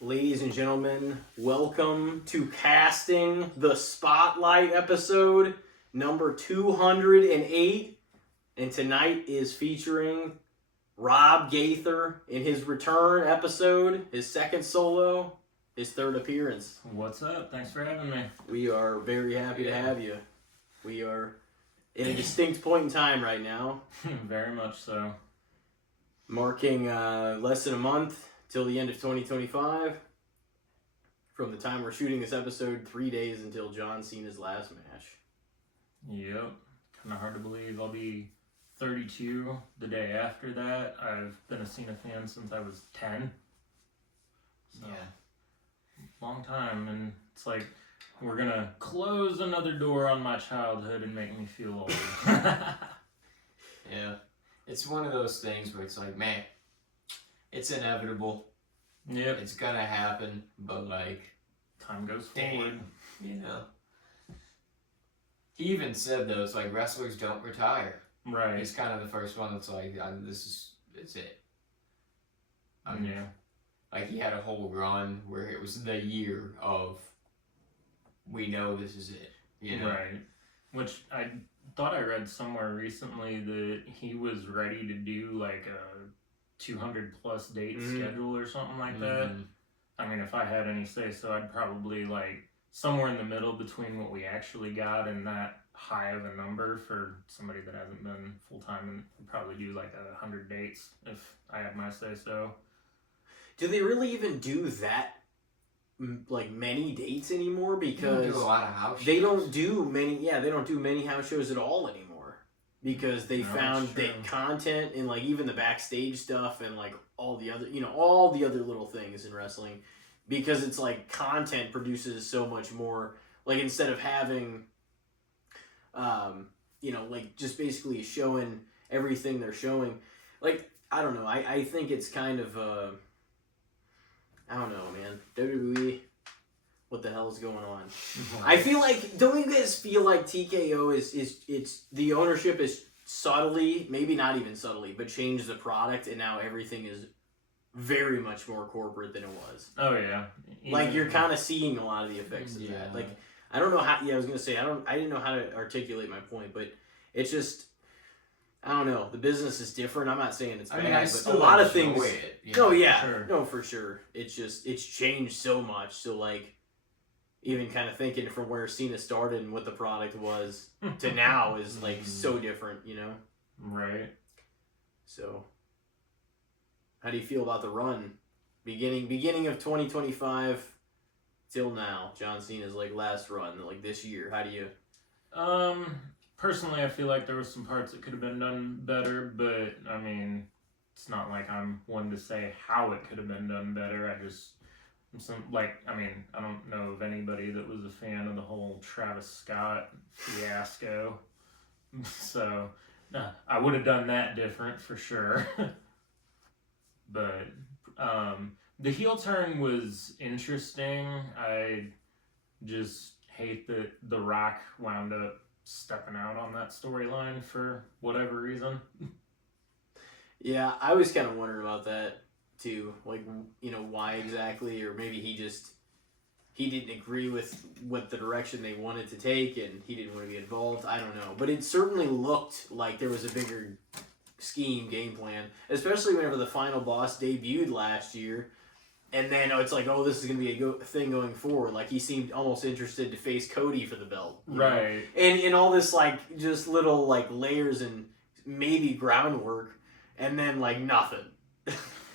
Ladies and gentlemen, welcome to Casting the Spotlight episode number 208. And tonight is featuring Rob Gaither in his return episode, his second solo, his third appearance. What's up? Thanks for having me. We are very happy to have you. We are in a distinct point in time right now. Very much so. Marking less than a month till the end of 2025. From the time we're shooting this episode, 3 days until John Cena's last match. Yep. Kind of hard to believe. I'll be 32 the day after that. I've been a Cena fan since I was 10. So, long time. And it's like, we're going to close another door on my childhood and make me feel old. Yeah. It's one of those things where it's like, man, it's inevitable. Yep. It's gonna happen, but like, time goes forward. You know. He even said though, it's like wrestlers don't retire. Right. He's kind of the first one that's like, it's it. Yeah. Like he had a whole run where it was the year of, we know this is it. You know? Right. Which I thought I read somewhere recently that he was ready to do like a 200 plus date schedule or something like that. I mean, if I had any say so, I'd probably like somewhere in the middle between what we actually got and that high of a number for somebody that hasn't been full time, and I'd probably do like 100 dates if I had my say so. Do they really even do that, like, many dates anymore? Because they do a lot of house shows. They don't do many house shows at all anymore. Because they found that content and like even the backstage stuff and like all the other little things in wrestling, because it's like content produces so much more. Like instead of having, like just basically showing everything they're showing, like I don't know. I think it's kind of I don't know, man. WWE, what the hell is going on? I feel like, don't you guys feel like TKO is the ownership is subtly, maybe not even subtly, but changed the product, and now everything is very much more corporate than it was. Oh yeah. Like you're kind of seeing a lot of the effects of that. Like I don't know how. Yeah, I was gonna say I didn't know how to articulate my point, but it's just. I don't know. The business is different. I'm not saying it's bad, but a lot of things. No, for sure. It's changed so much. So like. Even kind of thinking from where Cena started and what the product was to now is like so different, you know? Right. So, how do you feel about the run? Beginning of 2025 till now, John Cena's like last run, like this year. How do you? Personally, I feel like there were some parts that could have been done better, but I mean, it's not like I'm one to say how it could have been done better. I don't know of anybody that was a fan of the whole Travis Scott fiasco. So, I would have done that different for sure. But, the heel turn was interesting. I just hate that The Rock wound up stepping out on that storyline for whatever reason. Yeah, I was kind of wondering about that. To like, why exactly, or maybe he didn't agree with what the direction they wanted to take and he didn't want to be involved. I don't know, but it certainly looked like there was a bigger game plan, especially whenever the final boss debuted last year, and then it's like, oh, this is going to be a thing going forward. Like he seemed almost interested to face Cody for the belt, right? And all this like just little like layers and maybe groundwork, and then like nothing.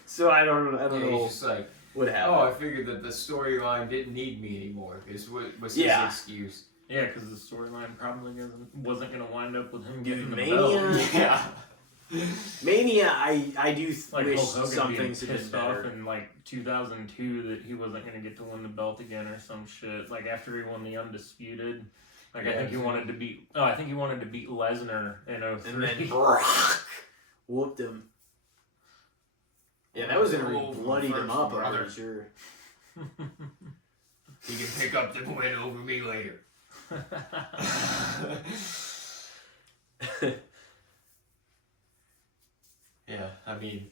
So I don't know. He's just like, what happened? Oh, I figured that the storyline didn't need me anymore. Is what was his excuse? Yeah, because the storyline probably wasn't going to wind up with him getting the Mania. belt. Yeah. Mania, I do like wish Hulk Hogan some things had been pissed better. off in like 2002 that he wasn't going to get to win the belt again or some shit. Like after he won the Undisputed. Like I think he wanted to beat Lesnar in 03. And then Brock whooped him. Yeah, that was going to bloodied him up, I'm pretty sure. He can pick up the win over me later. Yeah, I mean,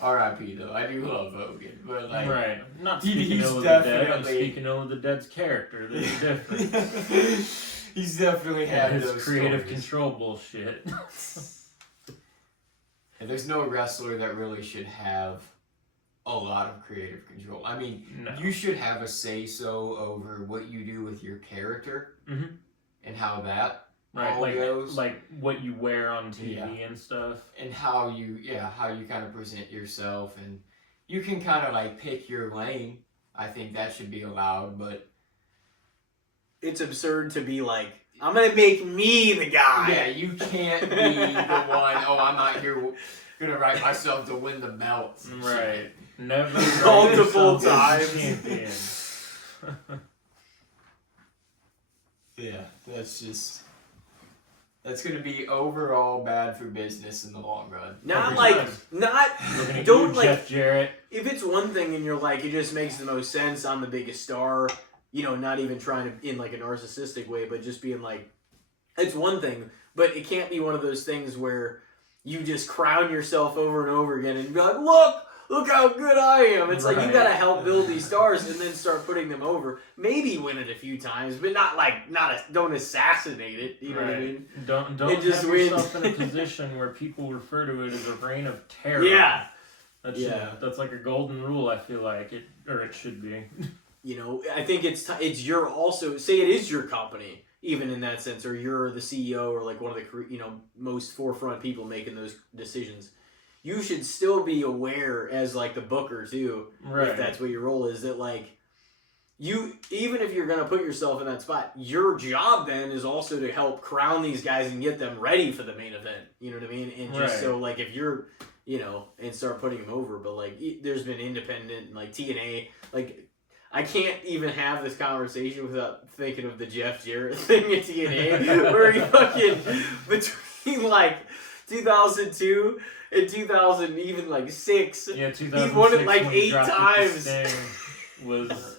R.I.P. though. I do love Hogan, but like, right. Not he's speaking ill of the dead. I'm definitely- speaking ill of the dead's character. There's a difference. he's definitely had And his those creative stories. control bullshit. And there's no wrestler that really should have a lot of creative control. I mean, No. you should have a say-so over what you do with your character Mhm. and how that Right, all goes. like what you wear on TV Yeah. and stuff. And how you kind of present yourself, and you can kind of like pick your lane. I think that should be allowed, but It's absurd to be like, I'm gonna make me the guy. yeah, you can't be the one. Oh, I'm not here gonna write myself to win the belts. and shit. Right. Never Multiple write yourself as times. a champion. Yeah, that's gonna be overall bad for business in the long run. Not Every like, time. not, Looking at don't you, like, Jeff Jarrett. if it's one thing and you're like, it just makes the most sense, I'm the biggest star, you know, not even trying to, in like a narcissistic way, but just being like, it's one thing, but it can't be one of those things where you just crown yourself over and over again and be like, look how good I am. It's like, you Right. gotta help build these stars and then start putting them over. Maybe win it a few times, but not like, don't assassinate it, you know what I Right. mean? Don't It just have wins. yourself in a position where people refer to it as a reign of terror. Yeah. That's like a golden rule. I feel like it should be. You know, I think it's your also, say it is your company, even in that sense, or you're the CEO or like one of the, you know, most forefront people making those decisions. You should still be aware as like the booker too, Right. if that's what your role is, that like you, even if you're gonna put yourself in that spot, your job then is also to help crown these guys and get them ready for the main event. You know what I mean? And just Right. so like if you're, you know, and start putting them over, but like there's been independent and like TNA, like I can't even have this conversation without thinking of the Jeff Jarrett thing at TNA, where he fucking between like 2002 and 2000, even like 6. Yeah, He 2006 won it like when he 8 dropped it to times. Sting was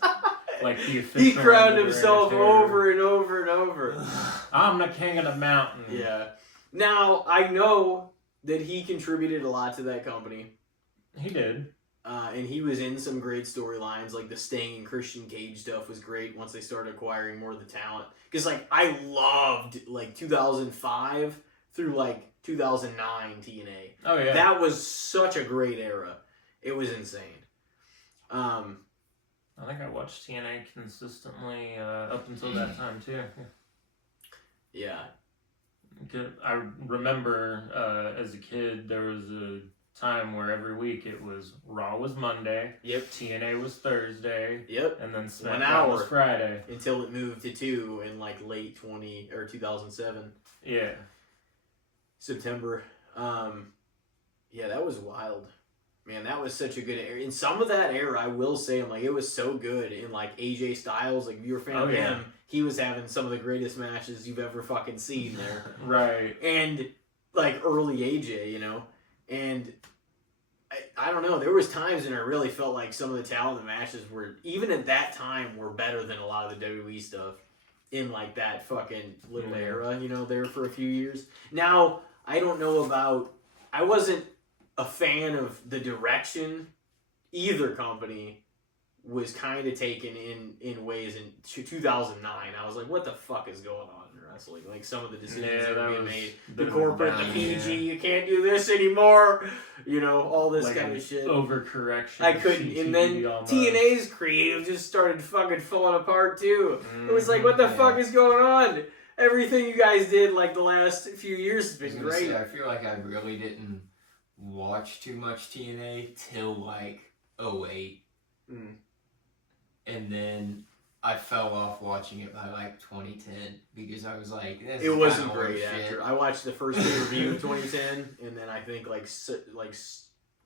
like the official. He crowned underrated himself terror. over and over and over. I'm the king of the mountain. Yeah. Now I know that he contributed a lot to that company. He did. And he was in some great storylines, like the Sting and Christian Cage stuff was great once they started acquiring more of the talent. Because, like, I loved, like, 2005 through, like, 2009 TNA. Oh yeah. That was such a great era. It was insane. I think I watched TNA consistently up until that time too. Yeah. I remember as a kid there was a time where every week it was Raw was Monday, Yep. TNA was Thursday, Yep. and then 1 SmackDown hour. was Friday. Until it moved to 2 in, like, late 2007. Yeah. September. Yeah, that was wild. Man, that was such a good era. In some of that era, I will say, I'm like, it was so good. In like AJ Styles, like if you're a fan Oh, of yeah. him, he was having some of the greatest matches you've ever fucking seen there. Right. And like early AJ, you know, and I don't know. There was times when I really felt like some of the talent in the matches were, even at that time, were better than a lot of the WWE stuff in like that fucking little Yeah. era, you know, there for a few years. Now, I don't know about, I wasn't a fan of the direction either company was kind of taken in ways in 2009. I was like, what the fuck is going on in wrestling? Like some of the decisions that were being made. The corporate, the PG, you can't do this anymore. You know, all this Like kind an of shit. Overcorrection. I couldn't. And then CTV almost. TNA's creative just started fucking falling apart too. It was like, Mhm. what the Yeah. fuck is going on? Everything you guys did like the last few years has I was been gonna great. say, I feel like I really didn't watch too much TNA till like 08. Mm. And then I fell off watching it by like 2010 because I was like, this It is wasn't kinda great horseshit. after. I watched the first review in 2010, and then I think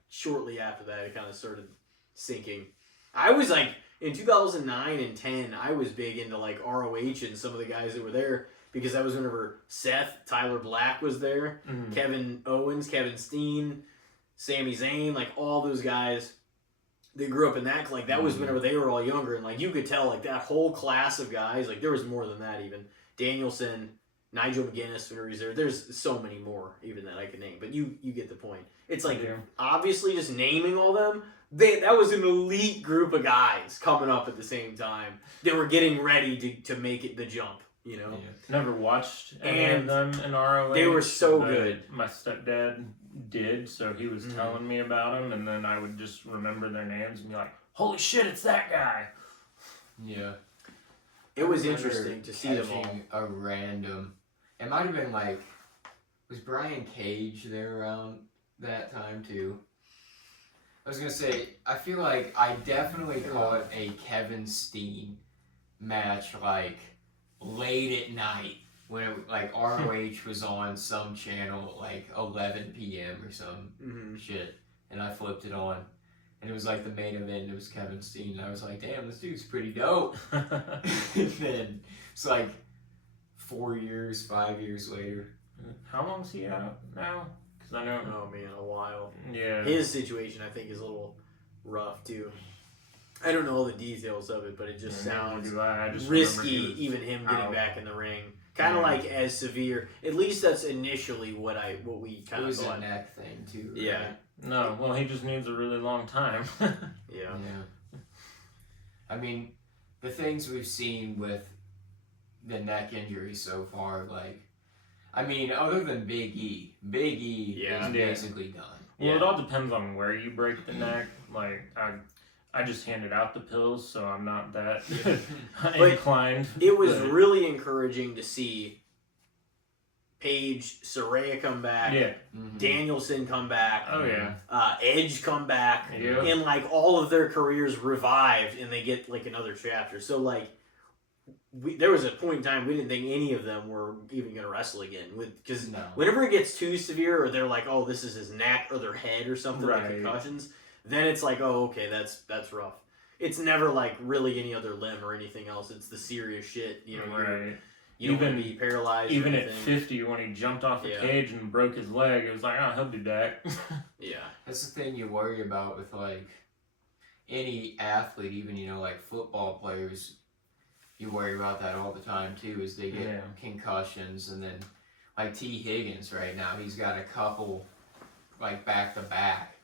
shortly after that, it kind of started sinking. I was like, in 2009 and 10, I was big into like ROH and some of the guys that were there because that was whenever Seth, Tyler Black was there, Mhm. Kevin Owens, Kevin Steen, Sami Zayn, like all those guys. They grew up in that, like that was whenever they were all younger, and like you could tell like that whole class of guys, like there was more than that even. Danielson, Nigel McGuinness when he's there. There's so many more even that I can name, but you get the point. It's like obviously just naming all them. That was an elite group of guys coming up at the same time. They were getting ready to make it the jump. You know, never watched any of them in ROH. They were so good. My stepdad did, so he was telling me about them, and then I would just remember their names and be like, "Holy shit, it's that guy!" Yeah, it was interesting to see them all. A random. It might have been like, was Brian Cage there around that time too? I was gonna say, I feel like I definitely caught a Kevin Steen match like late at night when it, like ROH was on some channel at like 11 p.m. or some shit, and I flipped it on, and it was like the main event. It was Kevin Steen, and I was like, "Damn, this dude's pretty dope." And then it's like 5 years later. How long's he out now? Because I know. Oh man, a while. Yeah. His situation, I think, is a little rough too. I don't know all the details of it, but it just sounds risky. Even him getting back in the ring, kind of like as severe. At least that's initially what we kind of thought. It was a neck thing too. Right? Yeah. No, well, he just needs a really long time. Yeah. I mean, the things we've seen with the neck injury so far, like, I mean, other than Big E is basically done. Well, it all depends on where you break the neck. Like, I just handed out the pills, so I'm not that inclined. It was really encouraging to see Paige, Saraya come back, Danielson come back, Edge come back, and like all of their careers revived, and they get like another chapter. So like, there was a point in time we didn't think any of them were even going to wrestle again, because whenever it gets too severe, or they're like, oh, this is his neck or their head or something like concussions, then it's like, oh, okay, that's rough. It's never like really any other limb or anything else. It's the serious shit, you know. You don't want to be paralyzed. Even at 50, when he jumped off the cage and broke his leg, it was like, oh, he'll be back. That's the thing you worry about with like any athlete, even like football players. You worry about that all the time too, is they get concussions, and then like T. Higgins right now, he's got a couple like back to back,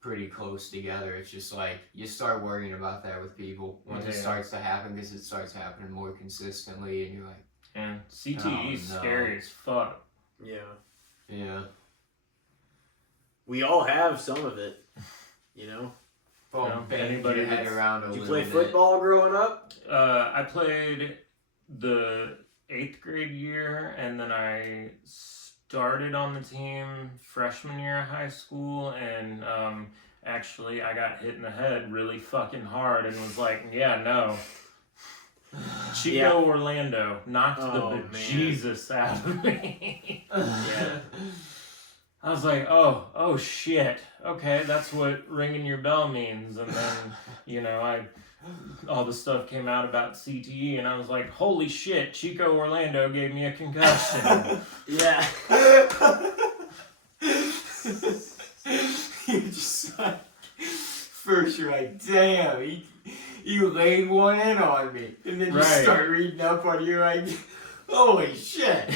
pretty close together. It's just like you start worrying about that with people once it starts to happen, because it starts happening more consistently, and you're like, and CTE is scary as fuck. Yeah. We all have some of it, you know. Well, anybody head around a Did you little play football growing up? I played the 8th grade year, and then I started on the team freshman year of high school, and actually I got hit in the head really fucking hard and was like, yeah, no. Chico Orlando knocked the bejesus out of me. I was like, oh shit. Okay, that's what ringing your bell means. And then, all the stuff came out about CTE, and I was like, holy shit, Chico Orlando gave me a concussion. Yeah. You just like, first you're like, damn, you laid one in on me. And then you start reading up on you, like, holy shit.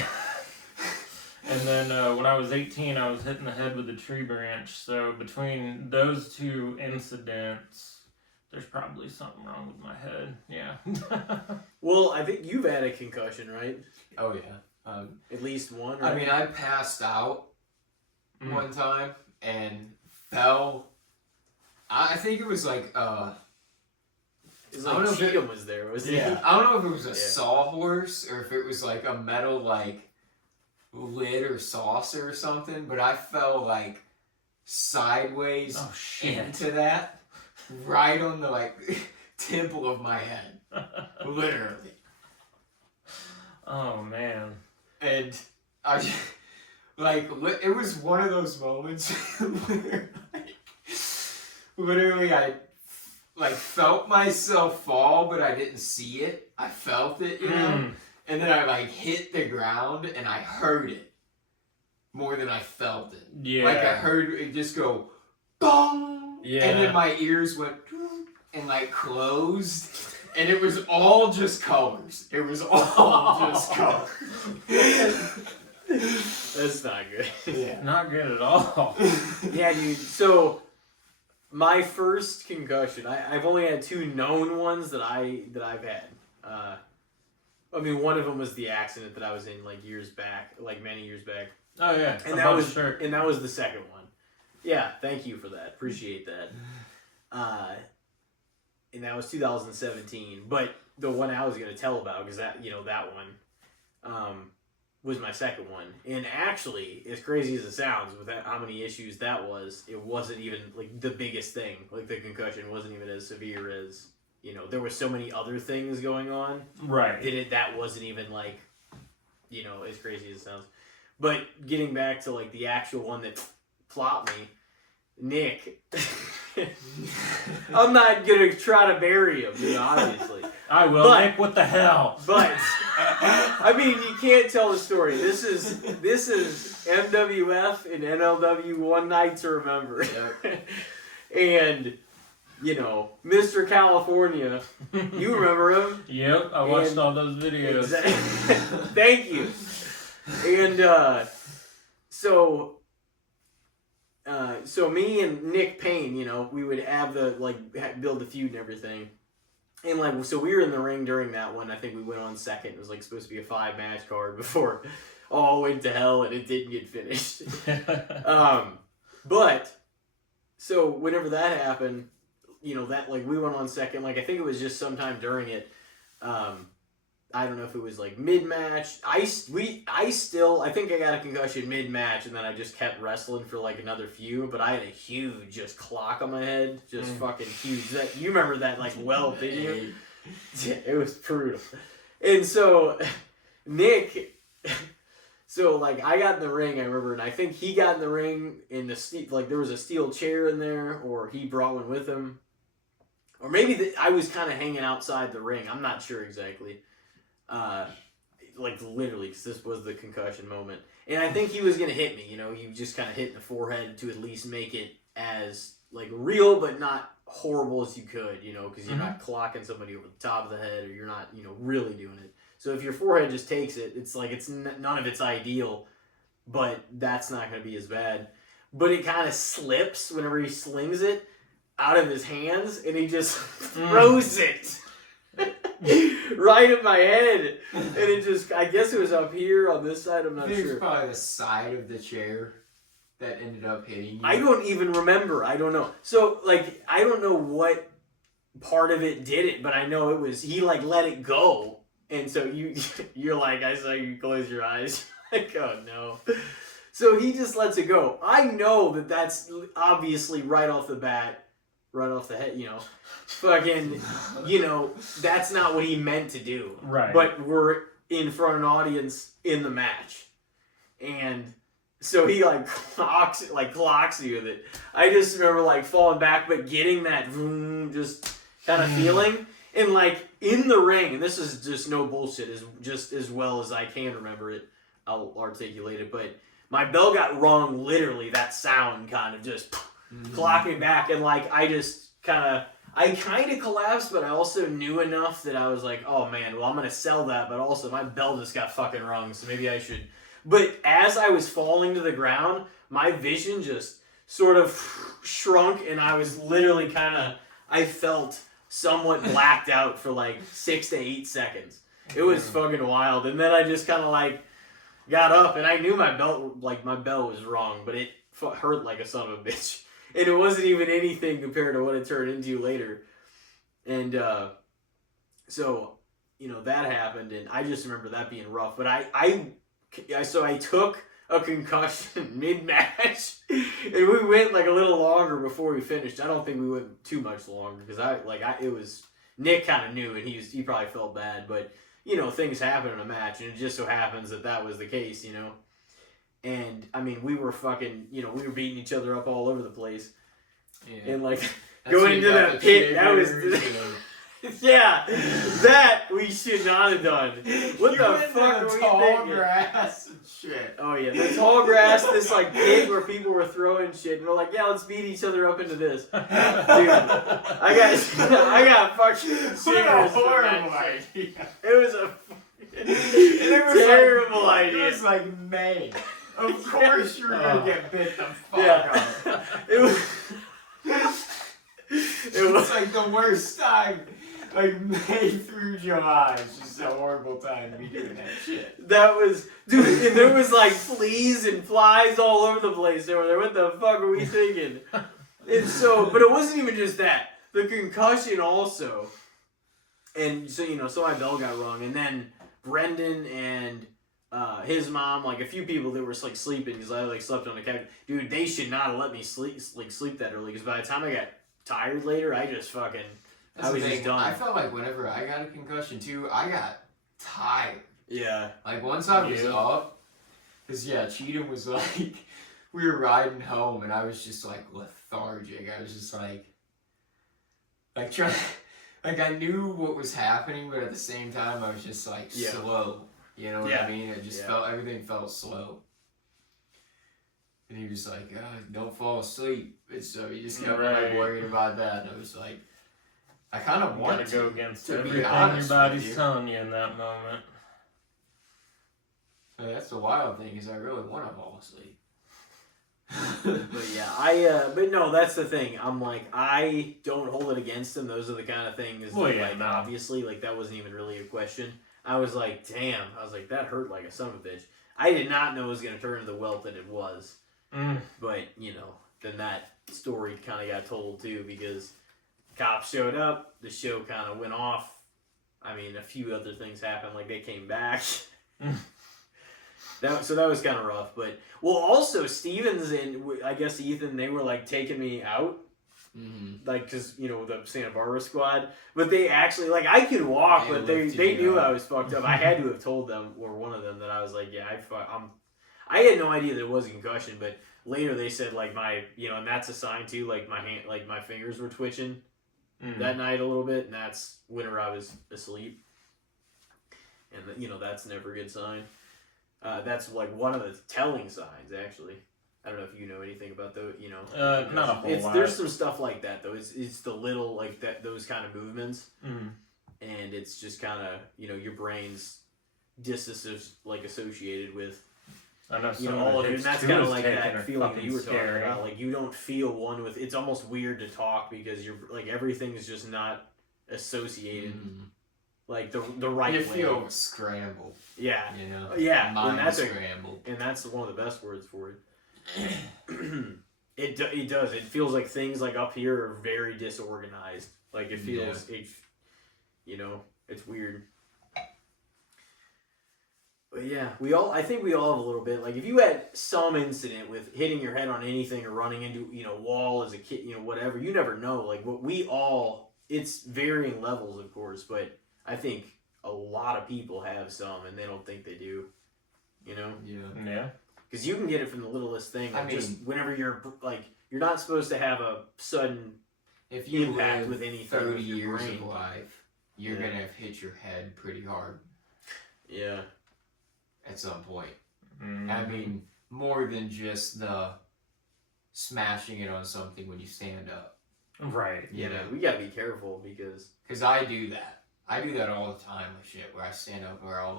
And then when I was 18, I was hit in the head with a tree branch. So between those two incidents, there's probably something wrong with my head. Yeah. Well, I think you've had a concussion, right? Oh, yeah. At least one, right? I mean, I passed out one time and fell. I think it was like, it was like Cheatham was there, wasn't he? Yeah. I don't know if it was a sawhorse or if it was like a metal, like, lid or saucer or something, but I fell like sideways into that, right on the like temple of my head, literally. Oh man! And I like it was one of those moments where literally I like felt myself fall, but I didn't see it. I felt it, you know. And then I like hit the ground and I heard it more than I felt it. Yeah. Like I heard it just go, bong. Yeah. And then my ears went and like closed. And it was all just colors. It was all just colors. That's not good. Yeah. Not good at all. Yeah, dude. So my first concussion, I've only had 2 known ones that I've had. I mean, one of them was the accident that I was in like years back, like many years back. Oh yeah, And that was the second one. Yeah, thank you for that. Appreciate that. And that was 2017. But the one I was going to tell about, because that one was my second one. And actually, as crazy as it sounds, with how many issues that was, it wasn't even like the biggest thing. Like the concussion wasn't even as severe as, there was so many other things going on. Right. That wasn't even like, as crazy as it sounds. But getting back to like the actual one that flopped me, Nick, I'm not gonna try to bury him, obviously. I will. But, Nick, what the hell? But I mean, you can't tell the story. This is MWF and NLW One Night to Remember. Yep. And Mr. California, you remember him? Yep, I watched all those videos. Thank you. And so me and Nick Payne, we would have build the feud and everything. And so we were in the ring during that one. I think we went on second. It was supposed to be a 5-match card before all went to hell and it didn't get finished. But so whenever that happened, that we went on second. I think it was just sometime during it. I don't know if it was mid-match. I think I got a concussion mid-match, and then I just kept wrestling for another few. But I had a huge just clock on my head, just fucking huge. You remember that well, didn't you? It was brutal. And so Nick, I got in the ring. I remember, and I think he got in the ring in the steel. There was a steel chair in there, or he brought one with him, or maybe I was kind of hanging outside the ring. I'm not sure exactly. Literally, because this was the concussion moment, and I think he was gonna hit me. He just kind of hit in the forehead to at least make it as real, but not horrible as you could. Because you're not clocking somebody over the top of the head, or you're not really doing it. So if your forehead just takes it, it's it's none of it's ideal, but that's not gonna be as bad. But it kind of slips whenever he slings it out of his hands, and he just throws it. Right in my head, and it just, I guess it was up here on this side, I'm not sure. It was probably the side of the chair that ended up hitting you. I don't even remember. I don't know. So, I don't know what part of it did it, but I know it was, he, let it go, and so you're I saw you close your eyes, oh no. So he just lets it go. I know that's obviously right off the bat, right off the head, fucking, that's not what he meant to do. Right. But we're in front of an audience in the match. And so he clocks you with it. I just remember falling back, but getting that just kind of feeling. And in the ring, and this is just no bullshit, just as well as I can remember it, I'll articulate it, but my bell got rung, literally, that sound kind of just clocked me back, and I kind of collapsed, but I also knew enough that I was oh man, well, I'm going to sell that, but also my bell just got fucking rung, so maybe I should. But as I was falling to the ground, my vision just sort of shrunk, and I was literally I felt somewhat blacked out for 6 to 8 seconds. It was fucking wild, and then I just got up, and I knew my belt, my bell was wrong, but it hurt like a son of a bitch. And it wasn't even anything compared to what it turned into later. And so, that happened, and I just remember that being rough. But I took a concussion mid-match, and we went a little longer before we finished. I don't think we went too much longer, because it was, Nick kind of knew, and he probably felt bad. But, things happen in a match, and it just so happens that was the case, And, I mean, we were fucking, we were beating each other up all over the place. Yeah. And, going into that pit, that was... Yeah, that we should not have done. What You the went fuck to are the we tall thinking? grass and shit. Oh yeah, the tall grass, this like pit where people were throwing shit, and we're like, yeah, let's beat each other up into this. Dude, I got fucking What a serious from horrible that shit. idea. It was a terrible idea. It was like May. Of course you're gonna get bit the fuck Yeah. up. It was. It was It's like the worst time. Like May through July is just a horrible time to be doing that shit. That was, dude, and there was like fleas and flies all over the place over there. What the fuck are we thinking? And so, but it wasn't even just that. The concussion also. And so, you know, so my bell got rung. And then Brendan and his mom, like a few people that were like sleeping because I like slept on the couch. Dude, they should not have let me sleep that early because by the time I got tired later, I just fucking... That's I was the just thing. done. I felt like whenever I got a concussion too, I got tired. Yeah. Like once I was Yeah. up, because Cheatham was like, we were riding home and I was just like lethargic. I was just like trying, like I knew what was happening, but at the same time I was just like slow. You know what I mean? It just felt, everything felt slow. And he was like, don't fall asleep. And so he just kept like worrying about that. And I was like, I kind of want to go against to be everything your honest with body's you. telling you in that moment. That's the wild thing is I really want to fall asleep. But yeah, but no, that's the thing. I'm like, I don't hold it against him. Those are the kind of things Well, that, yeah, like, no. obviously, like, that wasn't even really a question. I was like, damn. I was like, that hurt like a son of a bitch. I did not know it was going to turn into the welt that it was. But, you know, then that story kind of got told, too, because cops showed up. The show kind of went off. I mean, a few other things happened. Like, they came back. So that was kind of rough, but well, also Stevens and I guess Ethan, they were like taking me out, like because you know the Santa Barbara squad, but they actually like I could walk, but they knew I was fucked up. I had to have told them or one of them that I was like, yeah, I had no idea there was a concussion, but later they said like my and that's a sign too, like my hand, like my fingers were twitching that night a little bit, and that's whenever I was asleep, and that's never a good sign. That's like one of the telling signs, actually. I don't know if you know anything about those. Not a whole lot. There's some stuff like that though. It's the little like that those kind of movements, and it's just kind of your brain's associated with. I know all of it, and that's kind of like that feeling that you were scary. talking about. Like you don't feel one with. It's almost weird to talk because you're like everything is just not associated. Like the right way. You feel scrambled. Yeah. Yeah. Mind scrambled. And that's one of the best words for it. It does. It feels like things like up here are very disorganized. Like it feels, it's weird. But yeah, I think we all have a little bit. Like if you had some incident with hitting your head on anything or running into, wall as a kid, whatever, you never know. Like it's varying levels, of course, but I think a lot of people have some, and they don't think they do. Yeah. Because you can get it from the littlest thing. Like just whenever you're not supposed to have a sudden if you impact live with anything 30 with your years brain. of life, you're gonna have hit your head pretty hard. Yeah. At some point. I mean, more than just the smashing it on something when you stand up. Right. We gotta be careful because I do that. I do that all the time with shit where I stand up where I'll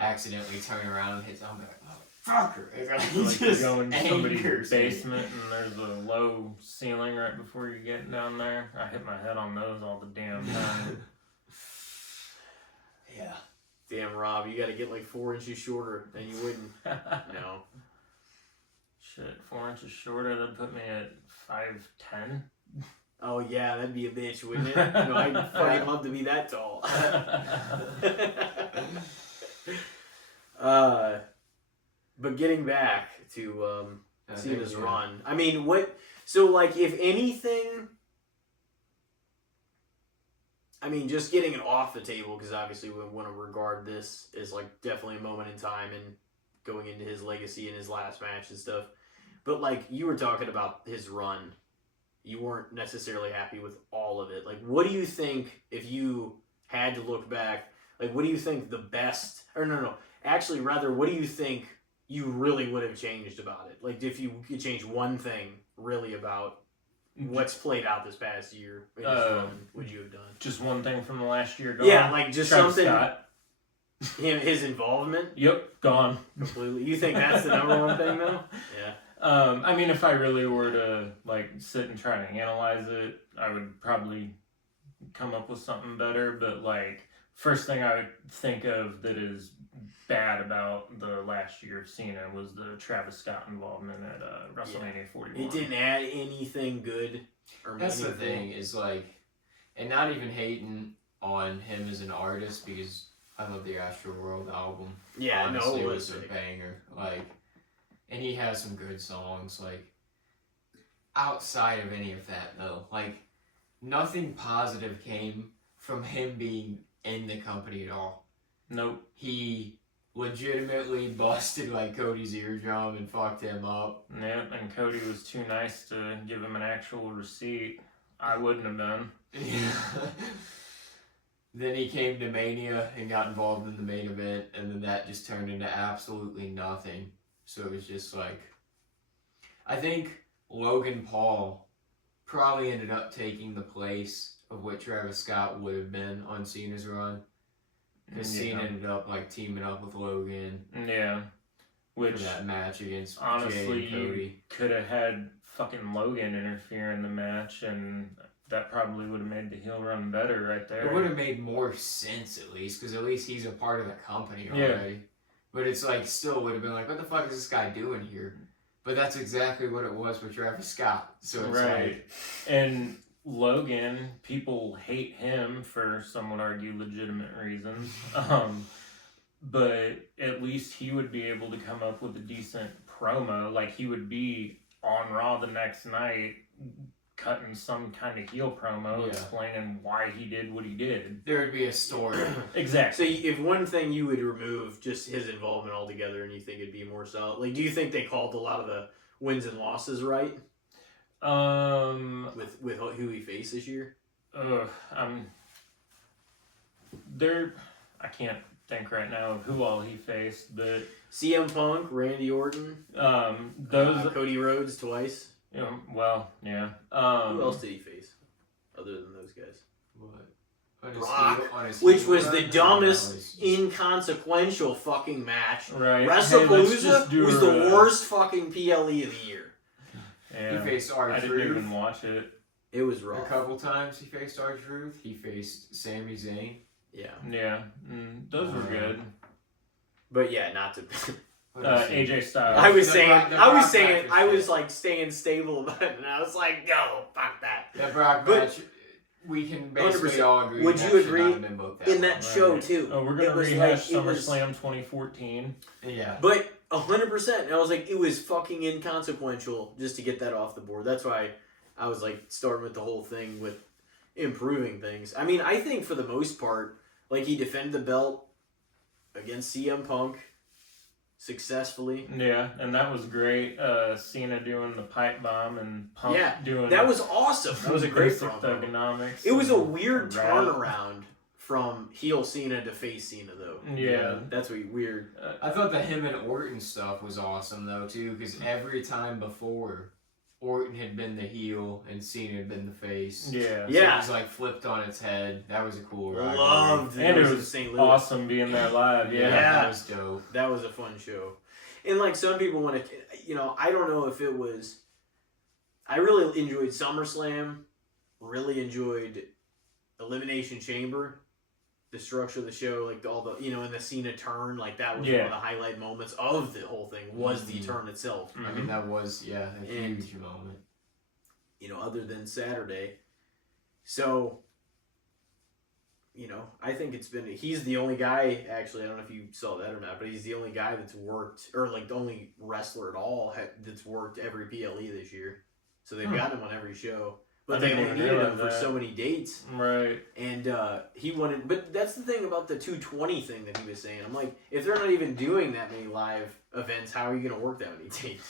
accidentally turn around and hit something like, oh, fucker. It's like you go into somebody's basement and there's a low ceiling right before you get down there. I hit my head on those all the damn time. Yeah. Damn, Rob, you gotta get like 4 inches shorter than you wouldn't. No. Shit, 4 inches shorter, that'd put me at 5'10". Oh yeah, that'd be a bitch, wouldn't it? I'd fucking love to be that tall. But getting back to Cena's run, I mean, if anything, I mean, just getting it off the table, because obviously we want to regard this as like definitely a moment in time and going into his legacy and his last match and stuff. But like you were talking about his run. you weren't necessarily happy with all of it. Like, what do you think, if you had to look back, like, what do you think the best, or no, actually, rather, what do you think you really would have changed about it? Like, if you could change one thing really about what's played out this past year in his run, would you have done? Just one thing from the last year gone. Yeah, like just Travis something. Scott. His involvement. Yep, gone. Completely. You think that's the number one thing, though? Yeah. I mean, if I really were to like sit and try to analyze it, I would probably come up with something better. But like, first thing I would think of that is bad about the last year of Cena was the Travis Scott involvement at WrestleMania 41. It didn't add anything good or That's meaningful. the thing, is like, and not even hating on him as an artist, because I love the Astro World album. Yeah, honestly, no, it it was was a sick. banger. Like, and he has some good songs. Like, outside of any of that though, like, nothing positive came from him being in the company at all. Nope. He legitimately busted like Cody's eardrum and fucked him up. Yep, and Cody was too nice to give him an actual receipt. I wouldn't have been. Then he came to Mania and got involved in the main event, and then that just turned into absolutely nothing. So it was just like, I think Logan Paul probably ended up taking the place of what Travis Scott would have been on Cena's run. Because Cena ended up like teaming up with Logan Yeah. Which, for that match against Jay honestly, and Cody. could have had fucking Logan interfere in the match, and that probably would have made the heel run better right there. It would have made more sense at least, because at least he's a part of the company already. Yeah. But it's like, still would have been like, what the fuck is this guy doing here? But that's exactly what it was for Travis Scott. So it's right. like, And Logan, people hate him for, some would argue, legitimate reasons. But at least he would be able to come up with a decent promo. Like, he would be on Raw the next night cutting some kind of heel promo, explaining why he did what he did. there would be a story. Exactly. So if one thing you would remove just his involvement altogether, and you think it'd be more solid, like, do you think they called a lot of the wins and losses right with who he faced this year? I can't think right now of who all he faced, but CM Punk, Randy Orton, those Cody Rhodes twice. you know, well, yeah. Who else did he face other than those guys? What? Brock, which was the dumbest, inconsequential fucking match. Right. WrestlePalooza was the worst fucking PLE of the year. Yeah. He faced I R-Truth. didn't even watch it. It was A rough. couple times he faced R-Truth. He faced Sami Zayn. Yeah. Yeah. Those were good. But yeah, not to. AJ Styles. I was The saying, Brock I was match saying, was I was sick. like staying stable about it, and I was like, no, fuck that. That Brock But- match, we can basically 100%. all agree. Would that you should agree not have been booked that in way. that show too? Oh, we're It gonna was rehash like- it was- SummerSlam 2014. Yeah. But 100%. And I was like, it was fucking inconsequential just to get that off the board. That's why I was like starting with the whole thing with improving things. I mean, I think for the most part, like, he defended the belt against CM Punk successfully. Yeah, and that was great. Cena doing the pipe bomb and Punk doing That was awesome. That was a great basic promo. thugonomics. It was a and weird rap. turnaround from heel Cena to face Cena, though. Yeah. That's weird. I thought the him and Orton stuff was awesome though too, because every time before, Orton had been the heel and Cena had been the face. Yeah. So Yeah. it was like flipped on its head. That was a cool rivalry. Loved And it in was St. Louis. awesome being there live. Yeah, Yeah. that was dope. That was a fun show. And like some people want to, I don't know if it was. I really enjoyed SummerSlam. Really enjoyed Elimination Chamber. The structure of the show, like all the, in the Cena turn, like that was one of the highlight moments of the whole thing. Was the turn itself. I mean, that was a And- huge moment. Other than Saturday. So, I think he's the only guy, actually, I don't know if you saw that or not, but he's the only guy that's worked, or like the only wrestler at all that's worked every PLE this year. So they've gotten him on every show. But I they didn't only even needed him realize for that. so many dates. Right. And he wanted, but that's the thing about the 220 thing that he was saying. I'm like, if they're not even doing that many live events, how are you going to work that many dates?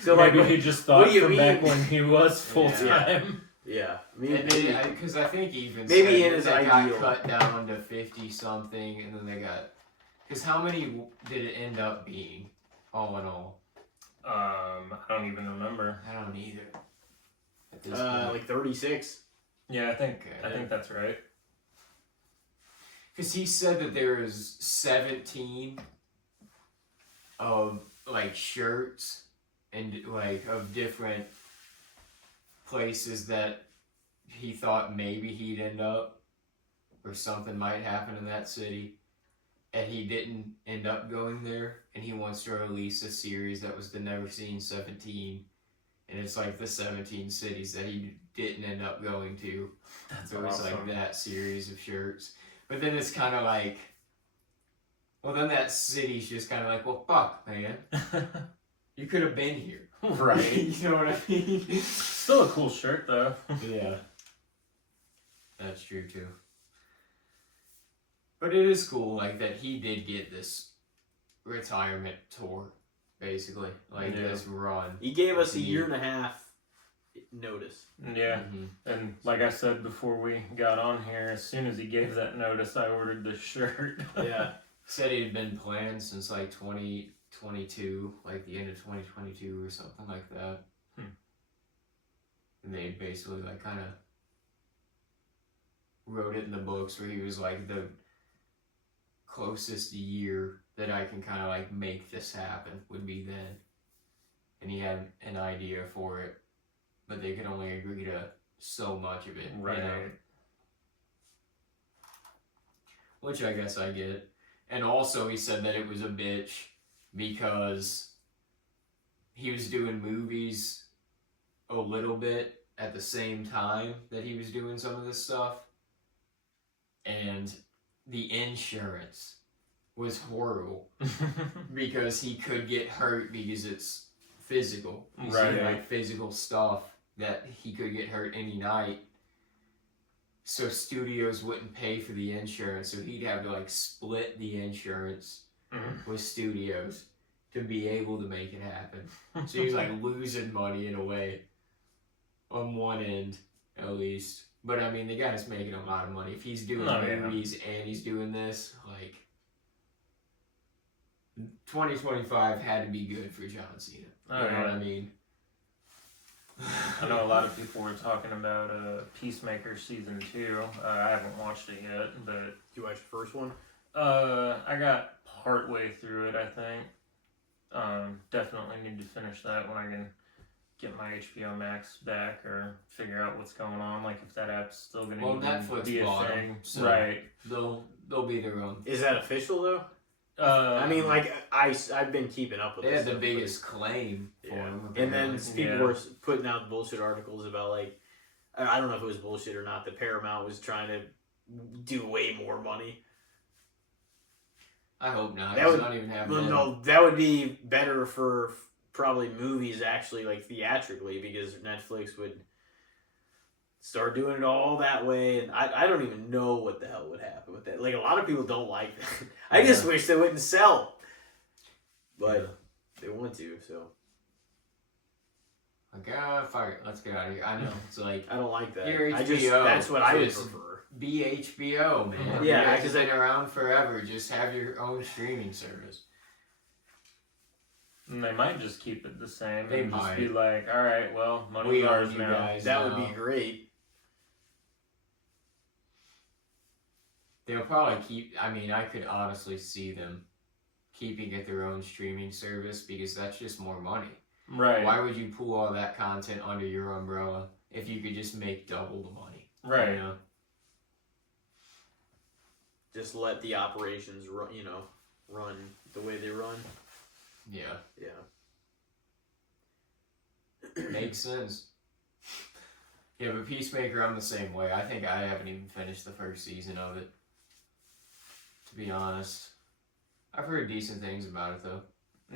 So maybe like, he just what thought do you from back mean? when he was full Yeah. time. yeah, Because I think even maybe said in his they ideal. got cut down to 50 something, and then they got. Because how many did it end up being, all in all? I don't even remember. I don't either. At this point. like 36. Yeah, I think Okay. that's right. Because he said that there was 17 of like shirts and like of different places that he thought maybe he'd end up or something might happen in that city, and he didn't end up going there, and he wants to release a series that was the Never Seen 17, and it's like the 17 cities that he didn't end up going to. That's So it's awesome. like that series of shirts. But then it's kind of like, well, then that city's just kind of like, well, fuck, man. You could have been here. Right. You know what I mean? Still a cool shirt though. Yeah. That's true too. But it is cool, like, that he did get this retirement tour, basically. Like, Yeah. this run. He gave us a year and a half notice. Yeah. Mm-hmm. And like I said before we got on here, as soon as he gave that notice, I ordered this shirt. Yeah. Said it had been planned since, like, 2022, like, the end of 2022 or something like that. And they basically, like, kind of wrote it in the books where he was like, the closest year that I can kind of like make this happen would be then. And he had an idea for it, but they could only agree to so much of it. Right. You know? Which I guess I get. And also he said that it was a bitch because he was doing movies a little bit at the same time that he was doing some of this stuff. And the insurance was horrible because he could get hurt because it's physical. You see, like physical stuff that he could get hurt any night. So studios wouldn't pay for the insurance, so he'd have to like split the insurance with studios to be able to make it happen. So he's like losing money in a way on one end, at least. But I mean, the guy's making a lot of money. If he's doing movies and he's doing this, like, 2025 had to be good for John Cena. You know what I mean? I know a lot of people were talking about Peacemaker season 2. I haven't watched it yet, but You watched the first one? I got partway through it, I think. Definitely need to finish that when I can get my HBO Max back or figure out what's going on, like if that app's still gonna Netflix be a bought thing. them, so right. They'll be their own. Is that official though? I mean, like I've been keeping up with. They this had the stuff, biggest claim for yeah. them. And then apparently. people were putting out bullshit articles about like, I don't know if it was bullshit or not. That Paramount was trying to do way more money. I hope not. That would not even have. Well, no, that would be better for probably movies actually, like theatrically, because Netflix would start doing it all that way, and I don't even know what the hell would happen with that. Like, a lot of people don't like that. I just wish they wouldn't sell, but they want to. So, like, fuck it, let's get out of here. I know it's like I don't like that. You're I just HBO, that's what I would just prefer. be HBO, man. Yeah, you guys because have been around forever. Just have your own streaming service. And they might just keep it the same. They and just might. be like, all right, well, We money's own ours you now. guys. That would now. be great. They'll probably keep. I mean, I could honestly see them keeping it their own streaming service because that's just more money. Right. Why would you pull all that content under your umbrella if you could just make double the money? Right. You know? Just let the operations run. Run the way they run. Yeah. Yeah. Makes sense. Yeah, but Peacemaker, I'm the same way. I think I haven't even finished the first season of it. To be honest. I've heard decent things about it, though.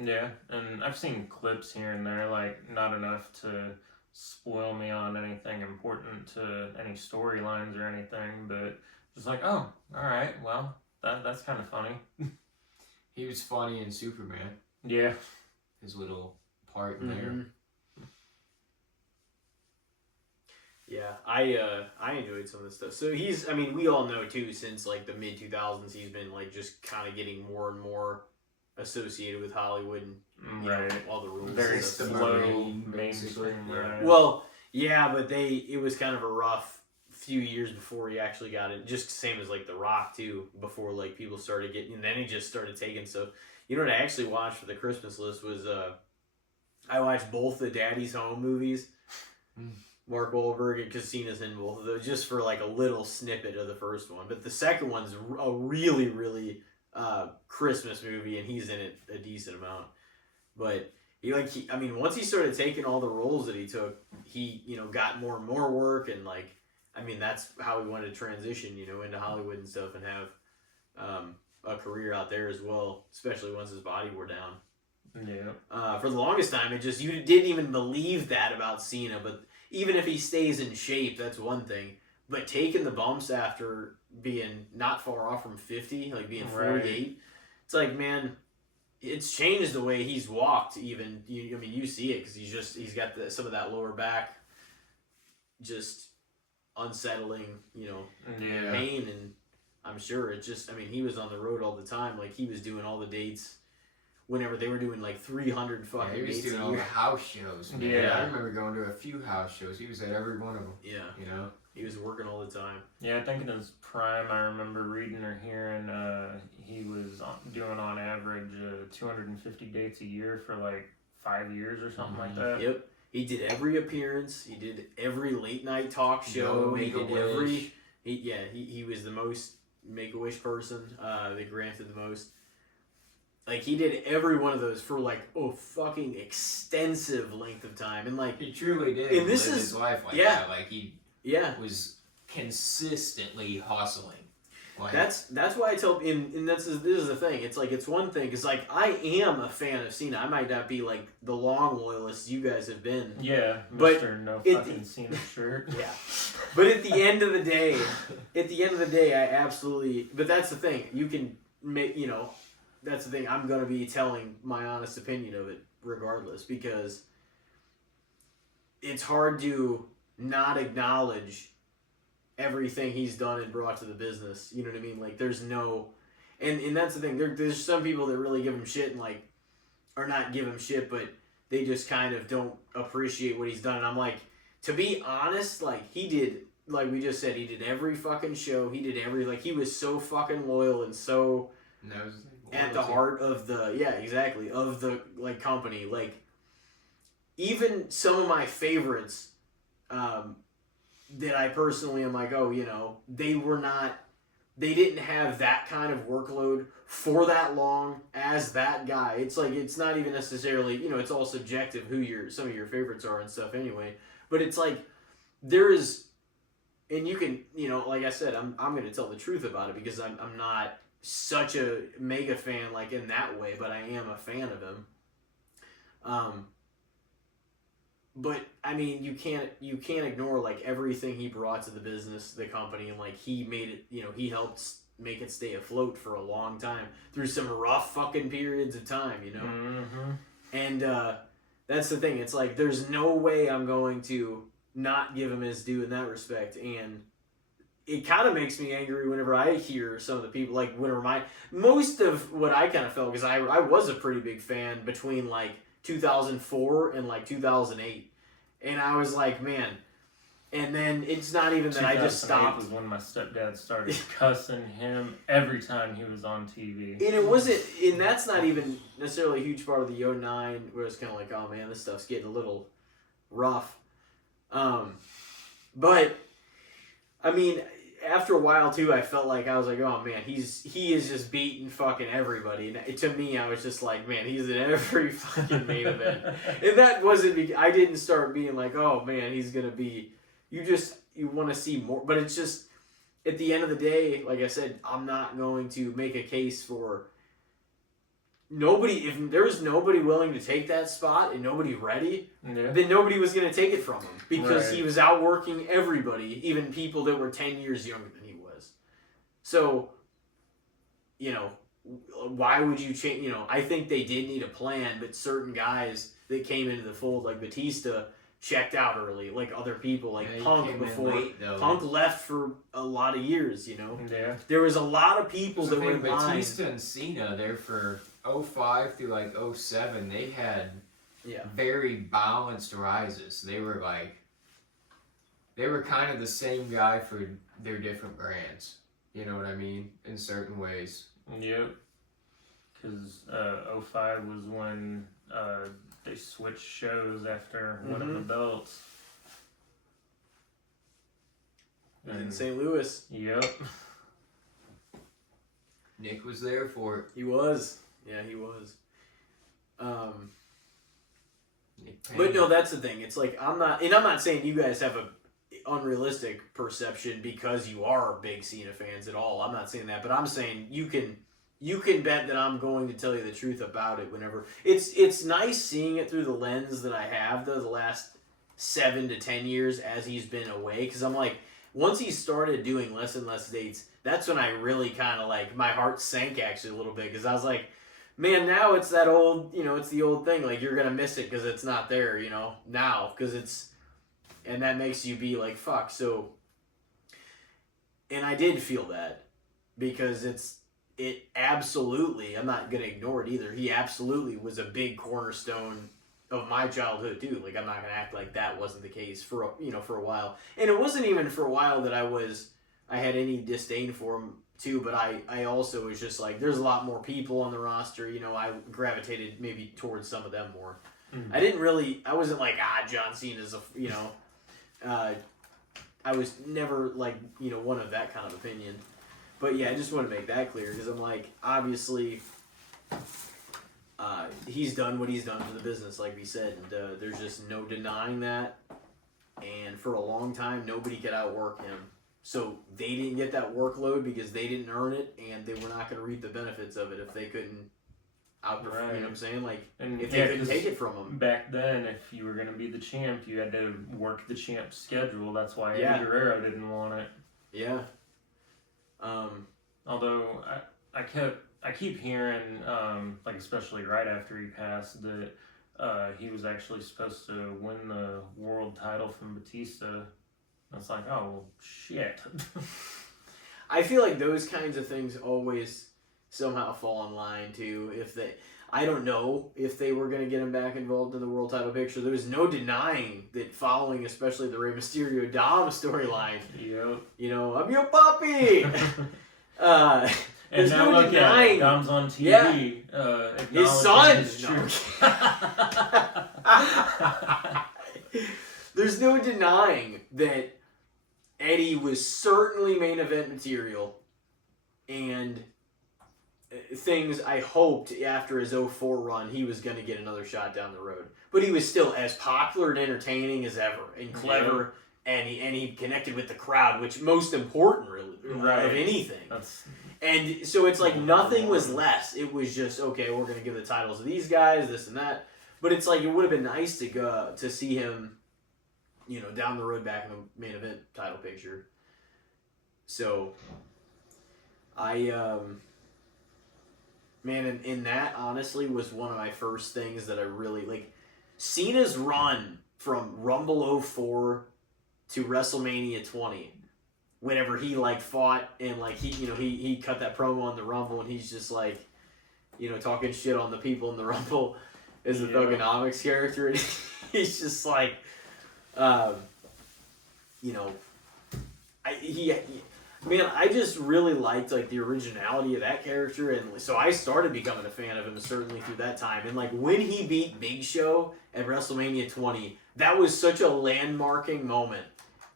Yeah, and I've seen clips here and there, like, not enough to spoil me on anything important to any storylines or anything, but just like, oh, alright, well, that's kind of funny. He was funny in Superman. Yeah. His little part in there. Yeah, I enjoyed some of this stuff. So we all know too, since like the mid 2000s, he's been like just kind of getting more and more associated with Hollywood and all the rules. Very and stuff. slow, mainstream. Right. Well, yeah, but it was kind of a rough few years before he actually got it. Just same as like The Rock too. Before like people started getting, and then he just started taking stuff. You know what I actually watched for the Christmas list was I watched both the Daddy's Home movies. Mark Wahlberg and Cena's in both of those, just for like a little snippet of the first one. But the second one's a really, really Christmas movie, and he's in it a decent amount. But once he started taking all the roles that he took, he got more and more work, and that's how he wanted to transition, into Hollywood and stuff, and have a career out there as well, especially once his body wore down. Yeah. For the longest time, you didn't even believe that about Cena, but even if he stays in shape, that's one thing. But taking the bumps after being not far off from 50, like being 48, it's like, man, it's changed the way he's walked. Even you see it because he's got some of that lower back, just unsettling, pain, and I'm sure it's just. He was on the road all the time. Like he was doing all the dates. Whenever they were doing like 300 fucking he was dates doing all the house shows, man. Yeah. I remember going to a few house shows. He was at every one of them. Yeah. He was working all the time. Yeah, I think in his prime, I remember reading or hearing he was doing on average 250 dates a year for like 5 years or something like that. Yep. He did every appearance. He did every late night talk show. He did every. He was the most Make-A-Wish person. They granted the most. Like, he did every one of those for, like, a fucking extensive length of time. And, like... He truly did and this live is, his life like yeah, that. Like, he was consistently hustling. Like, that's why I tell... And this is the thing. It's, like, it's one thing. Because, like, I am a fan of Cena. I might not be, like, the long loyalist you guys have been. Yeah, but Mr. No fucking Cena shirt. Yeah. But at the end of the day, I absolutely... But that's the thing. You can make, that's the thing. I'm going to be telling my honest opinion of it regardless, because it's hard to not acknowledge everything he's done and brought to the business. You know what I mean? Like, there's no... And that's the thing. There's some people that really give him shit and, like, or not give him shit, but they just kind of don't appreciate what he's done. And I'm like, to be honest, like, he did... Like we just said, he did every fucking show. He did every... Like, he was so fucking loyal and so... at the heart of the of the like company. Like, even some of my favorites that I personally am like, they didn't have that kind of workload for that long as that guy. It's like, it's not even necessarily, it's all subjective who some of your favorites are and stuff anyway, but it's like there is, and you can, like I said, I'm going to tell the truth about it because I'm not such a mega fan like in that way, but I am a fan of him. But you can't ignore like everything he brought to the business, the company, and like he made it, he helped make it stay afloat for a long time through some rough fucking periods of time, And that's the thing. It's like there's no way I'm going to not give him his due in that respect, and it kind of makes me angry whenever I hear some of the people, like, most of what I kind of felt, because I was a pretty big fan between, like, 2004 and, like, 2008. And I was like, man. And then it's not even that I just stopped. Was when my stepdad started cussing him every time he was on TV. And it wasn't, and that's not even necessarily a huge part of the 09, where it's kind of like, oh, man, this stuff's getting a little rough. But... after a while too, I felt like I was like, oh man, he is just beating fucking everybody. And to me, I was just like, man, he's in every fucking main event. And that wasn't I didn't start being like, oh man, he's gonna be. You want to see more, but it's just at the end of the day, like I said, I'm not going to make a case for nobody. If there's nobody willing to take that spot and nobody ready, then nobody was going to take it from him because he was outworking everybody, even people that were 10 years younger than he was. So, why would you change? I think they did need a plan, but certain guys that came into the fold, like Batista, checked out early. Like other people, like he Punk came in before. late, though. Punk left for a lot of years. Yeah. There was a lot of people that were in line. Batista and Cena there for 05 through like 07, they had very balanced rises. They were kind of the same guy for their different brands. You know what I mean? In certain ways. Yep. Because 05 was when they switched shows after winning the belts. In St. Louis. Yep. Nick was there for it. He was. Yeah, he was. Nick Payne. But no, that's the thing. It's like I'm not saying you guys have a unrealistic perception because you are big Cena fans at all. I'm not saying that, but I'm saying you can bet that I'm going to tell you the truth about it whenever. It's nice seeing it through the lens that I have the last 7 to 10 years as he's been away, because I'm like, once he started doing less and less dates, that's when I really kind of like, my heart sank actually a little bit, because I was like, man, now it's that old, it's the old thing, like you're gonna miss it because it's not there, now, because it's, and that makes you be like, fuck. So, and I did feel that, because it absolutely, I'm not gonna ignore it either, he absolutely was a big cornerstone of my childhood too. Like, I'm not gonna act like that wasn't the case for a while. And it wasn't even for a while that I had any disdain for him too, but I also was just like, there's a lot more people on the roster, I gravitated maybe towards some of them more. Mm-hmm. I wasn't like, John Cena's I was never like, one of that kind of opinion. But yeah, I just want to make that clear, because I'm like, obviously, he's done what he's done for the business, like we said, and there's just no denying that. And for a long time, nobody could outwork him. So they didn't get that workload because they didn't earn it, and they were not going to reap the benefits of it if they couldn't outperform. Right. You know what I'm saying? Like, and if they couldn't take it from him. Back then, if you were going to be the champ, you had to work the champ's schedule. That's why Eddie Guerrero didn't want it. Yeah. Although I keep hearing, like especially right after he passed, that he was actually supposed to win the world title from Batista. It's like, oh, well, shit. I feel like those kinds of things always somehow fall in line too. I don't know if they were going to get him back involved in the world title picture. There was no denying that following, especially the Rey Mysterio Dom storyline. Yep. I'm your puppy. And now no denying. Dom's on TV. Yeah. His son. There's no denying that Eddie was certainly main event material, and things I hoped after his 04 run he was going to get another shot down the road. But he was still as popular and entertaining as ever, and clever, and he connected with the crowd, which most important really of anything. And so it's like nothing was less. It was just, okay, we're going to give the titles to these guys, this and that. But it's like, it would have been nice to see him, down the road back in the main event title picture. So, man, and that honestly was one of my first things that I really, like, Cena's run from Rumble 04 to WrestleMania 20, whenever he, like, fought and, like, he cut that promo on the Rumble, and he's just, like, talking shit on the people in the Rumble as the Thuganomics character, and he's just, like, I just really liked, like, the originality of that character, and so I started becoming a fan of him certainly through that time. And like when he beat Big Show at WrestleMania 20, that was such a landmarking moment,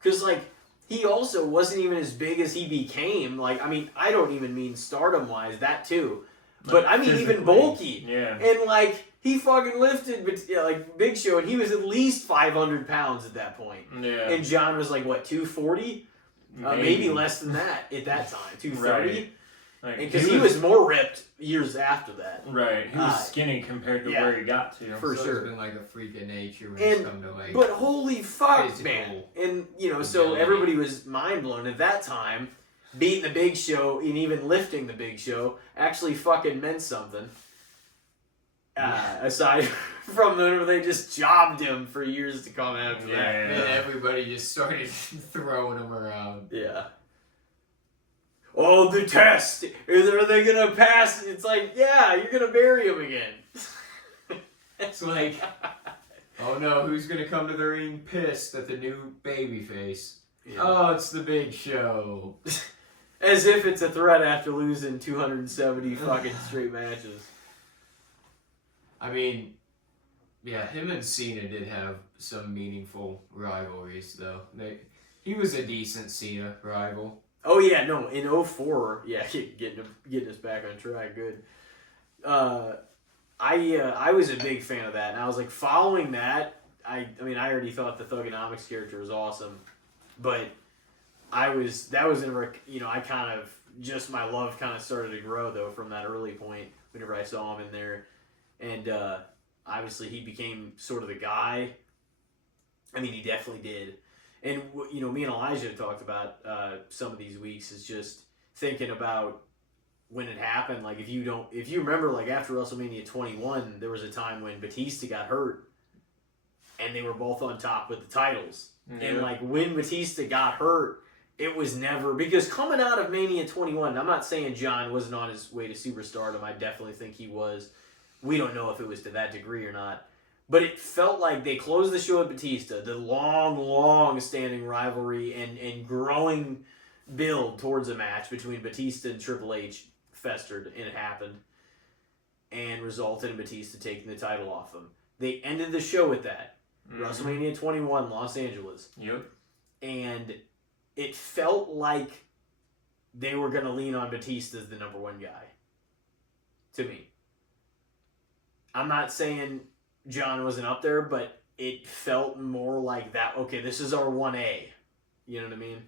because like he also wasn't even as big as he became. Like, I mean, I don't even mean stardom wise, that too, but I mean even bulky. Yeah. And like he fucking lifted, like Big Show, and he was at least 500 pounds at that point. Yeah. And John was like, what, 240? Maybe less than that at that time, 230. Right. Because he was more ripped years after that. Right. He was skinny compared to where he got to. For sure. It's been like a freak of nature when it's come to like. But holy fuck, man! And so everybody was mind blown at that time. beating the Big Show and even lifting the Big Show actually fucking meant something. Aside from whenever they just jobbed him for years to come after that. And everybody just started throwing him around. Yeah. Oh, the test! Are they gonna pass? It's like, yeah, you're gonna bury him again. It's like, oh no, who's gonna come to the ring pissed at the new babyface? Yeah. Oh, it's the Big Show. As if it's a threat after losing 270 fucking straight matches. I mean, yeah, him and Cena did have some meaningful rivalries, though. He was a decent Cena rival. Oh yeah, no, in 2004, yeah, getting us back on track, good. I was a big fan of that, and I was like, following that, I mean, I already thought the Thugonomics character was awesome, but that was I kind of, just my love kind of started to grow, though, from that early point, whenever I saw him in there, and obviously he became sort of the guy. I mean, he definitely did. And, me and Elijah talked about some of these weeks is just thinking about when it happened. Like, if you remember, like, after WrestleMania 21, there was a time when Batista got hurt and they were both on top with the titles. Yeah. And, like, when Batista got hurt, it was never, because coming out of Mania 21, I'm not saying John wasn't on his way to superstardom. I definitely think he was. We don't know if it was to that degree or not. But it felt like they closed the show with Batista, the long standing rivalry and growing build towards a match between Batista and Triple H festered, and it happened, and resulted in Batista taking the title off him. They ended the show with that. Mm-hmm. WrestleMania 21, Los Angeles. Yep. And it felt like they were going to lean on Batista as the number one guy. To me. I'm not saying John wasn't up there, but it felt more like that. Okay, this is our 1A. You know what I mean?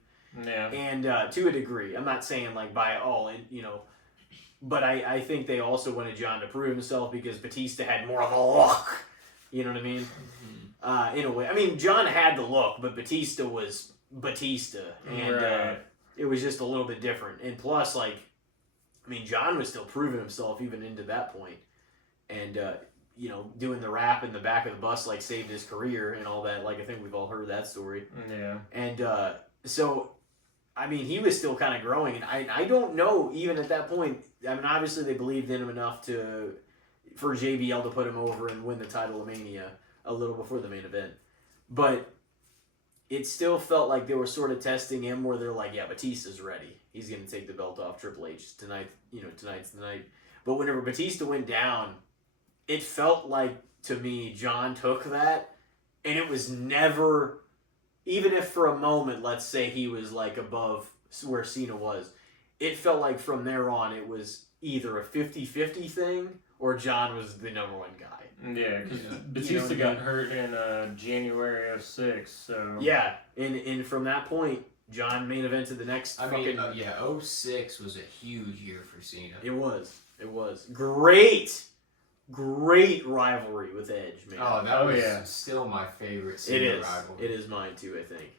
Yeah. And to a degree, I'm not saying like by all, but I think they also wanted John to prove himself because Batista had more of a look. You know what I mean? Mm-hmm. In a way, I mean, John had the look, but Batista was Batista, and right. It was just a little bit different. And plus, like, I mean, John was still proving himself even into that point. And, doing the rap in the back of the bus, like, saved his career and all that. Like, I think we've all heard that story. Yeah. And so, I mean, he was still kind of growing. And I don't know, even at that point, I mean, obviously they believed in him enough for JBL to put him over and win the title of Mania a little before the main event. But it still felt like they were sort of testing him where they're like, yeah, Batista's ready. He's going to take the belt off Triple H tonight. Tonight's the night. But whenever Batista went down, it felt like, to me, John took that, and it was never, even if for a moment, let's say he was like above where Cena was, it felt like from there on it was either a 50-50 thing or John was the number one guy. Yeah, because Batista got hurt in January of '06, so... Yeah, and from that point, John main evented the next 06 was a huge year for Cena. It was. Great rivalry with Edge, man. Oh, that was still my favorite Cena rivalry. It is mine too, I think.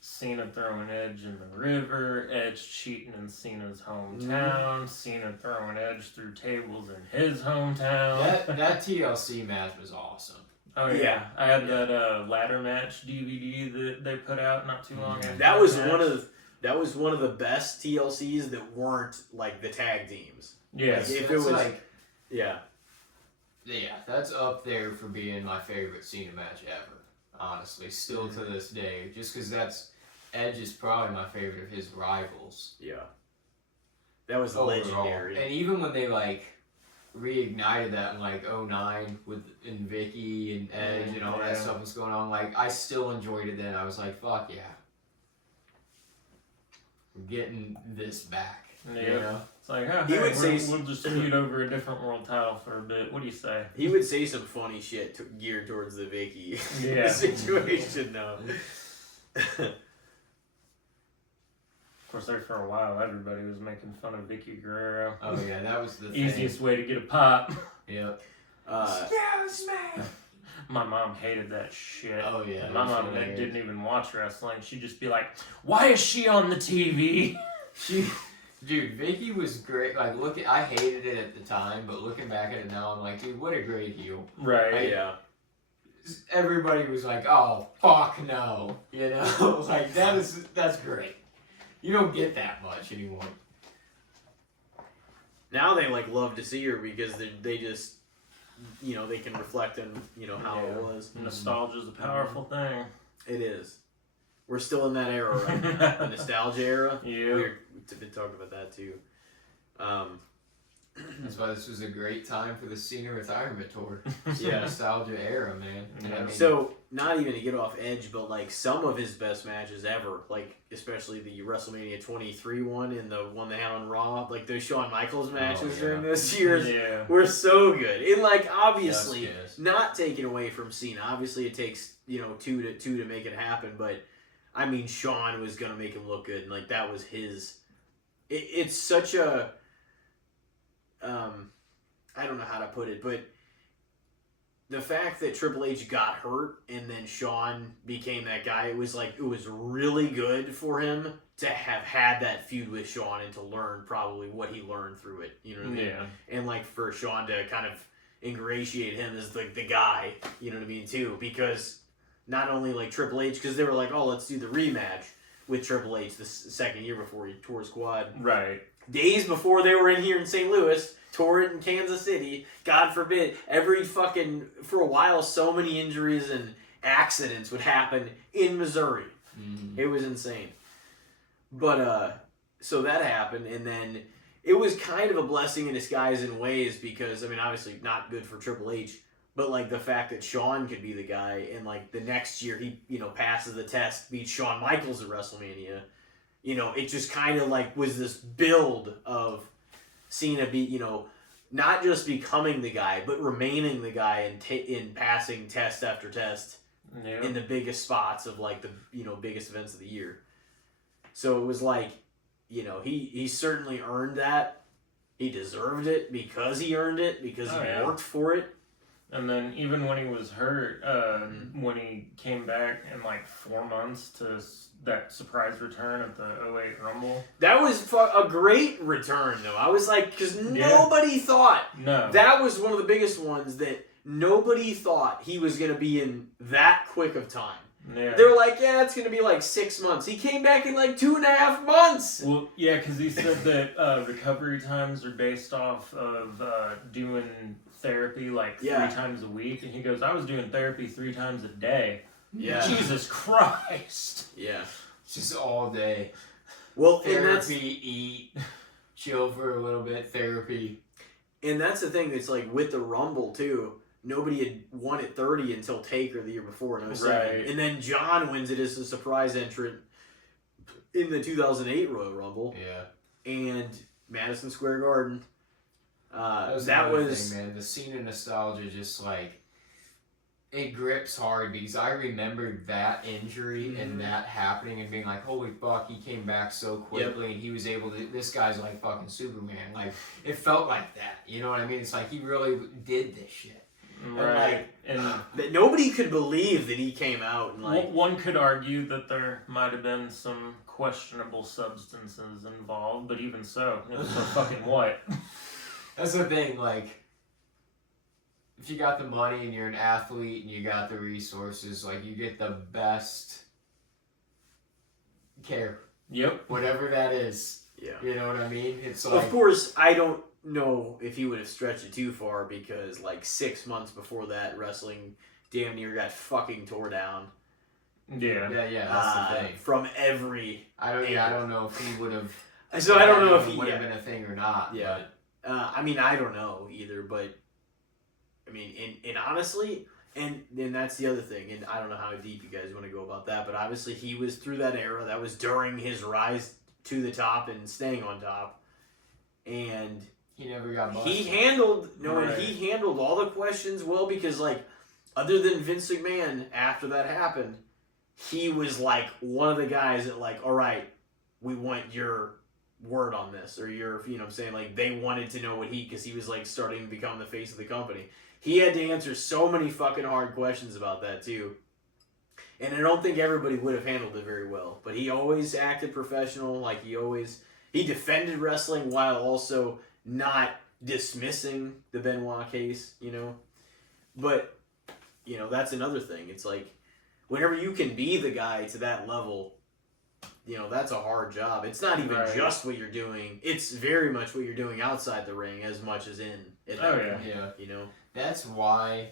Cena throwing Edge in the river, Edge cheating in Cena's hometown, Cena throwing Edge through tables in his hometown. That TLC match was awesome. Oh yeah. I had that ladder match DVD that they put out not too long after. That was one of the best TLCs that weren't like the tag teams. Yes. Like, if it was yeah, that's up there for being my favorite Cena match ever. Honestly, still to this day, just because Edge is probably my favorite of his rivals. Yeah, that was legendary. And even when they like reignited that in like 2009 and Vicky and Edge and all that stuff was going on, like I still enjoyed it then. I was like, fuck yeah, we're getting this back. Yeah. You know? It's like, we'll just feud over a different world title for a bit. What do you say? He would say some funny shit geared towards the Vicky situation, though. Of course, there for a while, everybody was making fun of Vicky Guerrero. Oh yeah, that was the easiest way to get a pop. Yep. Excuse me. My mom hated that shit. Oh yeah. And my that's mom hilarious. didn't even watch wrestling. She'd just be like, "Why is she on the TV?" Dude, Vicky was great. Like, I hated it at the time, but looking back at it now, I'm like, dude, what a great heel. Right. Like, Yeah. Everybody was like, oh, fuck no. You know? Like, that's great. You don't get that much anymore. Now they like love to see her because they just, they can reflect on, how it was. Nostalgia's a powerful thing. It is. We're still in that era right now. The nostalgia era. Yeah. We've been talking about that too. That's why this was a great time for the Cena retirement tour. Yeah. Nostalgia era, man. And I mean, So, not even to get off Edge, but like some of his best matches ever, like especially the WrestleMania 23 one and the one they had on Raw, like those Shawn Michaels matches during those years were so good. And like obviously yes. not taken away from Cena. Obviously it takes, two to make it happen, but I mean Shawn was gonna make him look good, and like that was his. It's such a I don't know how to put it, but the fact that Triple H got hurt and then Shawn became that guy, it was really good for him to have had that feud with Shawn and to learn probably what he learned through it. You know what I mean? Yeah. And like for Shawn to kind of ingratiate him as like the guy, you know what I mean, too, because not only like Triple H, because they were like, oh, let's do the rematch with Triple H the second year before he tore his quad. Right. Days before they were in here in St. Louis, tore it in Kansas City. God forbid, for a while, so many injuries and accidents would happen in Missouri. Mm-hmm. It was insane. But, so that happened, and then it was kind of a blessing in disguise in ways because, I mean, obviously not good for Triple H, but, like, the fact that Shawn could be the guy, and, like, the next year he, passes the test, beats Shawn Michaels at WrestleMania. It just kind of, like, was this build of Cena not just becoming the guy, but remaining the guy in passing test after test in the biggest spots of, like, the, biggest events of the year. So it was like, he certainly earned that. He deserved it because he earned it, because he worked for it. And then even when he was hurt, when he came back in like 4 months to that surprise return at the 08 Rumble. That was a great return, though. I was like, because nobody thought. No. That was one of the biggest ones that nobody thought he was going to be in that quick of time. Yeah. They were like, yeah, it's going to be like 6 months. He came back in like 2.5 months. Well, yeah, because he said that recovery times are based off of doing therapy like 3 times a week. And he goes, I was doing therapy 3 times a day. Yeah. Jesus Christ. Yeah. Just all day. Well, therapy, eat, chill for a little bit, therapy. And that's the thing that's like with the Rumble, too. Nobody had won at 30 until Taker the year before in 07. Right. And then John wins it as a surprise entrant in the 2008 Royal Rumble. Yeah. And Madison Square Garden. That was thing, man. The Cena nostalgia just like it grips hard because I remember that injury and that happening and being like, holy fuck, he came back so quickly and he was able to, this guy's like fucking Superman. Like, it felt like that. You know what I mean? It's like he really did this shit. Right. And that nobody could believe that he came out and like... One could argue that there might have been some questionable substances involved, but even so, for fucking what? That's the thing, like, if you got the money and you're an athlete and you got the resources, like, you get the best care. Yep. Whatever that is. Yeah. You know what I mean? It's like... Of course, I don't know if he would have stretched it too far because, like, 6 months before that, wrestling damn near got fucking tore down. Yeah. Yeah, that's the thing. From every... I don't know if he would have... So I don't know if he... would have been a thing or not. Yeah. I mean, I don't know either, but... I mean, and honestly... And that's the other thing, and I don't know how deep you guys want to go about that, but obviously he was through that era. That was during his rise to the top and staying on top. And... He never got busted. He handled all the questions well because, like, other than Vince McMahon, after that happened, he was, like, one of the guys that, like, all right, we want your word on this, or your, you know what I'm saying, like they wanted to know what because he was like starting to become the face of the company. He had to answer so many fucking hard questions about that too. And I don't think everybody would have handled it very well. But he always acted professional. Like he defended wrestling while also not dismissing the Benoit case, you know. But, you know, that's another thing. It's like, whenever you can be the guy to that level, you know, that's a hard job. It's not even just what you're doing. It's very much what you're doing outside the ring as much as in it. Yeah. You know? That's why,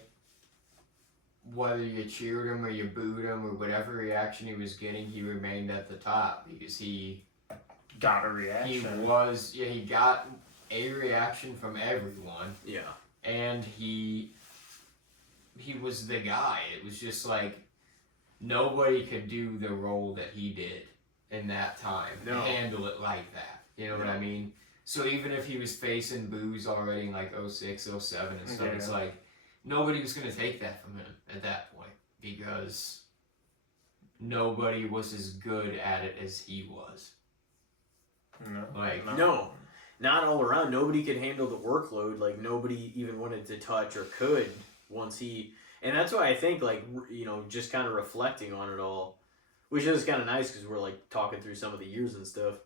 whether you cheered him or you booed him or whatever reaction he was getting, he remained at the top because he got a reaction. He got a reaction from everyone. Yeah. And he was the guy. It was just like nobody could do the role that he did in that time. No. Handle it like that. You know what I mean? So even if he was facing boos already in like 06, 07 and stuff, it's like nobody was going to take that from him at that point because nobody was as good at it as he was. No, not all around. Nobody could handle the workload. Like, nobody even wanted to touch or could once he... And that's why I think, like, you know, just kind of reflecting on it all, which is kind of nice because we're, like, talking through some of the years and stuff.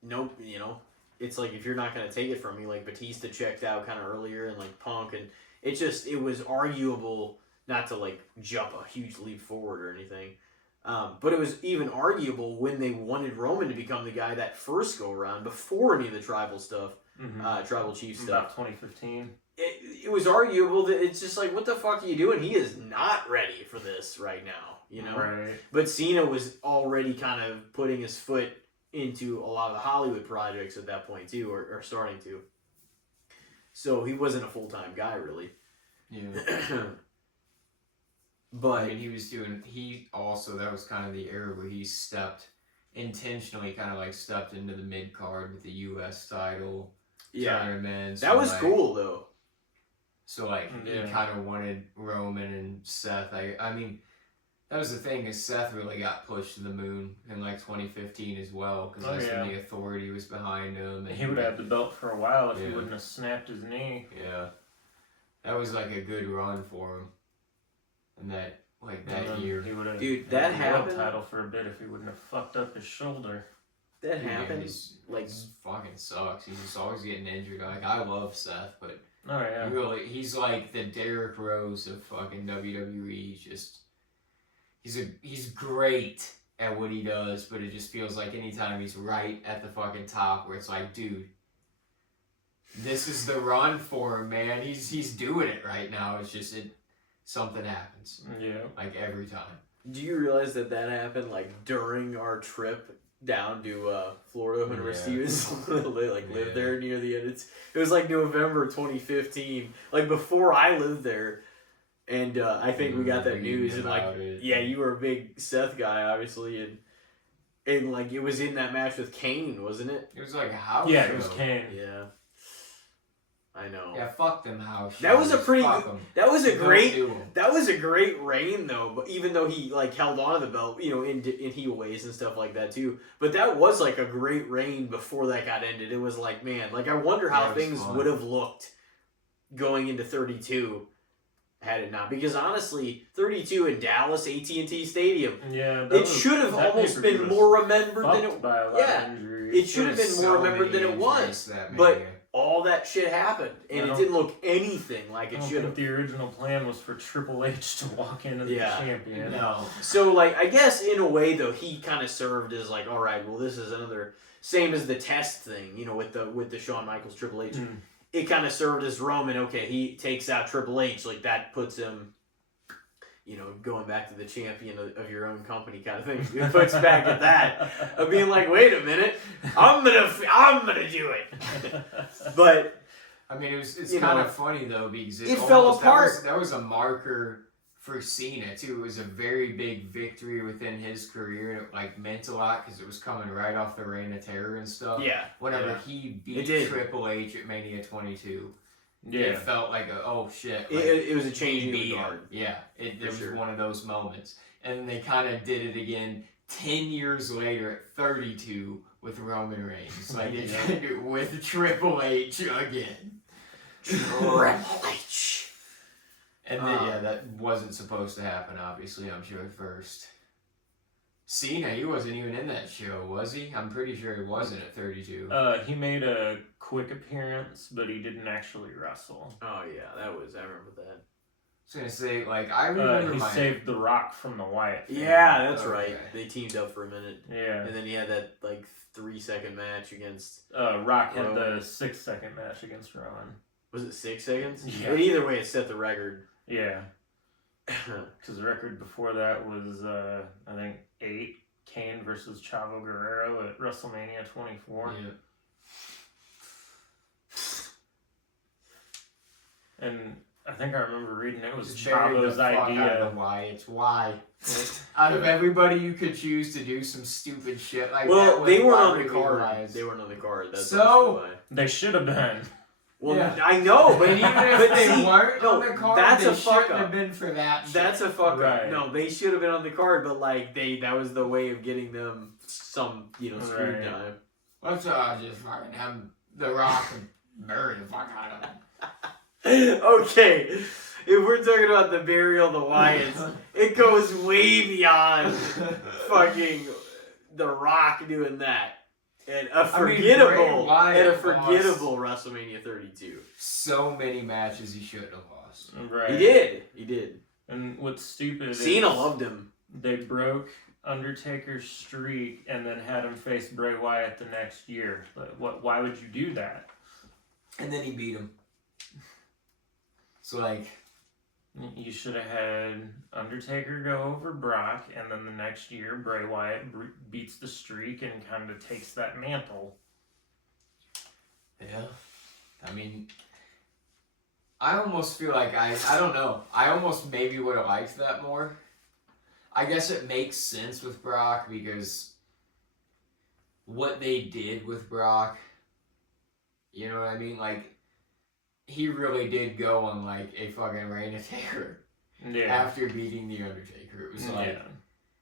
Nope, you know, it's like if you're not going to take it from me, like Batista checked out kind of earlier and like Punk, and it was arguable, not to like jump a huge leap forward or anything, but it was even arguable when they wanted Roman to become the guy that first go around before any of the tribal stuff, tribal chief stuff. About 2015. It was arguable that it's just like, what the fuck are you doing? He is not ready for this right now, you know? Right. But Cena was already kind of putting his foot into a lot of the Hollywood projects at that point too, or starting to. So he wasn't a full-time guy really. Yeah. But I mean, he also, that was kind of the era where he intentionally stepped into the mid-card with the U.S. title tournament. That was cool though. So he kind of wanted Roman and Seth. I mean, that was the thing, is Seth really got pushed to the moon in 2015 as well, because that's when the Authority was behind him. And he would have had the belt for a while if he wouldn't have snapped his knee. Yeah. That was a good run for him. And that year. He would have that had happened. The world title for a bit if he wouldn't have fucked up his shoulder. That happened. It fucking sucks. He's just always getting injured. I love Seth, but he's like the Derrick Rose of fucking WWE. He's great at what he does, but it just feels like anytime he's right at the fucking top, where it's like, dude, this is the run for him, man. He's doing it right now. It's just something happens. Yeah. Every time. Do you realize that happened during our trip down to Florida whenever Stevens lived there near the end? It was November 2015, before I lived there. And I think we got that news, and you were a big Seth guy, obviously, and it was in that match with Kane, wasn't it? It was a house. Yeah, it was Kane. Yeah, I know. Yeah, fuck them house. That was a pretty. That was a great reign though. But even though he held on to the belt, in heel ways and stuff like that too. But that was a great reign before that got ended. It was man, I wonder how things would have looked going into 32. Had it not, because honestly, 32 in Dallas, AT&T Stadium, it should have almost been more remembered than it. It should have been more remembered than it was. But all that shit happened, and it didn't look anything like it should have. The original plan was for Triple H to walk in as the champion. No. So I guess in a way though, he kind of served as all right, well, this is another same as the test thing, with the Shawn Michaels Triple H. It kind of served as Roman. Okay, he takes out Triple H. That puts him, going back to the champion of your own company kind of thing. It puts back at that of being wait a minute, I'm gonna do it. But I mean, it's kind of funny though, because it fell apart. That was a marker for Cena too. It was a very big victory within his career, and it meant a lot because it was coming right off the Reign of Terror and stuff. Yeah. Whenever he beat Triple H at Mania 22, it felt like oh shit. It was a change in the guard. Yeah, it was one of those moments, and they kind of did it again 10 years later at 32 with Roman Reigns. Like, with Triple H again. Triple H. And then, that wasn't supposed to happen, obviously, I'm sure, at first. Cena, he wasn't even in that show, was he? I'm pretty sure he wasn't at 32. He made a quick appearance, but he didn't actually wrestle. Oh, yeah, I remember that. I was gonna say, like, I remember he saved The Rock from the Wyatt family. Yeah, that's right. They teamed up for a minute. Yeah. And then he had that, like, 3-second match against... Rock had the 6-second match against Ron. Was it 6 seconds? Yeah. But either way, it set the record. Yeah. Because the record before that was, I think, 8. Kane versus Chavo Guerrero at WrestleMania 24. Yeah. And I think I remember reading it was Just buried the Chavo's fuck idea. out of the Wyatts. Why? Out of everybody you could choose to do some stupid shit like that. Well, they weren't on the really card. realized. They weren't on the card. That's So- why. They should have been. Well, Yeah. I know, But but even if but they see, weren't no, on the card, that's they a fuck shouldn't up. have been for that shit. That's a fuck Right. up. No, they should have been on the card, but like that was the way of getting them some, screen Right. time. Let's just fucking have The Rock and bury the fuck out of them. Okay, if we're talking about the burial of the Wyatts, it goes way beyond fucking The Rock doing that. And a forgettable, Bray Wyatt WrestleMania 32. So many matches he shouldn't have lost. Right. He did. And what's stupid Cena is loved him. they broke Undertaker's streak and then had him face Bray Wyatt the next year. But why would you do that? And then he beat him. So, like... You should have had Undertaker go over Brock, and then the next year Bray Wyatt beats the streak and kind of takes that mantle. Yeah. I mean... I almost feel like I don't know. I almost maybe would have liked that more. I guess it makes sense with Brock because what they did with Brock, you know what I mean? Like, he really did go on, like, a fucking reign of terror after beating The Undertaker. It was like,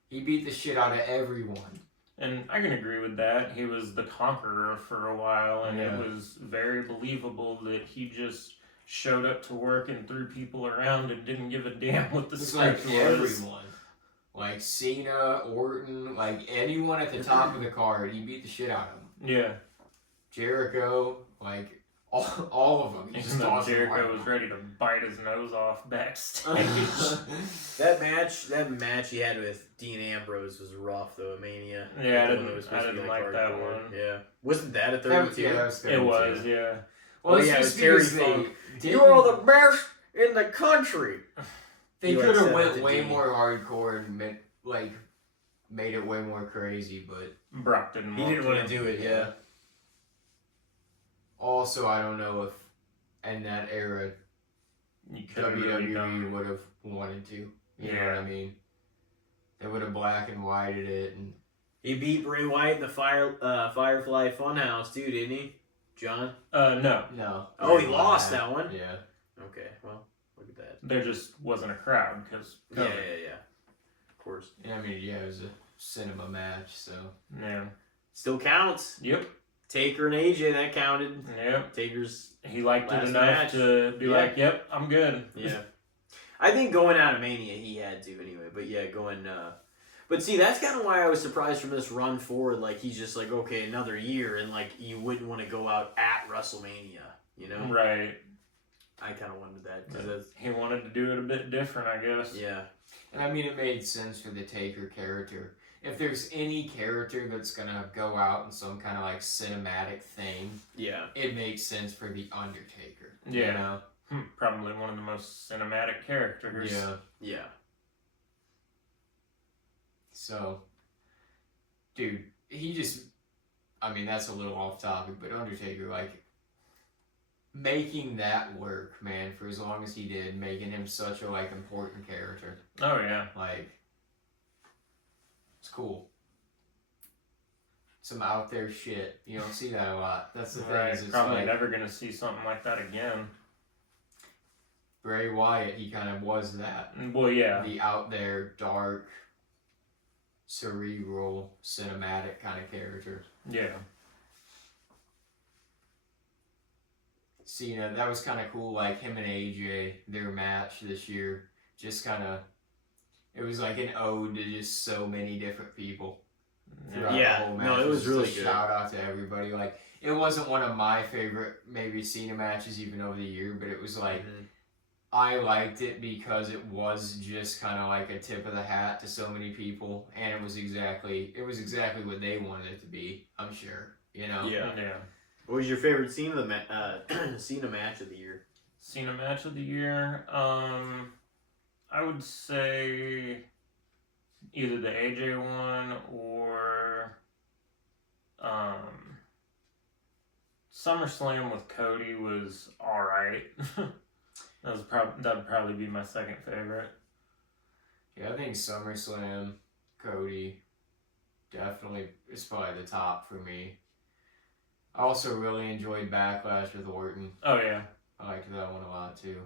he beat the shit out of everyone. And I can agree with that. He was the conqueror for a while, and it was very believable that he just showed up to work and threw people around and didn't give a damn what the script was. Everyone. Like Cena, Orton, like anyone at the top of the card, he beat the shit out of them. Yeah. Jericho, like all of them. He just tossed them Jericho right was out. ready to bite his nose off backstage. That match he had with Dean Ambrose was rough though. At Mania. Yeah, The one that was supposed I to be, didn't like like that hardcore. one. Yeah, wasn't that a That was 32? that was It was, yeah. Well, yeah, it was just Terry because Funk. they You're the best in the country. They He, like, could have said went that to way Dean. more hardcore and made it way more crazy, but Brock didn't He didn't want to do it. Yeah. also I don't know if in that era You could have really WWE done. would have wanted to. You know what I mean? They would have black and whited it, and He beat Bray Wyatt in the Firefly Funhouse too, didn't he, John? No. no. Oh, he lost that one. Yeah. Okay, well, look at that. There just wasn't a crowd because Yeah. Of course. I mean, yeah, it was a cinema match, so. Yeah. Still counts. Yep. Taker and AJ, that counted. Yep. Taker's. He liked it Last enough match. to be Yeah. like, "Yep, I'm good." Yeah. I think going out of Mania, he had to anyway. But yeah, going. But see, that's kind of why I was surprised from this run forward. Like, he's just like, okay, another year, and like, you wouldn't want to go out at WrestleMania, you know? Right. I kind of wanted that because He wanted to do it a bit different, I guess. yeah. And I mean, it made sense for the Taker character. If there's any character that's gonna go out in some kind of like cinematic thing, Yeah. it makes sense for the Undertaker. Yeah. You know? Probably one of the most cinematic characters. Yeah. Yeah. So, dude, he just, I mean, that's a little off topic, but Undertaker, like, making that work, man, for as long as he did, making him such a, like, important character. Oh yeah. Like, it's cool. Some out there shit. You don't see that a lot. That's the thing. Right. Is it's Probably like, never gonna see something like that again. Bray Wyatt, he kind of was that. Well, yeah. The out there, dark, cerebral, cinematic kind of character. Yeah. Cena, that was kind of cool. Like him and AJ, their match this year, just kind of, it was like an ode to just so many different people. throughout the Yeah, whole match. no, it was just really a good. Shout out to everybody. Like, it wasn't one of my favorite maybe Cena matches even over the year, but it was like I liked it because it was just kind of like a tip of the hat to so many people, and it was exactly what they wanted it to be. I'm sure, you know. Yeah. Yeah. What was your favorite Cena Cena match of the year? Cena match of the year. I would say either the AJ one or SummerSlam with Cody was alright. That'd probably be my second favorite. Yeah, I think SummerSlam, Cody, definitely is probably the top for me. I also really enjoyed Backlash with Orton. Oh yeah. I liked that one a lot too.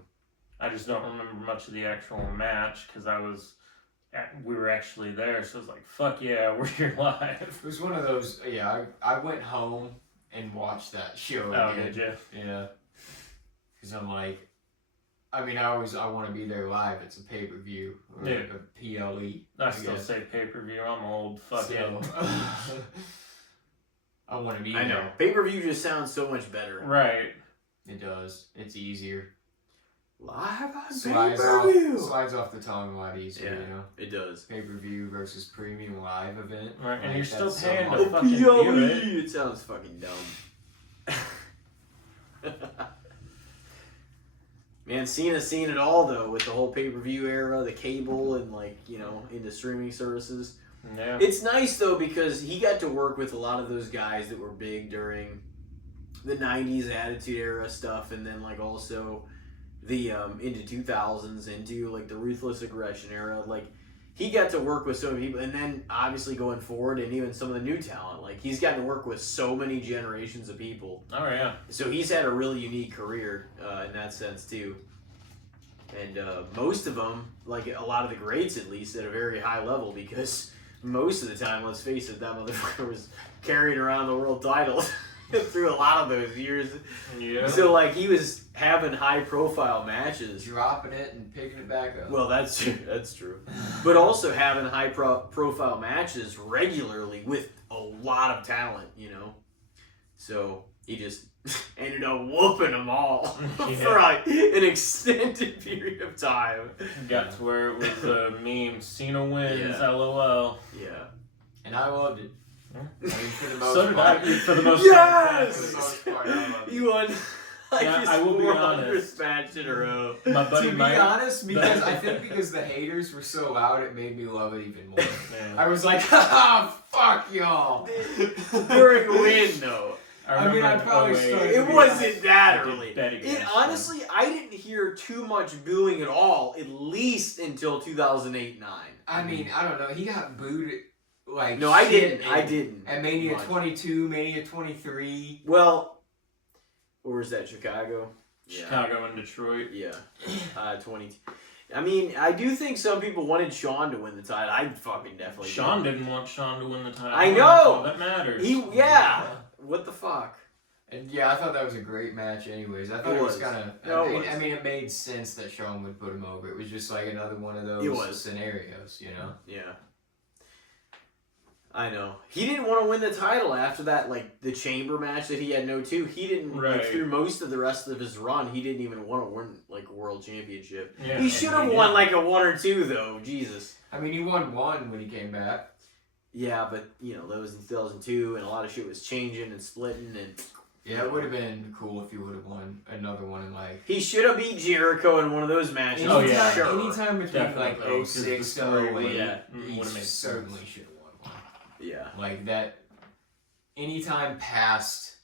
I just don't remember much of the actual match because we were actually there, so I was like, fuck yeah, we're here live. It was one of those, yeah, I went home and watched that show Oh, again. did you? Yeah. Because I'm like, I mean, I want to be there live. It's a pay-per-view or Yeah. a PLE. I still guess. say pay-per-view. I'm old. Fuck it. I want to be I know. there. Pay-per-view just sounds so much better. Right. It does. It's easier. Live on Slides pay-per-view. off the tongue a lot easier, Yeah. you know? It does. Pay-per-view versus premium live event. Right, and Like, you're still that's so paying hard. to fucking view it. It sounds fucking dumb. Man, Cena's seen it all though with the whole pay-per-view era, the cable, and like, you know, into streaming services. Yeah. It's nice though because he got to work with a lot of those guys that were big during the 90s Attitude Era stuff, and then like also the into 2000s, into like the Ruthless Aggression era. Like he got to work with so many people, and then obviously going forward, and even some of the new talent. Like he's gotten to work with so many generations of people. Oh yeah. So he's had a really unique career in that sense too. And most of them, like a lot of the greats at least, at a very high level, because most of the time, let's face it, that motherfucker was carrying around the world title through a lot of those years. Yeah. So like he was having high profile matches. Dropping it and picking it back up. Well, that's true. But also having high profile matches regularly with a lot of talent, you know. So he just ended up whooping them all for like an extended period of time. Got to where it was a meme. Cena wins. Yeah. LOL. Yeah. And I loved it. I mean, for the most So did part. I. For the most Yes! For the most part, I loved it. You won like Yeah, his I will be 400th honest. match in a row. My buddy To be Mike. honest, because I think because the haters were so loud, it made me love it even more. Yeah. I was like, ha, fuck y'all. During a win, though. I mean, I probably started- It wasn't that I did early. bet against It him. honestly, I didn't hear too much booing at all, at least until 2008-9. I mean, I don't know. He got booed like No, I shit didn't. I didn't. At Mania much. 22, Mania 23. Well, where was that? Chicago? Chicago and Detroit. Yeah. 20. I mean, I do think some people wanted Shawn to win the title. I fucking definitely Sean didn't want Sean to win the title. I and know! that's all that matters. Yeah. What the fuck? And yeah, I thought that was a great match anyways. I thought It it was was. kind of... No, it was. I mean, it made sense that Shawn would put him over. It was just like another one of It those was. scenarios, you know? Yeah. I know. He didn't want to win the title after that, like, the chamber match that he had no 2. He didn't, like, Right. through most of the rest of his run, he didn't even want to win, like, a world championship. Yeah. He should have he won, did. like, a 1 or 2, though. Jesus. I mean, he won one when he came back. Yeah, but, you know, that was in 2002, and a lot of shit was changing and splitting, and Yeah, it would have been cool if he would have won another one in like... he should have beat Jericho in one of those matches. Oh, yeah. Sure. Anytime between Definitely, like 'cause 06 the to story 08, Yeah. he Would've made certainly sense. should have won one. Yeah. Like that, anytime past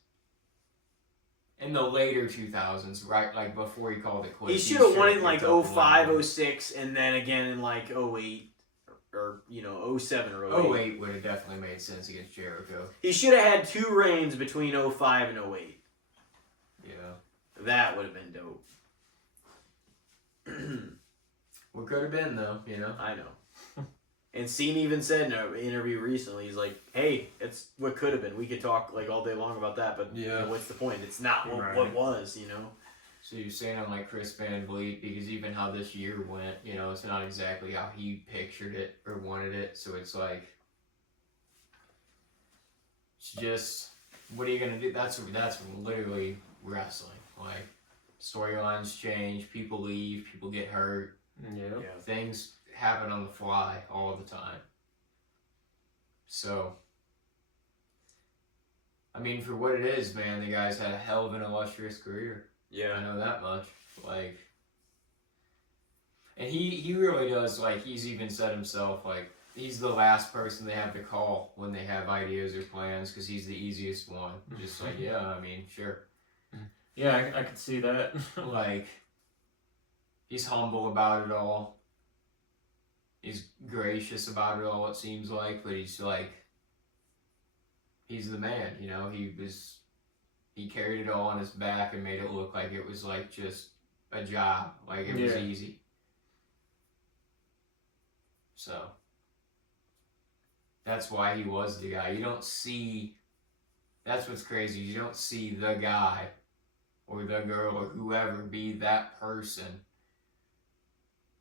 in the later 2000s, right? Like before he called it quits. He should have won it in, like, picked up 05, one. 06, and then again in, like, 08, or, you know, 07 or 08. 08 would have definitely made sense against Jericho. He should have had 2 reigns between 05 and 08. Yeah. That would have been dope. What could have been though, you know? I know. And Cena even said in an interview recently, he's like, "Hey, it's what could have been. We could talk like all day long about that, but you know, what's the point? It's not what was, you know." So you're saying I'm like Chris Van Vliet because even how this year went, you know, it's not exactly how he pictured it or wanted it. So it's like, it's just, what are you gonna do? That's literally wrestling. Like, storylines change, people leave, people get hurt. Yeah. Things happen on the fly all the time. So, I mean, for what it is, man, the guy's had a hell of an illustrious career. Yeah. I know that much. Like, and he really does, like, he's even said himself, like, he's the last person they have to call when they have ideas or plans because he's the easiest one. Just like, yeah, I mean, sure. Yeah, I could see that. Like, he's humble about it all. He's gracious about it all, it seems like, but he's like, he's the man, you know? He carried it all on his back and made it look like it was like just a job, like it was easy. So, that's why he was the guy. You don't see, that's what's crazy, you don't see the guy or the girl or whoever be that person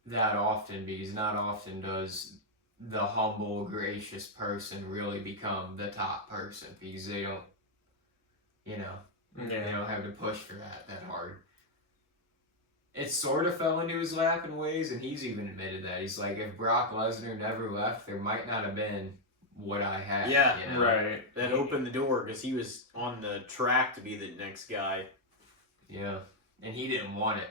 that often, because not often does the humble, gracious person really become the top person, because they don't, you know, they don't have to push for that hard. It sort of fell into his lap in ways, and he's even admitted that. He's like, if Brock Lesnar never left, there might not have been what I had. Yeah, you know? Right. That opened the door because he was on the track to be the next guy. Yeah, and he didn't want it.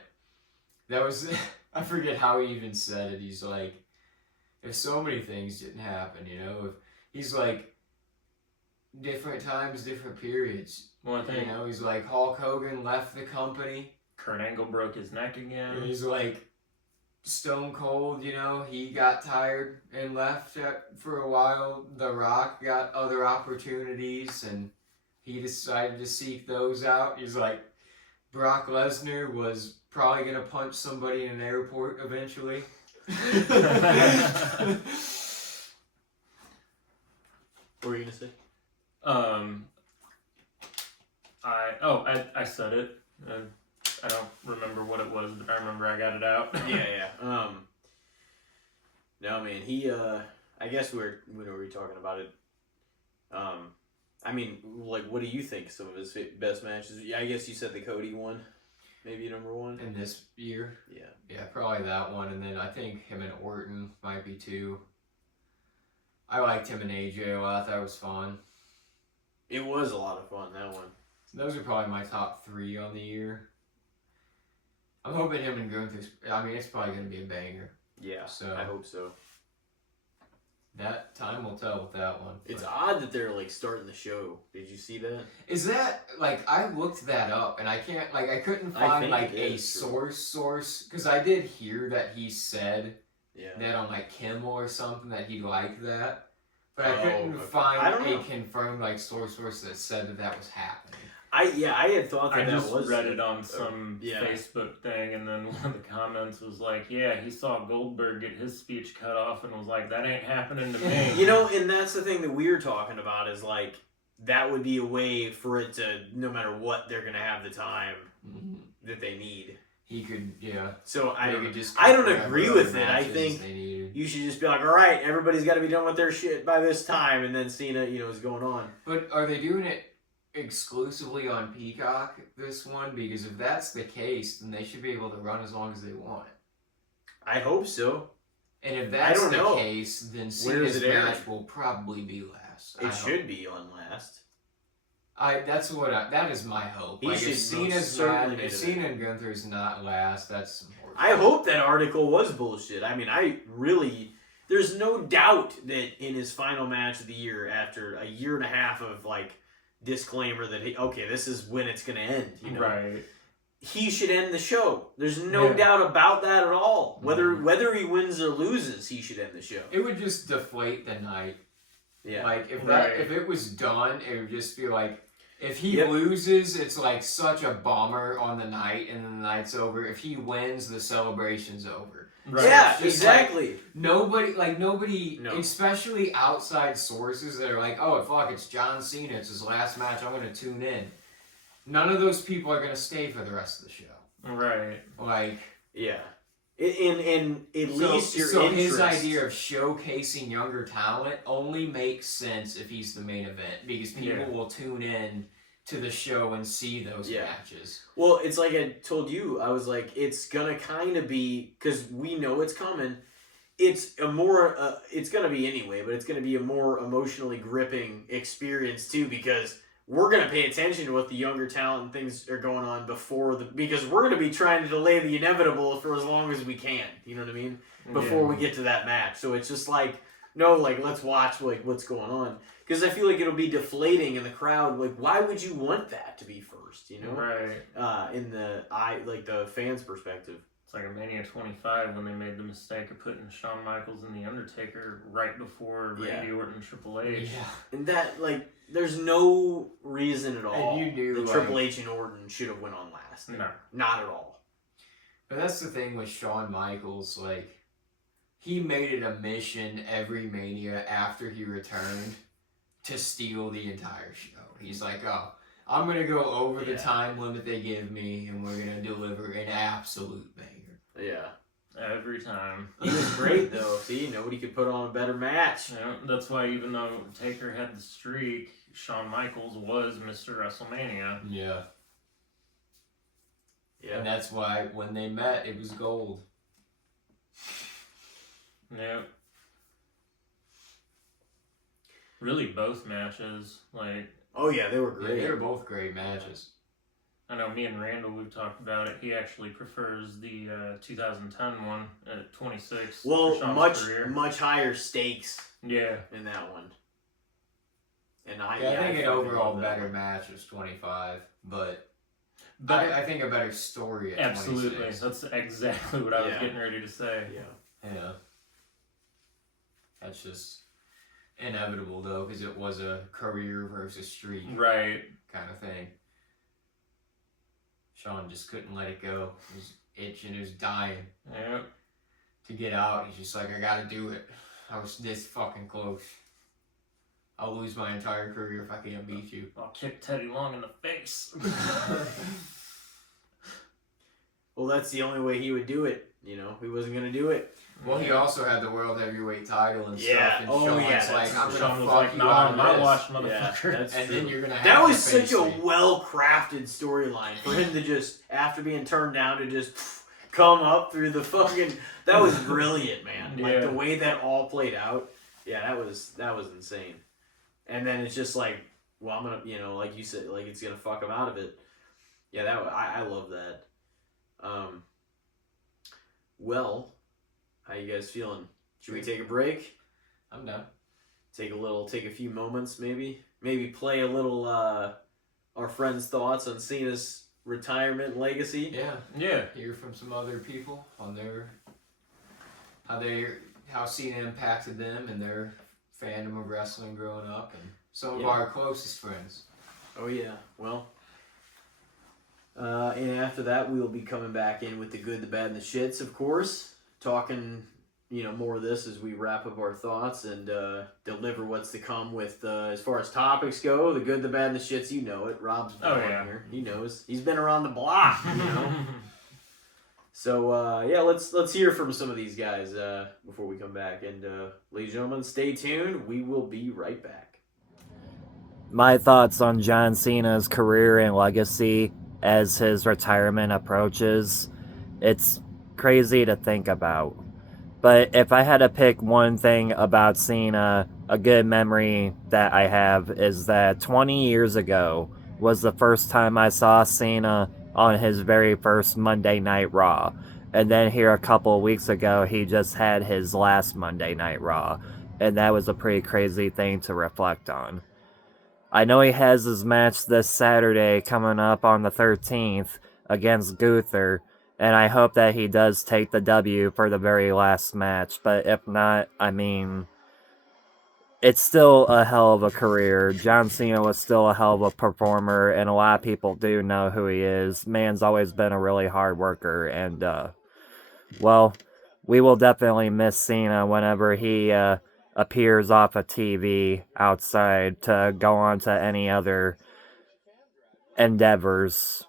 That was, I forget how he even said it. He's like, if so many things didn't happen, you know, if he's like, different times, different periods. Well, I think, you know, he's like, Hulk Hogan left the company. Kurt Angle broke his neck again. And he's like, Stone Cold, you know, he got tired and left for a while. The Rock got other opportunities and he decided to seek those out. He's like, Brock Lesnar was probably going to punch somebody in an airport eventually. What were you going to say? I said it. I don't remember what it was, but I remember I got it out. Yeah. No, man, he, I guess when we were talking about it, I mean, like, what do you think some of his best matches? Yeah, I guess you said the Cody one, maybe number one. In this year? Yeah. Yeah, probably that one, and then I think him and Orton might be two. I liked him and AJ a lot, that was fun. It was a lot of fun, that one. Those are probably my top three on the year. I'm hoping him and Gunther's, I mean, it's probably going to be a banger. Yeah, So- I hope so. That time will tell with that one. It's but- odd that they're, like, starting the show. Did you see that? Is that, like, I looked that up, and I can't, like, I couldn't I find, think like, it a is true. source, because I did hear that he said Yeah. that on, like, Kimmel or something, that he liked that. But I Oh, couldn't okay. find I don't a know. confirmed, like, source that said that was happening. I had thought that I just was read it on some yeah. Facebook thing, and then one of the comments was like, yeah, he saw Goldberg get his speech cut off and was like, that ain't happening to me. You know, and that's the thing that we're talking about is, like, that would be a way for it to, no matter what, they're going to have the time that they need. He could, yeah. So I They could just don't whatever agree other with it. I matches think they needed. you should just be like, all right, everybody's got to be done with their shit by this time, and then Cena, you know, is going on. But are they doing it exclusively on Peacock, this one? Because if that's the case, then they should be able to run as long as they want. I hope so. And if that's don't the know. case, then Where is Cena's it airing? match will probably be last. It should be on last. That is my hope. He Like, should if Cena's most certainly not, be if to Cena and Gunther's not last, that's important. I hope that article was bullshit. I mean, there's no doubt that in his final match of the year, after a year and a half of, like, disclaimer that, this is when it's going to end, you know? Right. He should end the show. There's no doubt about that at all. Mm-hmm. Whether he wins or loses, he should end the show. It would just deflate the night. Yeah. Like, if Right. if it was done, it would just be like, if he Yep. loses, it's like such a bummer on the night, and then the night's over. If he wins, the celebration's over. Right. Yeah, Just exactly. Nobody, No. especially outside sources that are like, oh fuck, it's John Cena, it's his last match, I'm gonna tune in. None of those people are gonna stay for the rest of the show. Right. Like, Yeah. And at least your so interest. his idea of showcasing younger talent only makes sense if he's the main event, because people will tune in to the show and see those matches. Well, it's like I told you, I was like, it's gonna kind of be, because we know it's coming. It's a more, it's gonna be anyway, but it's gonna be a more emotionally gripping experience too, because we're gonna pay attention to what the younger talent and things are going on because we're gonna be trying to delay the inevitable for as long as we can. You know what I mean? Before we get to that match. So it's just like, no, like let's watch like what's going on. Because I feel like it'll be deflating in the crowd. Like, why would you want that to be first? You know, Right. In the the fans' perspective. It's like a Mania 25 when they made the mistake of putting Shawn Michaels and The Undertaker right before Randy Orton and Triple H. Yeah. And that, like, there's no reason at all And you knew, that Triple H and Orton should have went on last. No. Not at all. But that's the thing with Shawn Michaels, like, he made it a mission every Mania after he returned to steal the entire show. He's like, oh, I'm going to go over the time limit they give me, and we're going to deliver an absolute banger. Yeah. Every time. He was great, though. See, nobody could put on a better match. Yeah, that's why even though Taker had the streak, Shawn Michaels was Mr. WrestleMania. Yeah. Yeah. And that's why when they met, it was gold. Yep. Really, both matches. Like, Oh, yeah, they were great. They were both great matches. I know me and Randall, we've talked about it. He actually prefers the 2010 one at 26. Well, for Shawn's much career. higher stakes Yeah. in that one. And I think an fucking overall love that better one. match was 25, but But I think a better story at absolutely. 26. That's exactly what I was getting ready to say. Yeah. Yeah. That's just inevitable, though, because it was a career versus streak Right. kind of thing. Shawn just couldn't let it go. He was itching, he was dying Yep. to get out. He's just like, I gotta do it. I was this fucking close. I'll lose my entire career if I can't beat you. I'll kick Teddy Long in the face. Well, that's the only way he would do it. You know, he wasn't going to do it. Well, he also had the world heavyweight title and Yeah. stuff. And Oh, Shawn's yeah, like, I'm Shawn gonna was fuck like, you "Not out on of my this." watch, Yeah, motherfucker. that's And true. then you're gonna have That to was such face a me. well-crafted storyline for him to just, after being turned down, to just come up through the fucking. That was brilliant, man. Like the way that all played out. Yeah, that was insane. And then it's just like, well, I'm gonna, you know, like you said, like it's gonna fuck him out of it. Yeah, I love that. Well, how you guys feeling? Should we take a break? I'm done. Take a few moments, maybe play a little our friends' thoughts on Cena's retirement and legacy. Yeah. Hear from some other people on how Cena impacted them and their fandom of wrestling growing up, and some of our closest friends. Oh yeah. Well, and after that, we will be coming back in with the good, the bad, and the shits, of course, talking. You know, more of this as we wrap up our thoughts and deliver what's to come with as far as topics go, the good, the bad, and the shits. You know it. Rob's been on here. He knows. He's been around the block. You know. So yeah, let's hear from some of these guys before we come back. And ladies and gentlemen, stay tuned. We will be right back. My thoughts on John Cena's career and legacy as his retirement approaches. It's crazy to think about. But if I had to pick one thing about Cena, a good memory that I have is that 20 years ago was the first time I saw Cena on his very first Monday Night Raw. And then here a couple of weeks ago, he just had his last Monday Night Raw. And that was a pretty crazy thing to reflect on. I know he has his match this Saturday coming up on the 13th against Gaither. And I hope that he does take the W for the very last match. But if not, I mean, it's still a hell of a career. John Cena was still a hell of a performer, and a lot of people do know who he is. Man's always been a really hard worker. And, well, we will definitely miss Cena whenever he appears off a TV outside to go on to any other endeavors.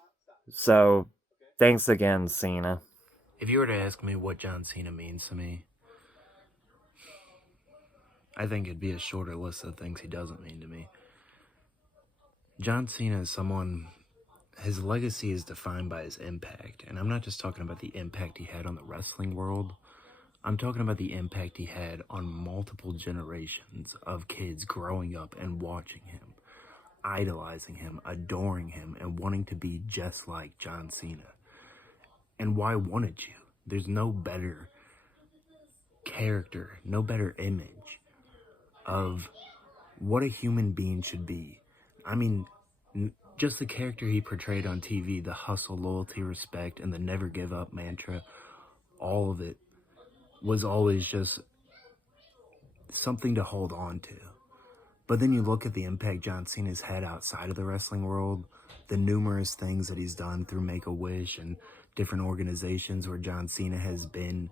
So, thanks again, Cena. If you were to ask me what John Cena means to me, I think it'd be a shorter list of things he doesn't mean to me. John Cena is someone, his legacy is defined by his impact. And I'm not just talking about the impact he had on the wrestling world. I'm talking about the impact he had on multiple generations of kids growing up and watching him, idolizing him, adoring him, and wanting to be just like John Cena. And why wouldn't you? There's no better character, no better image of what a human being should be. I mean, just the character he portrayed on TV, the hustle, loyalty, respect, and the never give up mantra, all of it was always just something to hold on to. But then you look at the impact John Cena's had outside of the wrestling world, the numerous things that he's done through Make-A-Wish and different organizations where John Cena has been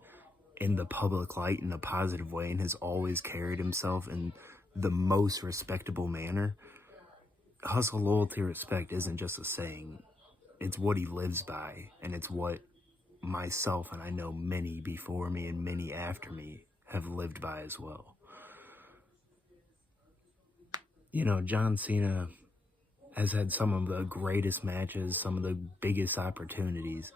in the public light in a positive way and has always carried himself in the most respectable manner. Hustle, loyalty, respect isn't just a saying. It's what he lives by, and it's what myself, and I know many before me and many after me, have lived by as well. You know, John Cena has had some of the greatest matches, some of the biggest opportunities,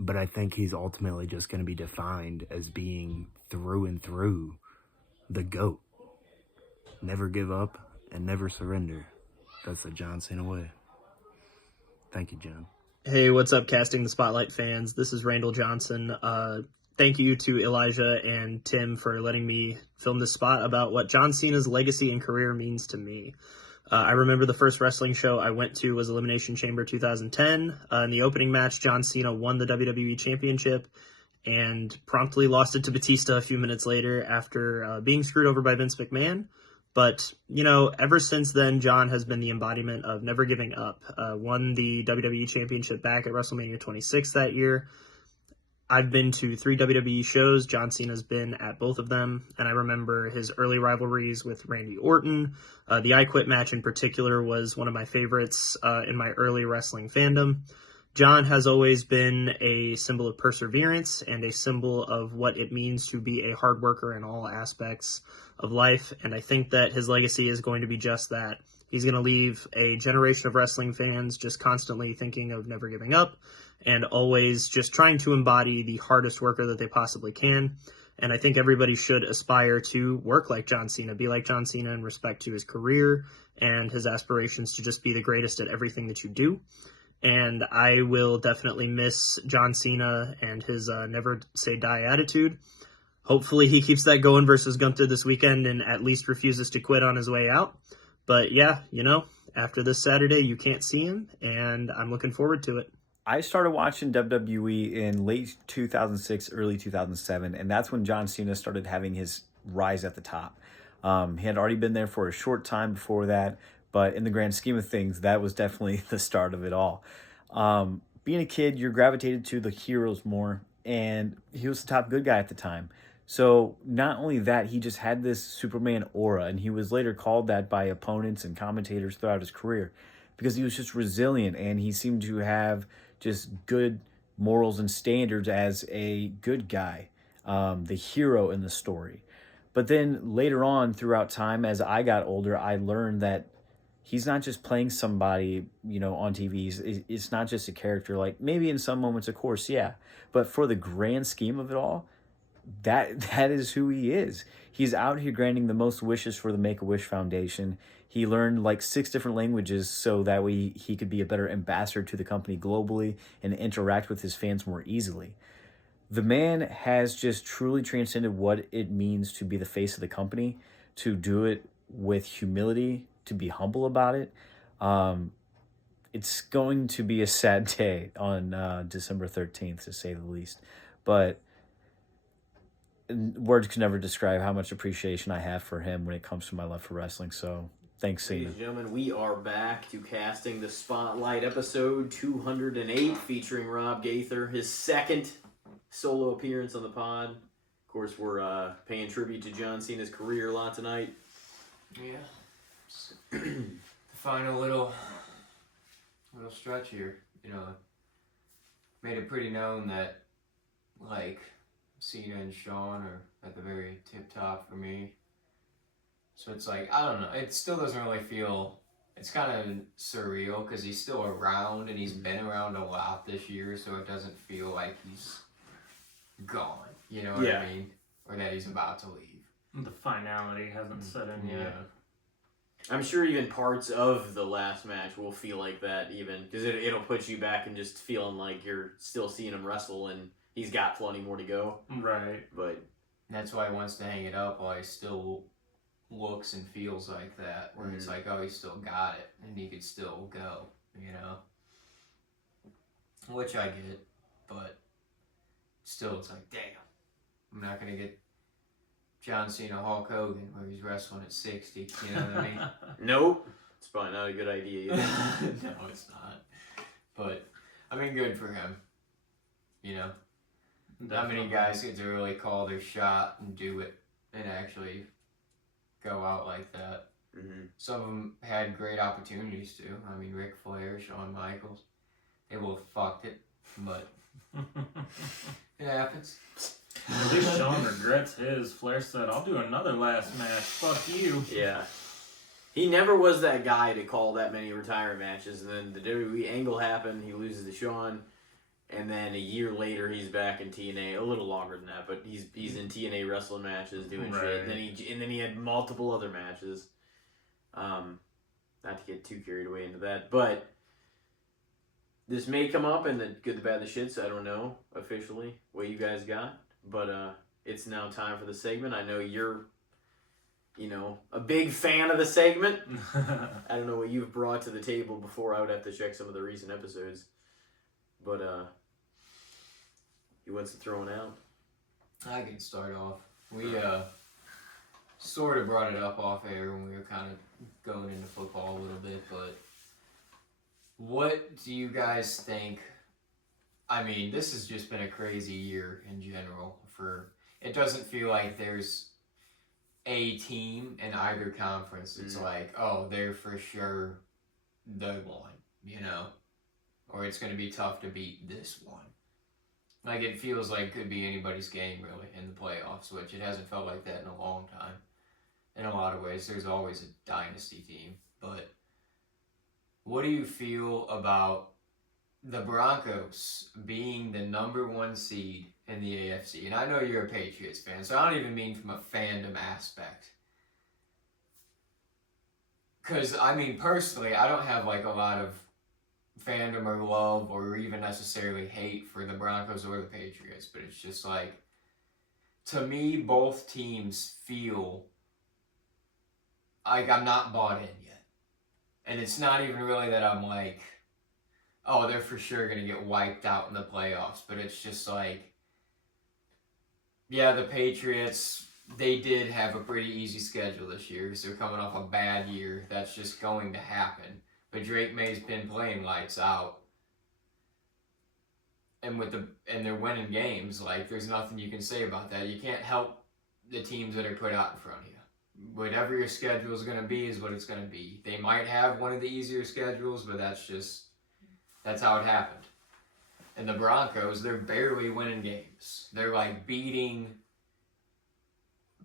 but I think he's ultimately just going to be defined as being through and through the GOAT. Never give up and never surrender. That's the John Cena way. Thank you, John. Hey, what's up, Casting the Spotlight fans? This is Randall Johnson. Thank you to Elijah and Tim for letting me film this spot about what John Cena's legacy and career means to me. I remember the first wrestling show I went to was Elimination Chamber 2010. In the opening match, John Cena won the WWE Championship and promptly lost it to Batista a few minutes later after being screwed over by Vince McMahon. But, you know, ever since then, John has been the embodiment of never giving up. Won the WWE Championship back at WrestleMania 26 that year. I've been to 3 WWE shows. John Cena's been at both of them. And I remember his early rivalries with Randy Orton. The I Quit match in particular was one of my favorites in my early wrestling fandom. John has always been a symbol of perseverance and a symbol of what it means to be a hard worker in all aspects of life, and I think that his legacy is going to be just that. He's going to leave a generation of wrestling fans just constantly thinking of never giving up and always just trying to embody the hardest worker that they possibly can. And I think everybody should aspire to work like John Cena, be like John Cena in respect to his career and his aspirations to just be the greatest at everything that you do. And I will definitely miss John Cena and his never say die attitude. Hopefully he keeps that going versus Gunther this weekend and at least refuses to quit on his way out. But yeah, you know, after this Saturday, you can't see him, and I'm looking forward to it. I started watching WWE in late 2006, early 2007, and that's when John Cena started having his rise at the top. He had already been there for a short time before that, but in the grand scheme of things, that was definitely the start of it all. Being a kid, you're gravitated to the heroes more, and he was the top good guy at the time. So not only that, he just had this Superman aura, and he was later called that by opponents and commentators throughout his career because he was just resilient, and he seemed to have just good morals and standards as a good guy, the hero in the story. But then later on throughout time, as I got older, I learned that he's not just playing somebody, you know, on TV. It's not just a character. Like, maybe in some moments, of course, yeah. But for the grand scheme of it all, that is who he is. He's out here granting the most wishes for the Make-A-Wish Foundation. He learned like 6 different languages so that way he could be a better ambassador to the company globally and interact with his fans more easily. The man has just truly transcended what it means to be the face of the company, to do it with humility, to be humble about it. It's going to be a sad day on December 13th, to say the least. But words can never describe how much appreciation I have for him when it comes to my love for wrestling. So thanks, Cena. Ladies and gentlemen, we are back to Casting the Spotlight, episode 208, featuring Rob Gaither, his second solo appearance on the pod. Of course, we're paying tribute to John Cena's career a lot tonight. Yeah. The final little stretch here, made it pretty known that, like, Cena and Shawn are at the very tip top for me. So it's like, I don't know, it still doesn't really feel, it's kind of surreal because he's still around and he's been around a lot this year, so it doesn't feel like he's gone, you know what I mean? Or that he's about to leave. The finality hasn't set in yet. I'm sure even parts of the last match will feel like that, even because it'll put you back and just feeling like you're still seeing him wrestle and he's got plenty more to go. Right. But that's why he wants to hang it up while he still looks and feels like that, where it's like, oh, he still got it and he could still go, which I get, but still it's like, damn, I'm not gonna get John Cena Hulk Hogan where he's wrestling at 60, you know what I mean? nope, it's probably not a good idea either. No, it's not. But I mean, good for him. Not many guys get to really call their shot and do it and actually go out like that. Mm-hmm. Some of them had great opportunities to. I mean, Ric Flair, Shawn Michaels, they both fucked it, but it happens. At least Shawn regrets his. Flair said, I'll do another last match. Fuck you. Yeah. He never was that guy to call that many retirement matches, and then the WWE angle happened, he loses to Shawn, and then a year later he's back in TNA, a little longer than that, but he's in TNA wrestling matches, doing shit, and then he had multiple other matches. Not to get too carried away into that, but this may come up in the good, the bad, the shits. I don't know officially what you guys got, but it's now time for the segment. I know you're, a big fan of the segment. I don't know what you've brought to the table before. I would have to check some of the recent episodes, but you wants to throw one out? I can start off. We sort of brought it up off air when we were kind of going into football a little bit, but what do you guys think? I mean, this has just been a crazy year in general. It doesn't feel like there's a team in either conference. It's like, oh, they're for sure the one, or it's going to be tough to beat this one. Like, it feels like it could be anybody's game, really, in the playoffs, which it hasn't felt like that in a long time. In a lot of ways, there's always a dynasty team. But what do you feel about the Broncos being the number 1 seed in the AFC? And I know you're a Patriots fan, so I don't even mean from a fandom aspect. Because, I mean, personally, I don't have, like, a lot of fandom or love or even necessarily hate for the Broncos or the Patriots, but it's just like, to me, both teams feel like I'm not bought in yet. And it's not even really that I'm like, oh, they're for sure going to get wiped out in the playoffs, but it's just like, yeah, the Patriots, they did have a pretty easy schedule this year, so they're coming off a bad year. That's just going to happen. But Drake May's been playing lights out. And they're winning games. Like, there's nothing you can say about that. You can't help the teams that are put out in front of you. Whatever your schedule is going to be is what it's going to be. They might have one of the easier schedules, but that's how it happened. And the Broncos, they're barely winning games. They're like beating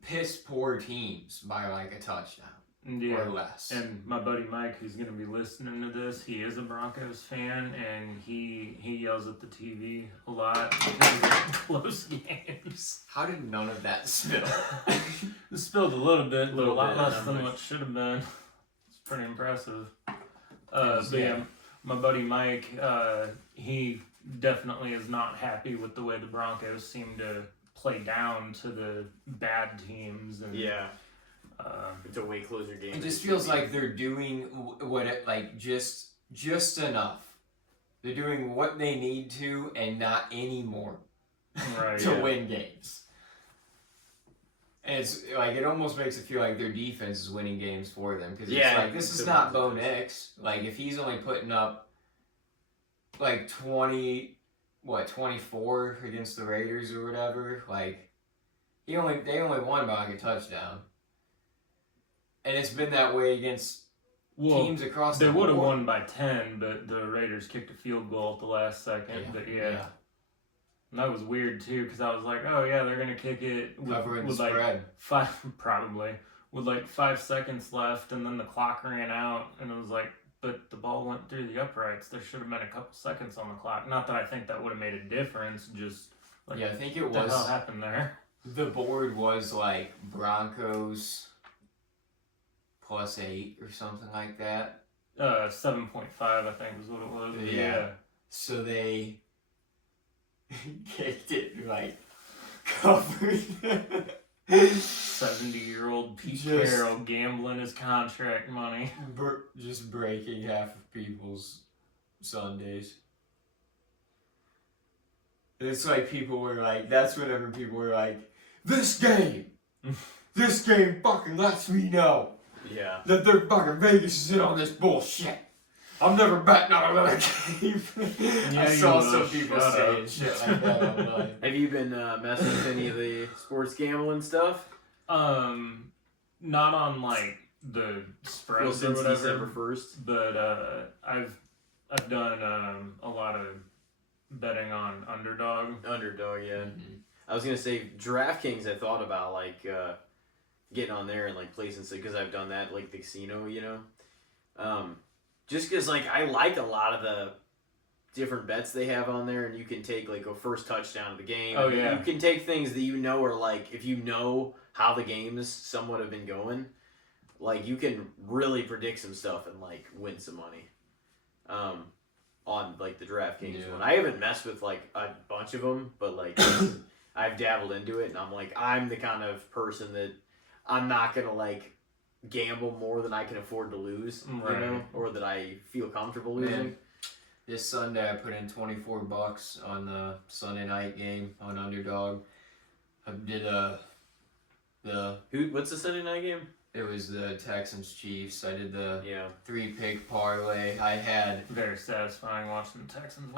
piss poor teams by like a touchdown. Or less. And my buddy Mike, who's going to be listening to this, he is a Broncos fan, and he yells at the TV a lot because of close games. How did none of that spill? It spilled a little bit, but a lot less than what should have been. It's pretty impressive. But yeah, my buddy Mike, he definitely is not happy with the way the Broncos seem to play down to the bad teams. And it's a way closer game. It just feels like they're doing just enough. They're doing what they need to and not any more to win games. And it's like, it almost makes it feel like their defense is winning games for them, because it's like, this is not Bo Nix. Like, if he's only putting up like 20 24 against the Raiders or whatever. Like, they only won by like a touchdown. And it's been that way against teams across the board. They would have won board. by 10, but the Raiders kicked a field goal at the last second. Yeah. But yeah. And that was weird too, because I was like, oh yeah, they're gonna kick it with like spread. With like 5 seconds left, and then the clock ran out, and it was like, but the ball went through the uprights. There should have been a couple seconds on the clock. Not that I think that would have made a difference. Just like, I think it what the was. hell happened there? The board was like Broncos +8 or something like that. 7.5, I think was what it was. Yeah. So they kicked it like covered. 70-year-old Pete Carroll gambling his contract money. Just breaking half of people's Sundays. It's like people were like, that's whenever people were like, this game fucking lets me know that they're fucking Vegas is in on this bullshit. I'm never betting on another game. I saw some people saying shit like that online. Have you been messing with any of the sports gambling stuff? Not on like the spreads or since whatever. December 1st. But I've done a lot of betting on underdog. Underdog, yeah. Mm-hmm. I was gonna say DraftKings. I thought about like getting on there and like placing because I've done that like the casino, you know. Just because like I like a lot of the different bets they have on there, and you can take like a first touchdown of the game. Oh yeah. You can take things that you know are like if you know how the games somewhat have been going, like you can really predict some stuff and like win some money. On like the DraftKings one, I haven't messed with like a bunch of them, but like I've dabbled into it, and I'm like I'm the kind of person that I'm not gonna like gamble more than I can afford to lose, you know, or that I feel comfortable losing. Man, this Sunday I put in $24 on the Sunday night game on underdog. I did what's the Sunday night game? It was the Texans Chiefs. I did the 3-pick parlay. I had very satisfying watching the Texans.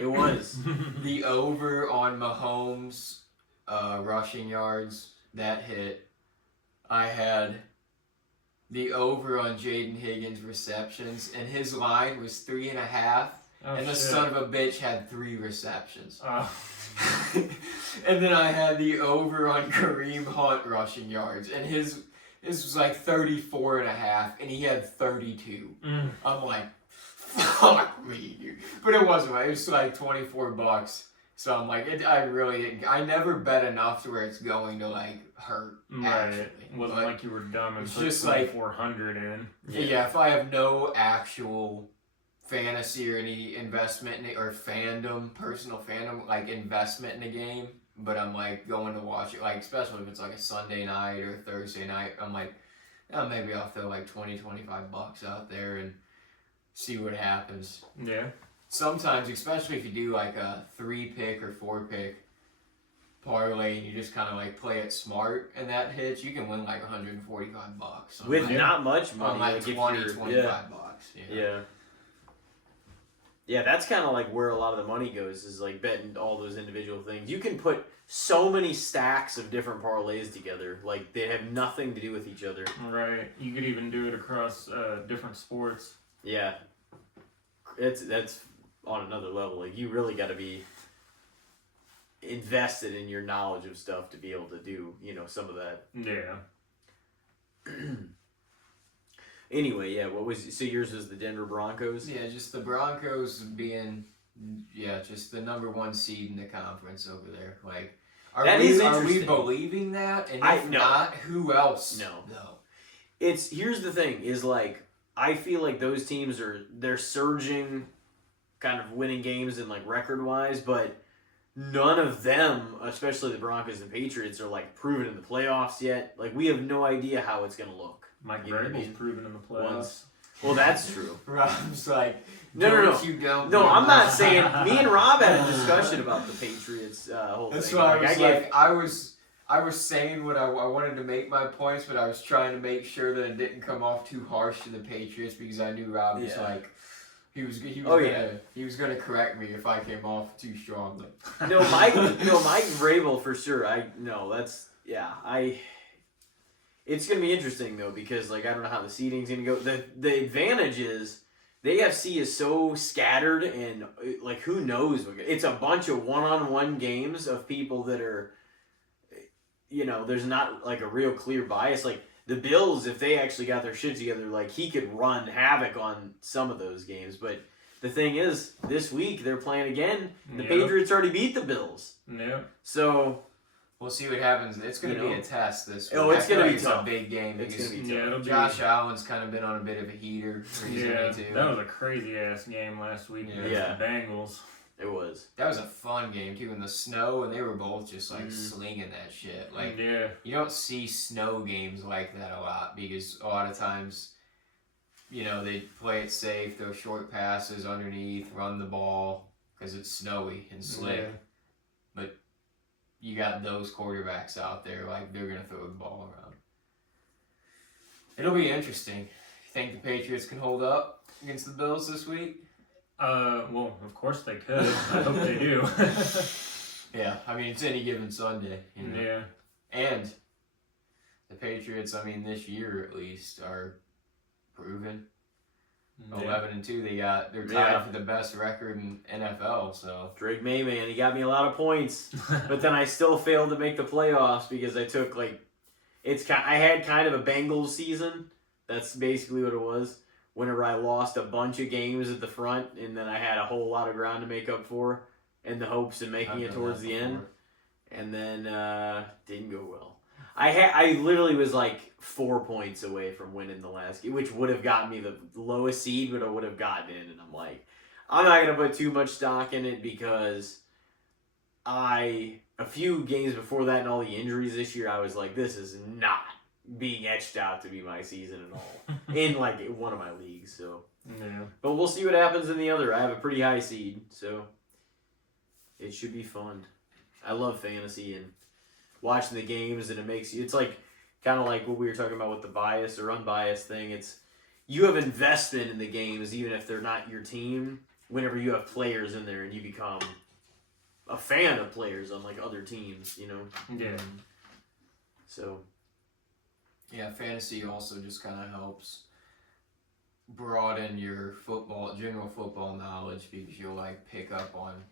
It was the over on Mahomes rushing yards that hit. I had the over on Jaden Higgins receptions, and his line was 3.5. And the son of a bitch had 3 receptions. And then I had the over on Kareem Hunt rushing yards, and his was like 34.5, and he had 32. I'm like, fuck me, dude. But it wasn't. It was like $24. So I'm like, I really didn't. I never bet enough to where it's going to like hurt. Actually, it wasn't like you were dumb and put just like 400 in. Yeah, if I have no actual fantasy or any investment or fandom, personal fandom, like investment in a game, but I'm like going to watch it, like especially if it's like a Sunday night or Thursday night, I'm like, oh, maybe I'll throw like $20-25 out there and see what happens. Yeah. Sometimes, especially if you do like a 3-pick or 4-pick parlay and you just kind of like play it smart and that hits, you can win like $145 with like, not much money, on like $20-25. Yeah, that's kind of like where a lot of the money goes, is like betting all those individual things. You can put so many stacks of different parlays together, like they have nothing to do with each other. Right. You could even do it across different sports. Yeah. That's on another level. Like you really got to be invested in your knowledge of stuff to be able to do, you know, some of that. Yeah. Anyway, yeah, so yours was the Denver Broncos? Yeah, just the Broncos being, just the number 1 seed in the conference over there. Like, are we believing that? And if not, who else? No. Here's the thing, is like, I feel like those teams they're surging, kind of winning games and like record-wise, but none of them, especially the Broncos and Patriots, are like proven in the playoffs yet. Like, we have no idea how it's going to look. Mike Vrabel's proven in the playoffs. Well, that's true. Rob's like, no. No, I'm not saying. Me and Rob had a discussion about the Patriots whole That's thing. That's why I was saying what I wanted to make my points, but I was trying to make sure that it didn't come off too harsh to the Patriots because I knew Rob was like, He was Oh, he was gonna correct me if I came off too strongly. No, Mike Vrabel for sure. It's gonna be interesting though because like I don't know how the seeding's gonna go. The advantage is the AFC is so scattered and like who knows? It's a bunch of one-on-one games of people that are, there's not like a real clear bias. Like the Bills, if they actually got their shit together, like he could run havoc on some of those games. But the thing is, this week they're playing again. The Patriots already beat the Bills. Yeah. So we'll see what happens. It's going to be a test this week. Oh, it's going to be tough. It's a big game. It's going to be tough. Josh Allen's kind of been on a bit of a heater recently, too. That was a crazy-ass game last week against the Bengals. It was. That was a fun game, too, in the snow, and they were both just, like, slinging that shit. Like, you don't see snow games like that a lot because a lot of times, they play it safe, throw short passes underneath, run the ball because it's snowy and slick. Yeah. But you got those quarterbacks out there, like, they're going to throw the ball around. It'll be interesting. You think the Patriots can hold up against the Bills this week? Well, of course they could. I hope they do. Yeah, I mean, it's any given Sunday. Yeah. And the Patriots, I mean, this year at least, are proven. 11-2, they're tied for the best record in NFL, so. Drake May, man, he got me a lot of points. But then I still failed to make the playoffs because I took, I had kind of a Bengals season. That's basically what it was. Whenever I lost a bunch of games at the front, and then I had a whole lot of ground to make up for, in the hopes of making it towards the end, and then didn't go well. I literally was like 4 points away from winning the last game, which would have gotten me the lowest seed, but I would have gotten in, and I'm like, I'm not gonna put too much stock in it because a few games before that and all the injuries this year, I was like, this is not being etched out to be my season at all in one of my leagues. So, but we'll see what happens in the other. I have a pretty high seed, so it should be fun. I love fantasy and watching the games, and it's like kind of like what we were talking about with the bias or unbiased thing. It's you have invested in the games even if they're not your team. Whenever you have players in there and you become a fan of players on other teams, Yeah. So. Yeah, fantasy also just kind of helps broaden your general football knowledge because you'll pick up on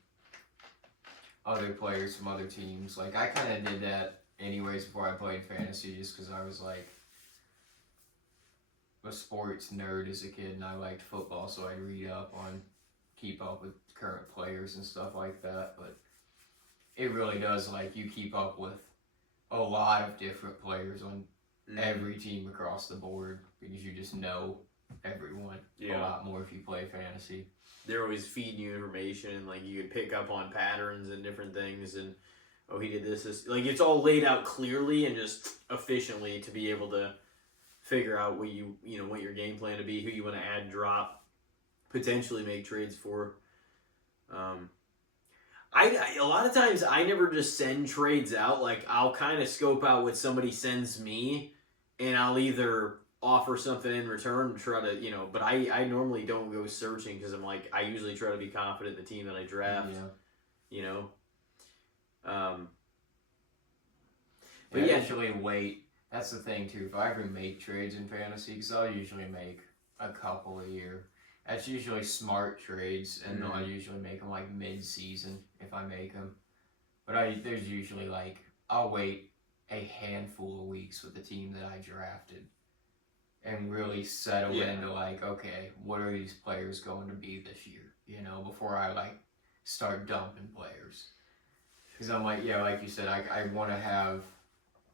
other players from other teams. I kind of did that anyways before I played fantasy just because I was a sports nerd as a kid and I liked football, so I'd keep up with current players and stuff like that. But it really does you keep up with a lot of different players on every team across the board because you just know everyone a lot more if you play fantasy. They're always feeding you information and you can pick up on patterns and different things and he did this it's all laid out clearly and just efficiently to be able to figure out what what your game plan to be, who you want to add, drop, potentially make trades for. A lot of times I never just send trades out. I'll kind of scope out what somebody sends me and I'll either offer something in return and try to, but I normally don't go searching because I usually try to be confident in the team that I draft, But I usually wait. That's the thing too. If I ever make trades in fantasy, because I'll usually make a couple a year. That's usually smart trades, and I'll usually make them mid-season if I make them. But there's usually I'll wait a handful of weeks with the team that I drafted and really settle into okay, what are these players going to be this year? Before I start dumping players. Because I'm like you said, I want to have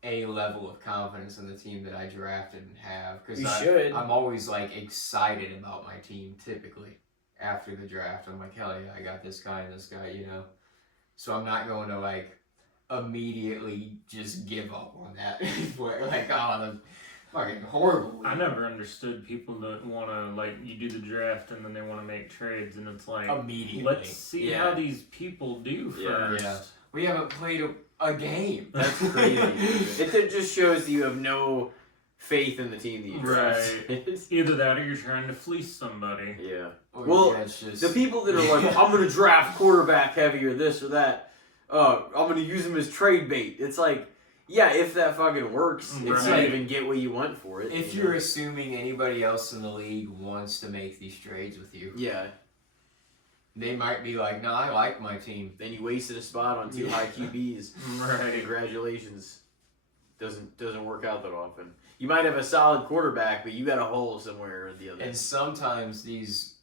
a level of confidence in the team that I drafted and have. Because I'm always excited about my team typically after the draft. I'm like, hell yeah, I got this guy and this guy, So I'm not going to immediately just give up on that. The fucking horrible. I never understood people that want to you do the draft and then they want to make trades and it's immediately. Let's see how these people do first. Yeah. We haven't played a game. That's crazy. It just shows you have no faith in the team that you drafted. Right. Either that or you're trying to fleece somebody. Yeah. Or Well, it's just the people that are like, I'm going to draft quarterback heavy or this or that, I'm going to use him as trade bait. It's like, yeah, if that fucking works, if you Right. even get what you want for it. if you you're know? assuming anybody else in the league wants to make these trades with you, Yeah, they might be like, no, I like my team. then you wasted a spot on 2 high QBs. Right. Congratulations. Doesn't work out that often. You might have a solid quarterback, but you got a hole somewhere or the other. And sometimes these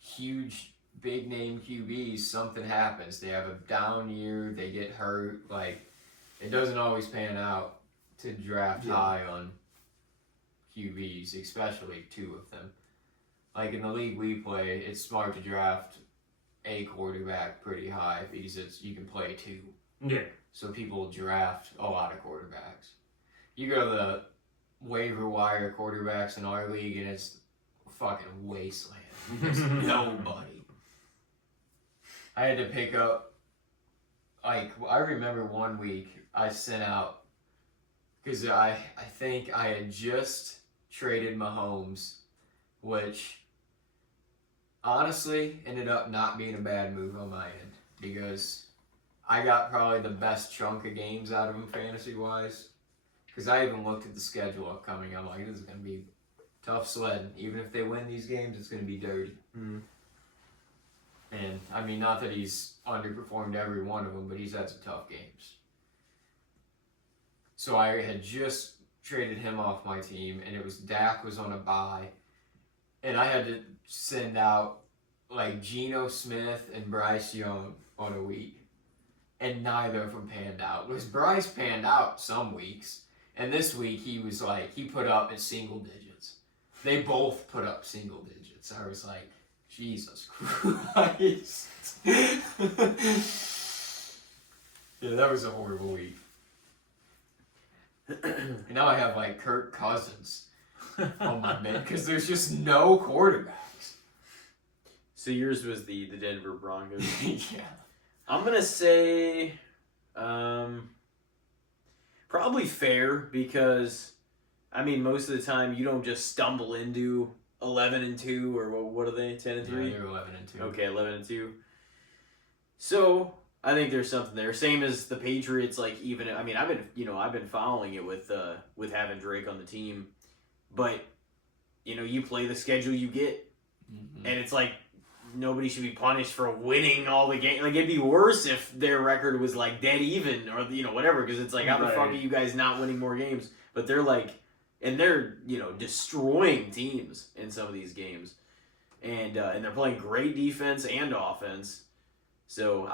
huge, big name QBs, something happens. They have a down year, they get hurt. Like, it doesn't always pan out to draft high on QBs, especially 2 of them. Like in the league we play, it's smart to draft a quarterback pretty high because you can play 2. Yeah. So people draft a lot of quarterbacks. You go to the waiver wire quarterbacks in our league and it's a fucking wasteland. There's nobody. I had to pick up, like, I remember one week I sent out, because I think I had just traded Mahomes, which honestly ended up not being a bad move on my end, because I got probably the best chunk of games out of him fantasy-wise, because I even looked at the schedule upcoming. I'm like, this is going to be tough sledding. Even if they win these games, it's going to be dirty. Mm. And, I mean, not that he's underperformed every one of them, but he's had some tough games. So I had just traded him off my team, and it was Dak was on a bye, and I had to send out, like, Geno Smith and Bryce Young on a week, and neither of them panned out. Because Bryce panned out some weeks, and this week he was like, he put up in single digits. They both put up single digits. I was like, Jesus Christ. Yeah, that was a horrible week. And now I have like Kirk Cousins on my bench because there's just no quarterbacks. So yours was the Denver Broncos. Yeah. I'm gonna say, probably fair, because, I mean, most of the time you don't just stumble into 11-2 or what are they, 10-3? Yeah, they're 11-2. Okay, 11-2. So I think there's something there. Same as the Patriots. Like, even, I mean, I've been following it with having Drake on the team, but you play the schedule you get, and it's like nobody should be punished for winning all the games. Like, it'd be worse if their record was like dead even or whatever, because it's like, how the fuck are you guys not winning more games? But they're like, and they're destroying teams in some of these games, and they're playing great defense and offense. So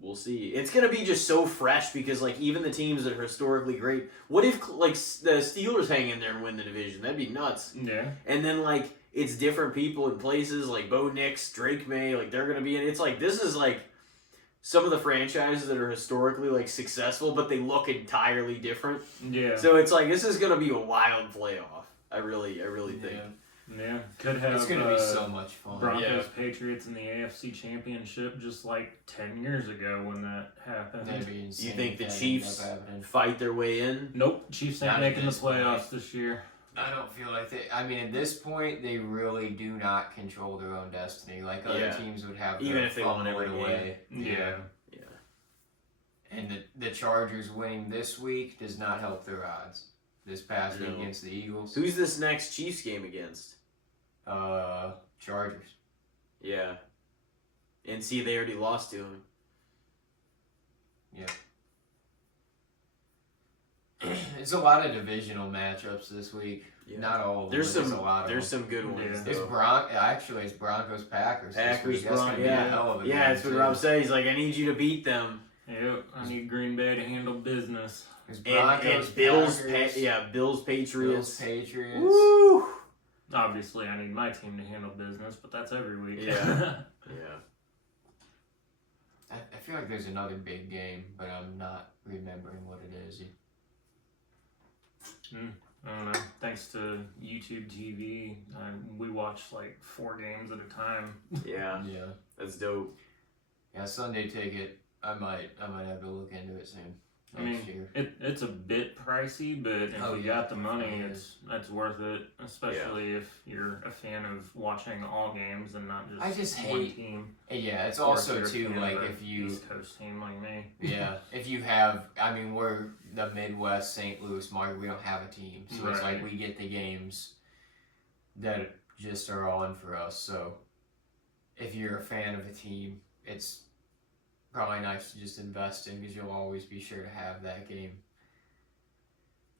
we'll see. It's gonna be just so fresh, because like even the teams that are historically great, what if like the Steelers hang in there and win the division? That'd be nuts. Yeah. And then like it's different people in places like Bo Nix, Drake May, like they're gonna be in. It's like this is like some of the franchises that are historically like successful, but they look entirely different. Yeah. So it's like this is gonna be a wild playoff. I really think. Yeah. Could have. It's gonna be so much fun. Broncos Patriots in the AFC Championship just like 10 years ago when that happened. That'd be insane. You think the if that Chiefs ended up happening. fight their way in? Nope, Chiefs ain't Not making the at this point. playoffs this year. I don't feel like they. I mean, at this point, they really do not control their own destiny. Like other teams would have, even if they won fumble every it away. Yeah. And the Chargers winning this week does not help their odds. This past week No. against the Eagles. Who's this next Chiefs game against? Chargers. Yeah. And see, they already lost to him. It's a lot of divisional matchups this week. Yeah. Not all of them. There's but some. a lot of There's them. some good ones. Yeah. It's though. It's Broncos Packers. this Packers, week. That's gonna be a hell of a yeah, game, that's what too. Rob said. He's like, I need you to beat them. Yep, I need Green Bay to handle business. It's And Broncos, Bills, Packers, Bills, Patriots. Bills, Patriots. Woo! Obviously, I need my team to handle business, but that's every week. Yeah. I feel like there's another big game, but I'm not remembering what it is. I don't know. Thanks to YouTube TV, we watch like 4 games at a time. Yeah. Yeah. That's dope. Yeah, Sunday ticket. I might have to look into it soon. I mean, next year. it's a bit pricey, but if Oh, you yeah, got the money, it it's worth it. Especially if you're a fan of watching all games and not just I just one hate- team. Yeah, it's Or if also you're a too fan of like a if you East Coast team like me. yeah, if you have, I mean, we're the Midwest St. Louis market. We don't have a team, so it's like Right. we get the games that just are on for us. So if you're a fan of a team, it's probably nice to just invest in because you'll always be sure to have that game.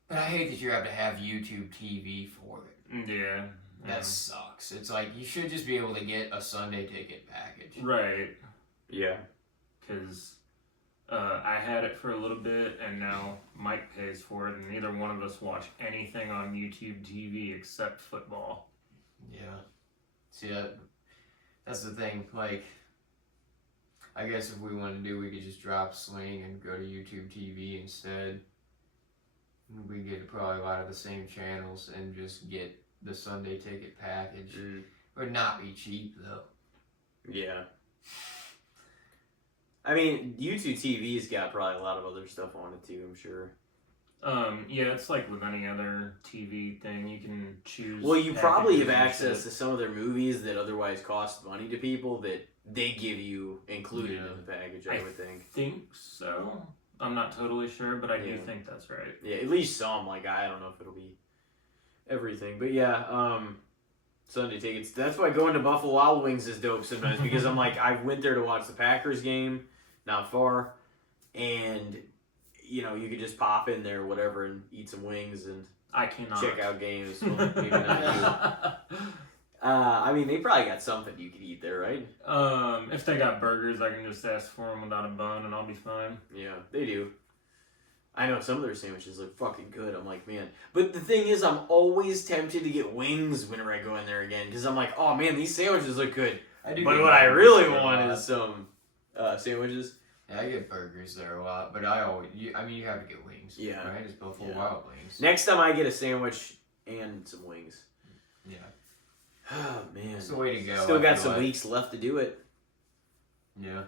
But I hate that you have to have YouTube TV for it. Yeah. That sucks. It's like you should just be able to get a Sunday ticket package. Right. Yeah. Because I had it for a little bit, and now Mike pays for it, and neither one of us watch anything on YouTube TV except football. Yeah. See that's the thing. Like, I guess if we wanted to do, we could just drop Sling and go to YouTube TV instead. We get probably a lot of the same channels and just get the Sunday ticket package. It would not be cheap though. Yeah. I mean, YouTube TV's got probably a lot of other stuff on it too, I'm sure. Yeah, it's like with any other TV thing, you can choose. Well, you probably have packages and access to some of their movies that otherwise cost money to people that they give you included Yeah. in the package, I would think. think so. I'm not totally sure, but I do Yeah. think that's right. Yeah, at least some. Like, I don't know if it'll be everything. But yeah, Sunday tickets. That's why going to Buffalo Wild Wings is dope sometimes because I'm like, I went there to watch the Packers game, not far, and, you know, you could just pop in there or whatever and eat some wings and I cannot check out games. Well, maybe not you. I mean, they probably got something you could eat there, right? If they got burgers, I can just ask for them without a bun, and I'll be fine. Yeah, they do. I know some of their sandwiches look fucking good. I'm like, man. But the thing is, I'm always tempted to get wings whenever I go in there again because I'm like, oh man, these sandwiches look good. But what I really want is some sandwiches. Yeah, I get burgers there a lot, but you have to get wings. Yeah. Right? It's Buffalo Yeah. Wild Wings. Next time I get a sandwich and some wings. Yeah. Oh man. It's the way to go. Still I got feel some like. weeks left to do it. Yeah.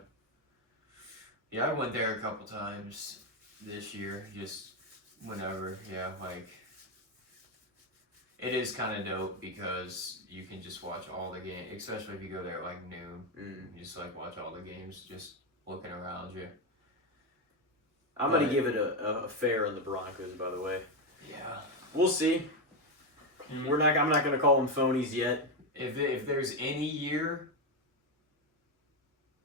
Yeah, I went there a couple times this year, just whenever. Yeah, like it is kind of dope because you can just watch all the games, especially if you go there at like noon. You just like watch all the games, just looking around you. I'm gonna give it a fair on the Broncos, by the way. Yeah. We'll see. I'm not gonna call them phonies yet. If there's any year,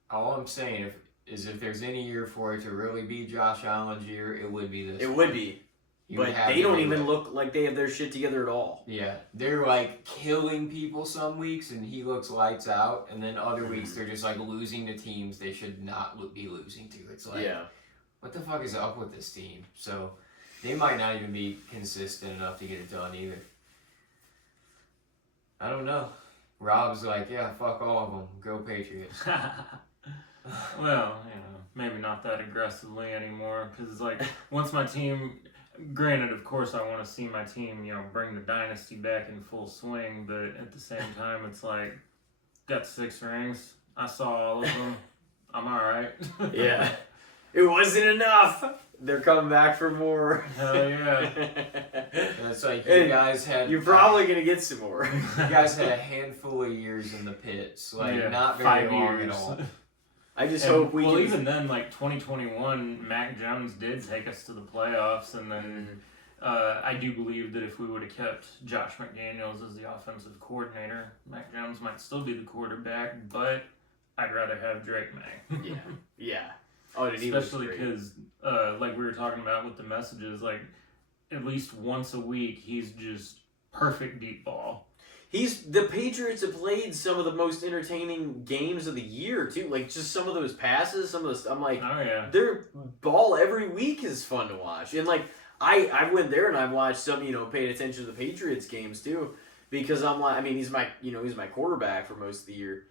all I'm saying is if there's any year for it to really be Josh Allen's year, it would be this. It one. would be. You But would have they to don't do even it. look like they have their shit together at all. Yeah, they're like killing people some weeks, and he looks lights out, and then other weeks they're just like losing to teams they should not be losing to. It's like, Yeah. what the fuck is up with this team? So they might not even be consistent enough to get it done either. I don't know. Rob's like, yeah, fuck all of them. Go Patriots. Well, maybe not that aggressively anymore, because like once my team, granted, of course, I want to see my team, bring the dynasty back in full swing, but at the same time, it's like, got 6 rings. I saw all of them. I'm all right. Yeah. It wasn't enough. They're coming back for more. Hell yeah. And it's like And you guys had. You're probably gonna get some more. You guys had a handful of years in the pits, like Yeah, not very 5 long years. at all. I just And, hope we well, can. even then, like 2021, Mac Jones did take us to the playoffs, and then I do believe that if we would have kept Josh McDaniels as the offensive coordinator, Mac Jones might still be the quarterback, but I'd rather have Drake May. Yeah. Yeah. Oh, did he look Especially great. because, like we were talking about with the messages, like at least once a week, he's just perfect deep ball. The Patriots have played some of the most entertaining games of the year too. Like just some of those passes, some of the I'm like, Oh yeah. their ball every week is fun to watch. And like I went there and I watched some, paid attention to the Patriots games too, because I'm like, I mean, he's my quarterback for most of the year.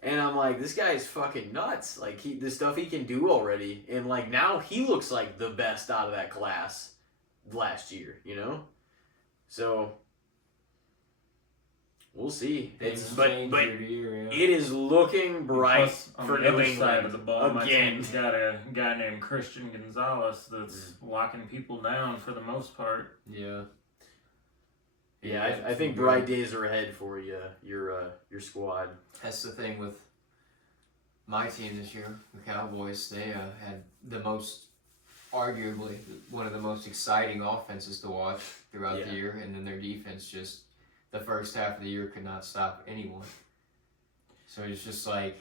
And I'm like, this guy is fucking nuts. Like the stuff he can do already, and like now he looks like the best out of that class last year. So we'll see. But Change year to year, it is looking bright Plus, on for the New other England side of the ball, my again. team's got a guy named Christian Gonzalez that's locking people down for the most part. Yeah. Yeah, I think bright days are ahead for you, your squad. That's the thing with my team this year, the Cowboys. They had the most, arguably, one of the most exciting offenses to watch throughout the year, and then their defense just, the first half of the year could not stop anyone. So it's just like,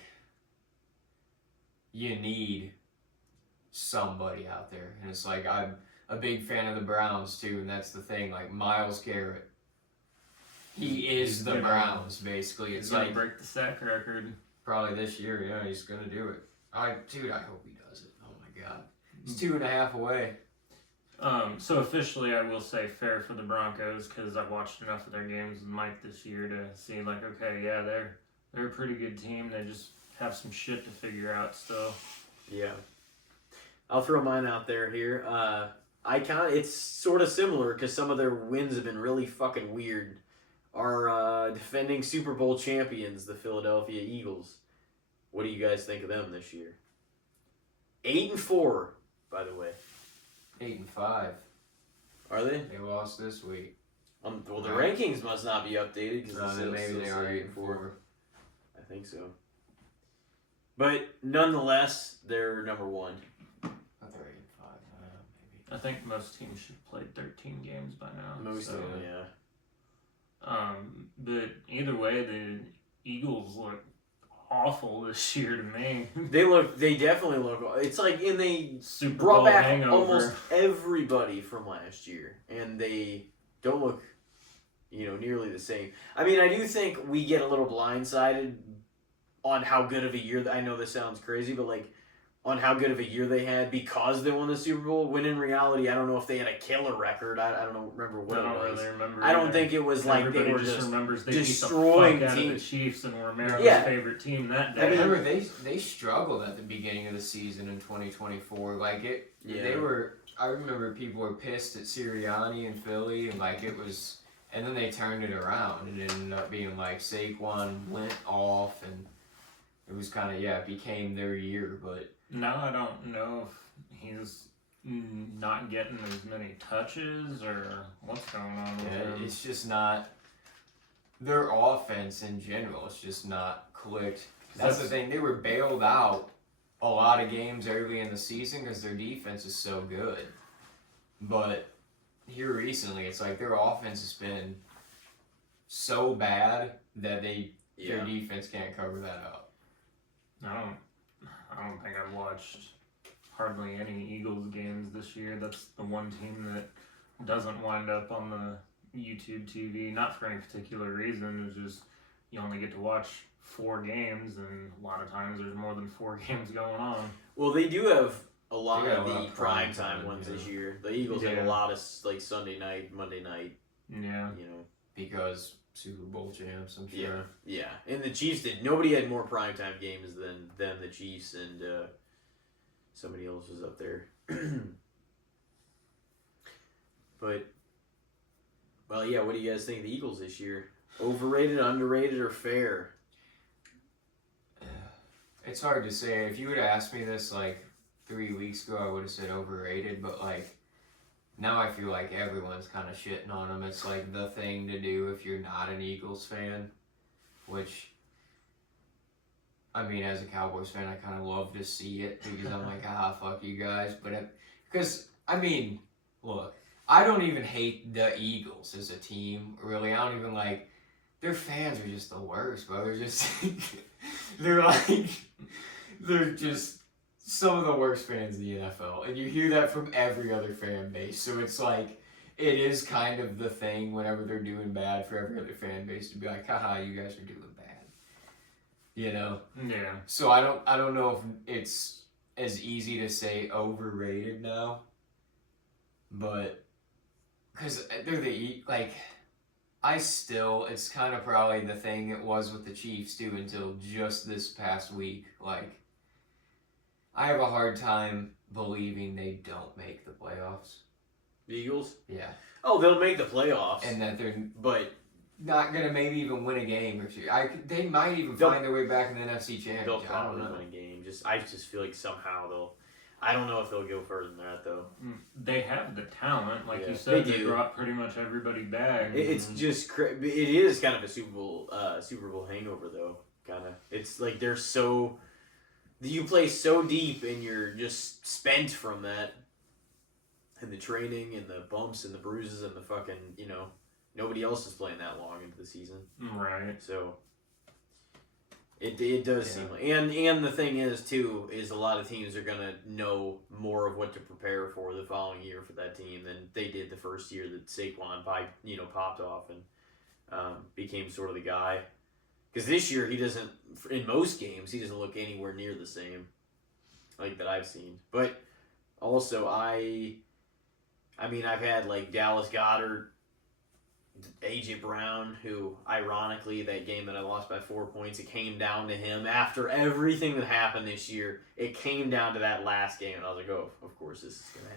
you need somebody out there. And it's like, I'm a big fan of the Browns too, and that's the thing. Like, Myles Garrett, he is the Browns, basically. It's He's gonna like, break the sack record. probably this year, yeah, he's gonna do it. I hope he does it. Oh my god. It's 2.5 away. So officially, I will say fair for the Broncos because I've watched enough of their games with Mike this year to see like, okay, yeah, they're a pretty good team. They just have some shit to figure out still. Yeah. I'll throw mine out there here. It's sort of similar because some of their wins have been really fucking weird. Our defending Super Bowl champions, the Philadelphia Eagles. What do you guys think of them this year? 8-4, by the way. 8-5. Are they? They lost this week. Well, the rankings must not be updated because Maybe they are 8-4. I think so. But nonetheless, they're number one. I thought they were 8-5. Maybe. I think most teams should have played 13 games by now. Most of them, yeah. But either way, the Eagles look awful this year to me. They definitely look. It's like, and they Super brought Bowl back hangover. almost everybody from last year, and they don't look, nearly the same. I mean, I do think we get a little blindsided on how good of a year. I know this sounds crazy, but like on how good of a year they had because they won the Super Bowl. When in reality, I don't know if they had a killer record. I don't remember what it was. Really remember. I don't think it was like Everybody they were just just remembers they destroying beat the fuck out of the teams. Chiefs and were America's Yeah. favorite team that day. I remember they struggled at the beginning of the season in 2024. Like it, they were. I remember people were pissed at Sirianni and Philly, and like it was. And then they turned it around, and it ended up being like Saquon went off, and it was kind of it became their year. But now I don't know if he's not getting as many touches or what's going on with him. it's just not their offense in general. It's just not clicked. That's the thing. They were bailed out a lot of games early in the season because their defense is so good, but here recently, it's like their offense has been so bad that their defense can't cover that up. I don't think I've watched hardly any Eagles games this year. That's the one team that doesn't wind up on the YouTube TV, not for any particular reason. It's just you only get to watch 4 games, and a lot of times there's more than 4 games going on. Well, they do have a lot They got of a lot the of prime prime time time, ones yeah. this year. The Eagles have a lot of like Sunday night, Monday night. Yeah. Because Super Bowl champs, I'm sure. Yeah. And the Chiefs did. Nobody had more primetime games than the Chiefs, and somebody else was up there. But, well, yeah, what do you guys think of the Eagles this year? Overrated, underrated, or fair? It's hard to say. If you would have asked me this like 3 weeks ago, I would have said overrated, but like now I feel like everyone's kind of shitting on them. It's like the thing to do if you're not an Eagles fan, which, I mean, as a Cowboys fan, I kind of love to see it because I'm like, fuck you guys. But because, I mean, look, I don't even hate the Eagles as a team, really. I don't even like, their fans are just the worst, bro. They're just, they're just some of the worst fans in the NFL. And you hear that from every other fan base. So it's like, it is kind of the thing whenever they're doing bad for every other fan base to be like, haha, you guys are doing bad. You know? Yeah. So I don't know if it's as easy to say overrated now. But, because they're it's kind of probably the thing it was with the Chiefs too until just this past week. Like, I have a hard time believing they don't make the playoffs. The Eagles? Yeah. Oh, they'll make the playoffs. And that they're... But not gonna maybe even win a game or two. They might even They'll- find their way back in the NFC Championship. They'll I don't probably know. win a game. I just feel like somehow they'll. I don't know if they'll go further than that though. They have the talent, like Yeah, you said. they They do. brought pretty much everybody back. It's just it is kind of a Super Bowl hangover though. Kind of. It's like they're so. You play so deep and you're just spent from that. And the training and the bumps and the bruises and the fucking, nobody else is playing that long into the season. Right. So it does seem like, and the thing is too, is a lot of teams are gonna know more of what to prepare for the following year for that team than they did the first year that Saquon popped off and became sort of the guy. Because this year he doesn't, in most games, he doesn't look anywhere near the same, like that I've seen. But also I've had like Dallas Goedert, AJ Brown, who ironically that game that I lost by 4 points, it came down to him after everything that happened this year. It came down to that last game, and I was like, oh, of course this is gonna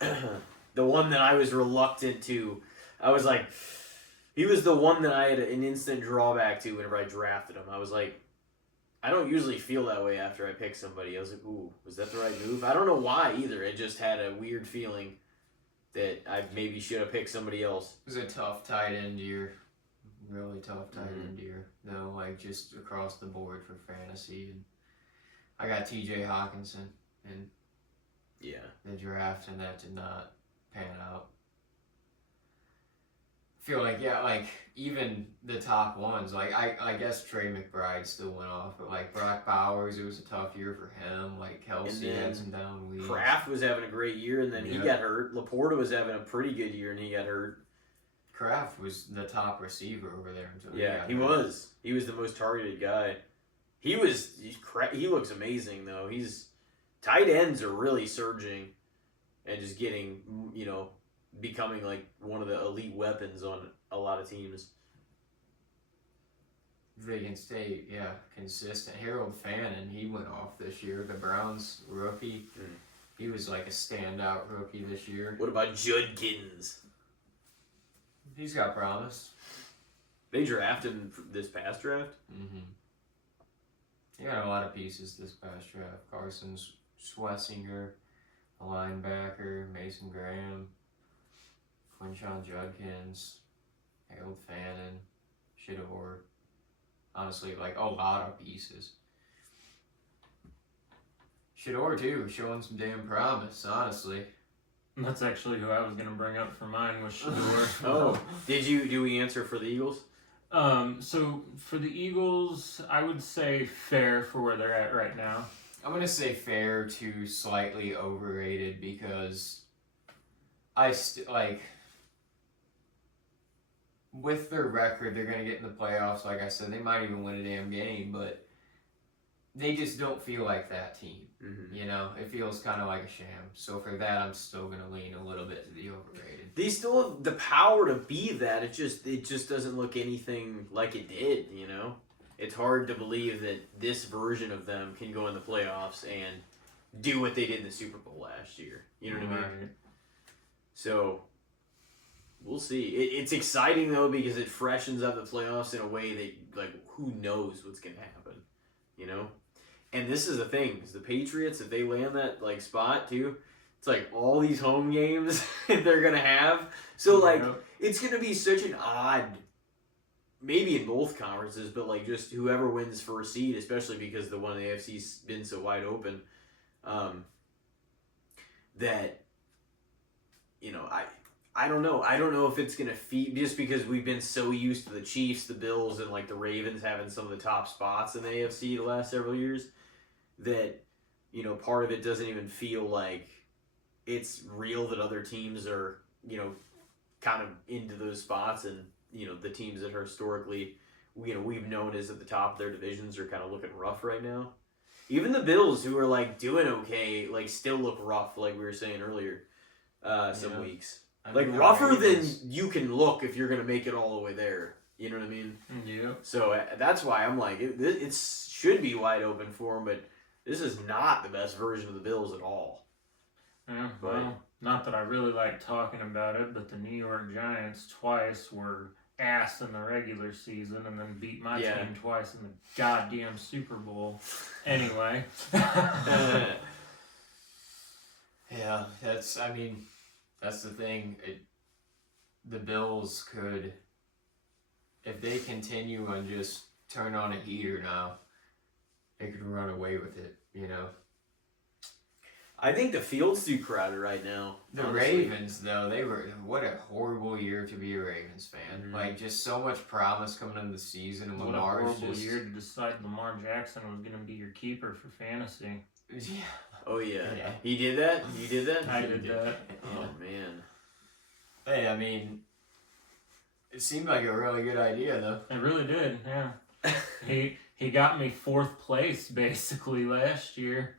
happen. The one that I was reluctant to, I was like, he was the one that I had an instant drawback to whenever I drafted him. I was like, I don't usually feel that way after I pick somebody. I was like, ooh, was that the right move? I don't know why either. It just had a weird feeling that I maybe should have picked somebody else. It was a tough tight end year. Really tough tight end year. No, like just across the board for fantasy. And I got TJ Hawkinson in the draft, and that did not pan out. I feel like, even the top ones, like, I guess Trey McBride still went off, but, like, Brock Bowers, it was a tough year for him. Like, Kelsey had some down weeks. Kraft was having a great year, and then he got hurt. Laporta was having a pretty good year, and he got hurt. Kraft was the top receiver over there until he was. He was the most targeted guy. He looks amazing, though. Tight ends are really surging and just getting, becoming like one of the elite weapons on a lot of teams. They can stay, consistent. Harold Fannin, he went off this year. The Browns rookie. He was like a standout rookie this year. What about Judkins? He's got promise. They drafted him this past draft? Mm-hmm. He got a lot of pieces this past draft. Carson Schwessinger, a linebacker, Mason Graham, Quinshon Judkins, Harold Fannin, Shedeur. Honestly, like a lot of pieces. Shedeur too, showing some damn promise, honestly. That's actually who I was going to bring up for mine was Shedeur. Oh, do we answer for the Eagles? So for the Eagles, I would say fair for where they're at right now. I'm going to say fair to slightly overrated because with their record, they're going to get in the playoffs. Like I said, they might even win a damn game, but they just don't feel like that team. Mm-hmm. It feels kind of like a sham. So for that, I'm still going to lean a little bit to the overrated. They still have the power to be that. It just doesn't look anything like it did, It's hard to believe that this version of them can go in the playoffs and do what they did in the Super Bowl last year. You know what I mean? So we'll see. It's exciting though because it freshens up the playoffs in a way that like who knows what's gonna happen, And this is the thing: is the Patriots, if they land that like spot too, it's like all these home games they're gonna have. So like it's gonna be such an odd. Maybe in both conferences, but like just whoever wins first seed, especially because the one in the AFC's been so wide open, that I don't know. I don't know if it's gonna feed just because we've been so used to the Chiefs, the Bills, and like the Ravens having some of the top spots in the AFC the last several years. That part of it doesn't even feel like it's real that other teams are kind of into those spots and. The teams that are historically, we've known as at the top of their divisions are kind of looking rough right now. Even the Bills, who are like doing okay, like still look rough, like we were saying earlier, some weeks. Like rougher than you can look if you're gonna make it all the way there. You know what I mean? Yeah. So that's why I'm like, it should be wide open for them, but this is not the best version of the Bills at all. Yeah, well, not that I really like talking about it, but the New York Giants twice were ass in the regular season and then beat my Yeah. team twice in the goddamn Super Bowl. Anyway. Yeah, that's the thing. The Bills could, if they continue and just turn on a heater now, they could run away with it, you know. I think the field's too crowded right now. The honestly. Ravens, though, what a horrible year to be a Ravens fan. Mhm. Like, just so much promise coming into the season, and What a Lamar's horrible just... year to decide Lamar Jackson was going to be your keeper for fantasy. Yeah. Oh yeah. Yeah. He did that. You did that. I did that. Oh man. Hey, I mean, it seemed like a really good idea, though. It really did, yeah. He got me 4th place, basically, last year.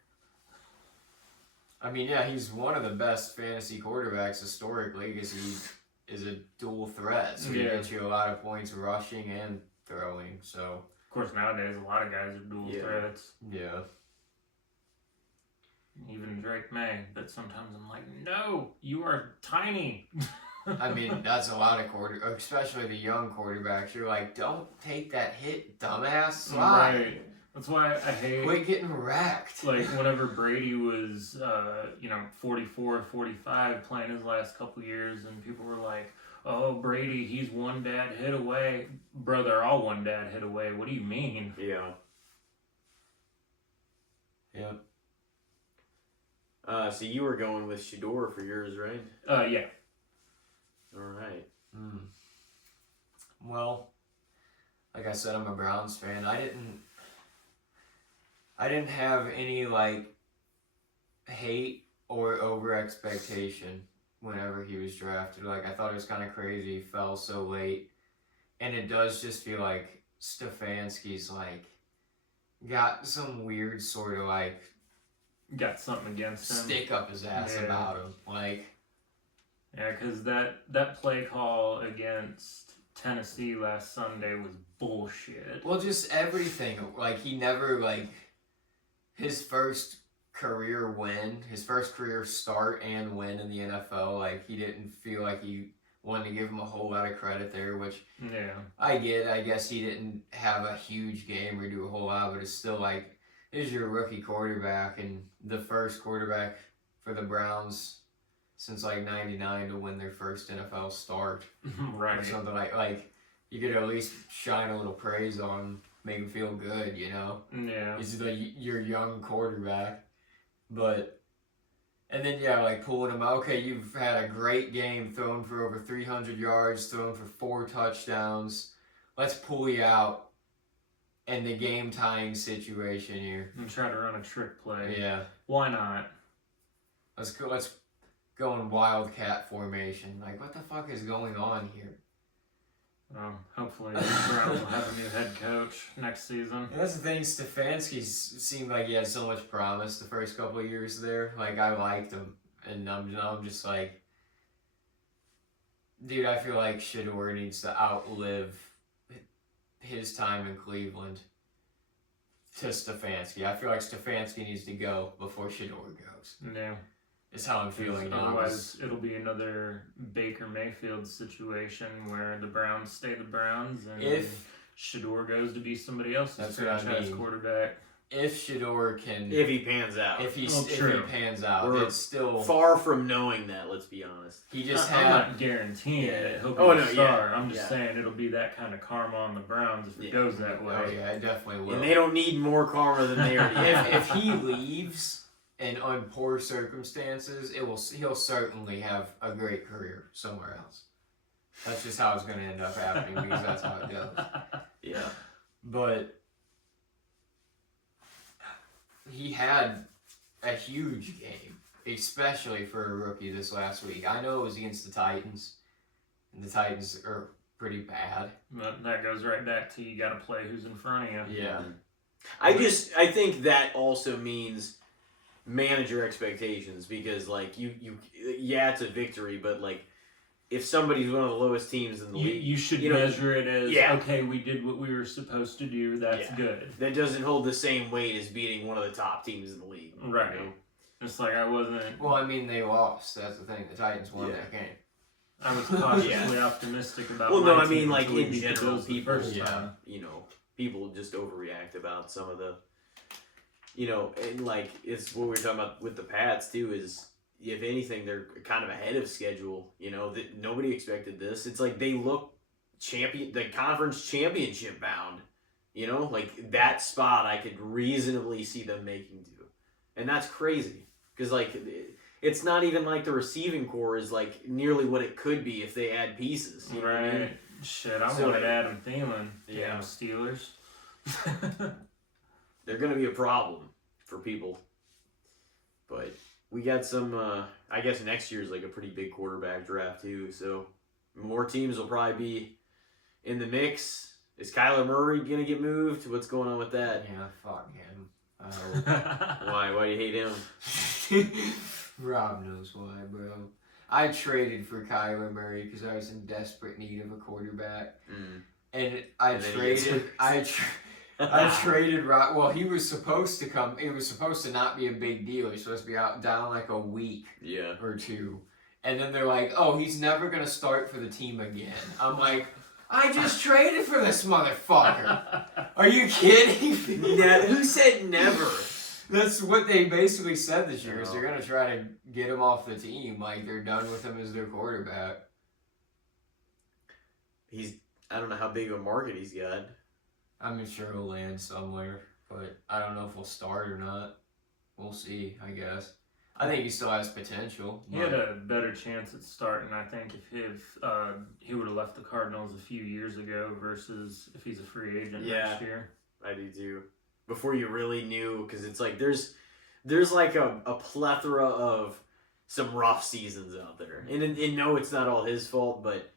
I mean, yeah, he's one of the best fantasy quarterbacks historically because he is a dual threat. So he Yeah. gets you a lot of points rushing and throwing. So, Of course, nowadays, a lot of guys are dual Yeah. threats. yeah. Even Drake May. But sometimes I'm like, no, you are tiny. I mean, that's a lot of especially the young quarterbacks. You're like, don't take that hit, dumbass. Slide. Right. That's why I hate... Quit getting wrecked. Like, whenever Brady was, 44, 45, playing his last couple years, and people were like, oh, Brady, he's one bad hit away. Bro, they're all one bad hit away. What do you mean? Yeah. Yep. So you were going with Shador for yours, right? Yeah. All right. Well, like I said, I'm a Browns fan. I didn't have any like hate or over expectation whenever he was drafted. Like, I thought it was kind of crazy he fell so late, and it does just feel like Stefanski's like got some weird sort of like Got something against him. stick up his ass Yeah. about him. Like, Yeah, because that play call against Tennessee last Sunday was bullshit. well, just everything. Like, he never like his first career win, his first career start and win in the NFL. Like, he didn't feel like he wanted to give him a whole lot of credit there, which Yeah. I get. I guess he didn't have a huge game or do a whole lot, but it's still like, is your rookie quarterback and the first quarterback for the Browns since like '99 to win their first NFL start or Right. something like you could at least shine a little praise on him, make him feel good, you know. Yeah. He's your young quarterback, but and then yeah, like pulling him out. Okay, you've had a great game, thrown for over 300 yards, thrown for 4 touchdowns. Let's pull you out in the game tying situation here. And try to run a trick play. Yeah, Why not? let's go in wildcat formation. Like, what the fuck is going on here? Hopefully the Browns will have a new head coach next season. And that's the thing, Stefanski seemed like he had so much promise the first couple of years there. Like, I liked him. And I'm just like, dude, I feel like Shador needs to outlive his time in Cleveland to Stefanski. I feel like Stefanski needs to go before Shador goes. Yeah. Is how I'm feeling now. Otherwise, it'll be another Baker Mayfield situation where the Browns stay the Browns and If Shador goes to be somebody else's That's what I franchise mean. quarterback. if Shador can, If he pans out. if he true. pans out, We're it's still far from knowing that, let's be honest. he just I'm had. not guaranteeing Yeah. it. He'll be Oh, a no, star. yeah. I'm just Yeah. saying it'll be that kind of karma on the Browns if it Yeah. goes that way. Oh yeah, it definitely will. And they don't need more karma than they already have. if he leaves and on poor circumstances, he'll certainly have a great career somewhere else. That's just how it's going to end up happening because that's how it goes. Yeah. But he had a huge game, especially for a rookie this last week. I know it was against the Titans, and the Titans are pretty bad. But that goes right back to you got to play who's in front of you. Yeah. I think that also means manage your expectations because like you yeah, it's a victory, but like if somebody's one of the lowest teams in the league, You should you know, measure it as, yeah. okay, we did what we were supposed to do. That's Yeah. good. that doesn't hold the same weight as beating one of the top teams in the league. you Right. know? It's like I wasn't. Well, I mean, they lost. That's the thing. The Titans won Yeah. that game. I was cautiously optimistic about. Well, no, my I mean team like until we in beat the general, Bills the people, first time. People just overreact about some of the, and like it's what we were talking about with the Pats too. Is if anything, they're kind of ahead of schedule. That nobody expected this. It's like they look the conference championship bound. Like that spot, I could reasonably see them making to, and that's crazy because like. It's not even like the receiving core is like nearly what it could be if they add pieces. You know what I mean? Shit, I So, wanted Adam Thielen. Yeah. Damn Steelers. They're going to be a problem for people. But we got some, I guess next year's like a pretty big quarterback draft too. So more teams will probably be in the mix. Is Kyler Murray going to get moved? What's going on with that? Yeah, fuck him. Why? Why do you hate him? Rob knows why, bro. I traded for Kyler Murray because I was in desperate need of a quarterback, and I traded Rob. Well, he was supposed to come. It was supposed to not be a big deal. He was supposed to be down like a week, or two, and then they're like, "Oh, he's never gonna start for the team again." I'm like, I just traded for this motherfucker. Are you kidding me? Who said never? That's what they basically said this year. Is they're gonna try to get him off the team. Like they're done with him as their quarterback. I don't know how big of a market he's got. I'm sure he'll land somewhere, but I don't know if he'll start or not. We'll see. I guess. I think he still has potential. He had a better chance at starting, I think, if he would have left the Cardinals a few years ago versus if he's a free agent next year. I do too. Before you really knew, because it's like there's like a plethora of some rough seasons out there, and no, it's not all his fault, but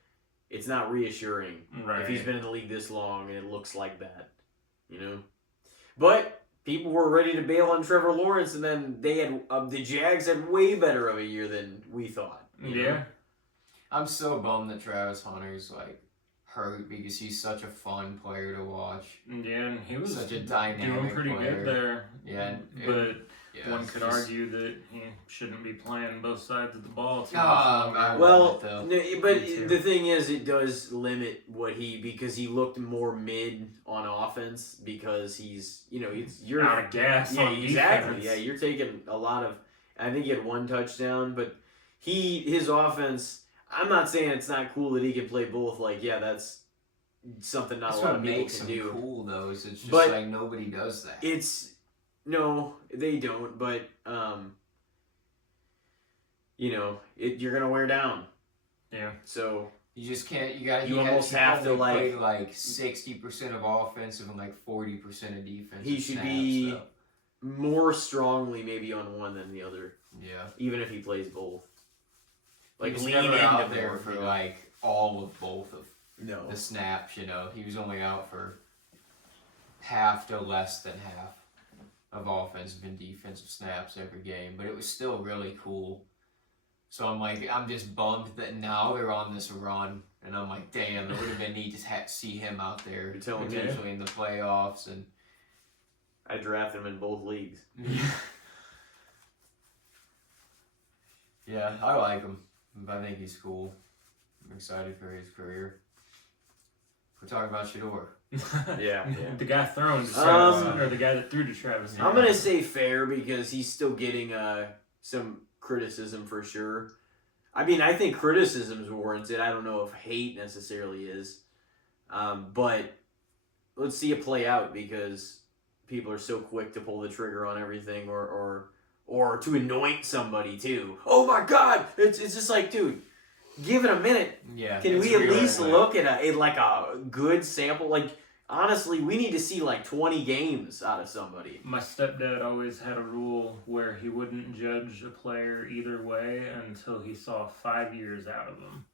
it's not reassuring if he's been in the league this long and it looks like that, But people were ready to bail on Trevor Lawrence, and then they had the Jags had way better of a year than we thought. You know? I'm so bummed that Travis Hunter's like hurt because he's such a fun player to watch. Yeah, and he was such a dynamic doing pretty player. good there. Yeah, but one could argue that he shouldn't be playing both sides of the ball. But the thing is, it does limit because he looked more mid on offense because you're out of gas. Yeah, on exactly. Defense. Yeah, you're taking a lot of. I think he had one touchdown, but his offense. I'm not saying it's not cool that he can play both. Like, yeah, that's something not that's a lot what of people makes can him do. Cool though, is it's just But like nobody does that. No, they don't. But you're gonna wear down. Yeah. So you just can't. You almost have to play like 60% of offensive and like 40% of defense. He should be more strongly maybe on one than the other. Yeah. Even if he plays both. Like he was lean never out into there more, for like all of both of No. the snaps. He was only out for half to less than half of offensive and defensive snaps every game, but it was still really cool. So I'm just bummed that now they're on this run, and I'm like, damn, it would have been neat to see him out there potentially in the playoffs. And I drafted him in both leagues. Yeah, I like him. I think he's cool. I'm excited for his career. We're talking about Shador. Yeah. The guy throwing to Travis, or the guy that threw to Travis. I'm gonna say fair because he's still getting some criticism for sure. I mean, I think criticism is warranted. I don't know if hate necessarily is, but let's see it play out because people are so quick to pull the trigger on everything, or to anoint somebody too. Oh my God! It's just like, dude, give it a minute. Yeah. Can we at least look at a good sample? Like, honestly, we need to see like 20 games out of somebody. My stepdad always had a rule where he wouldn't judge a player either way until he saw 5 years out of them.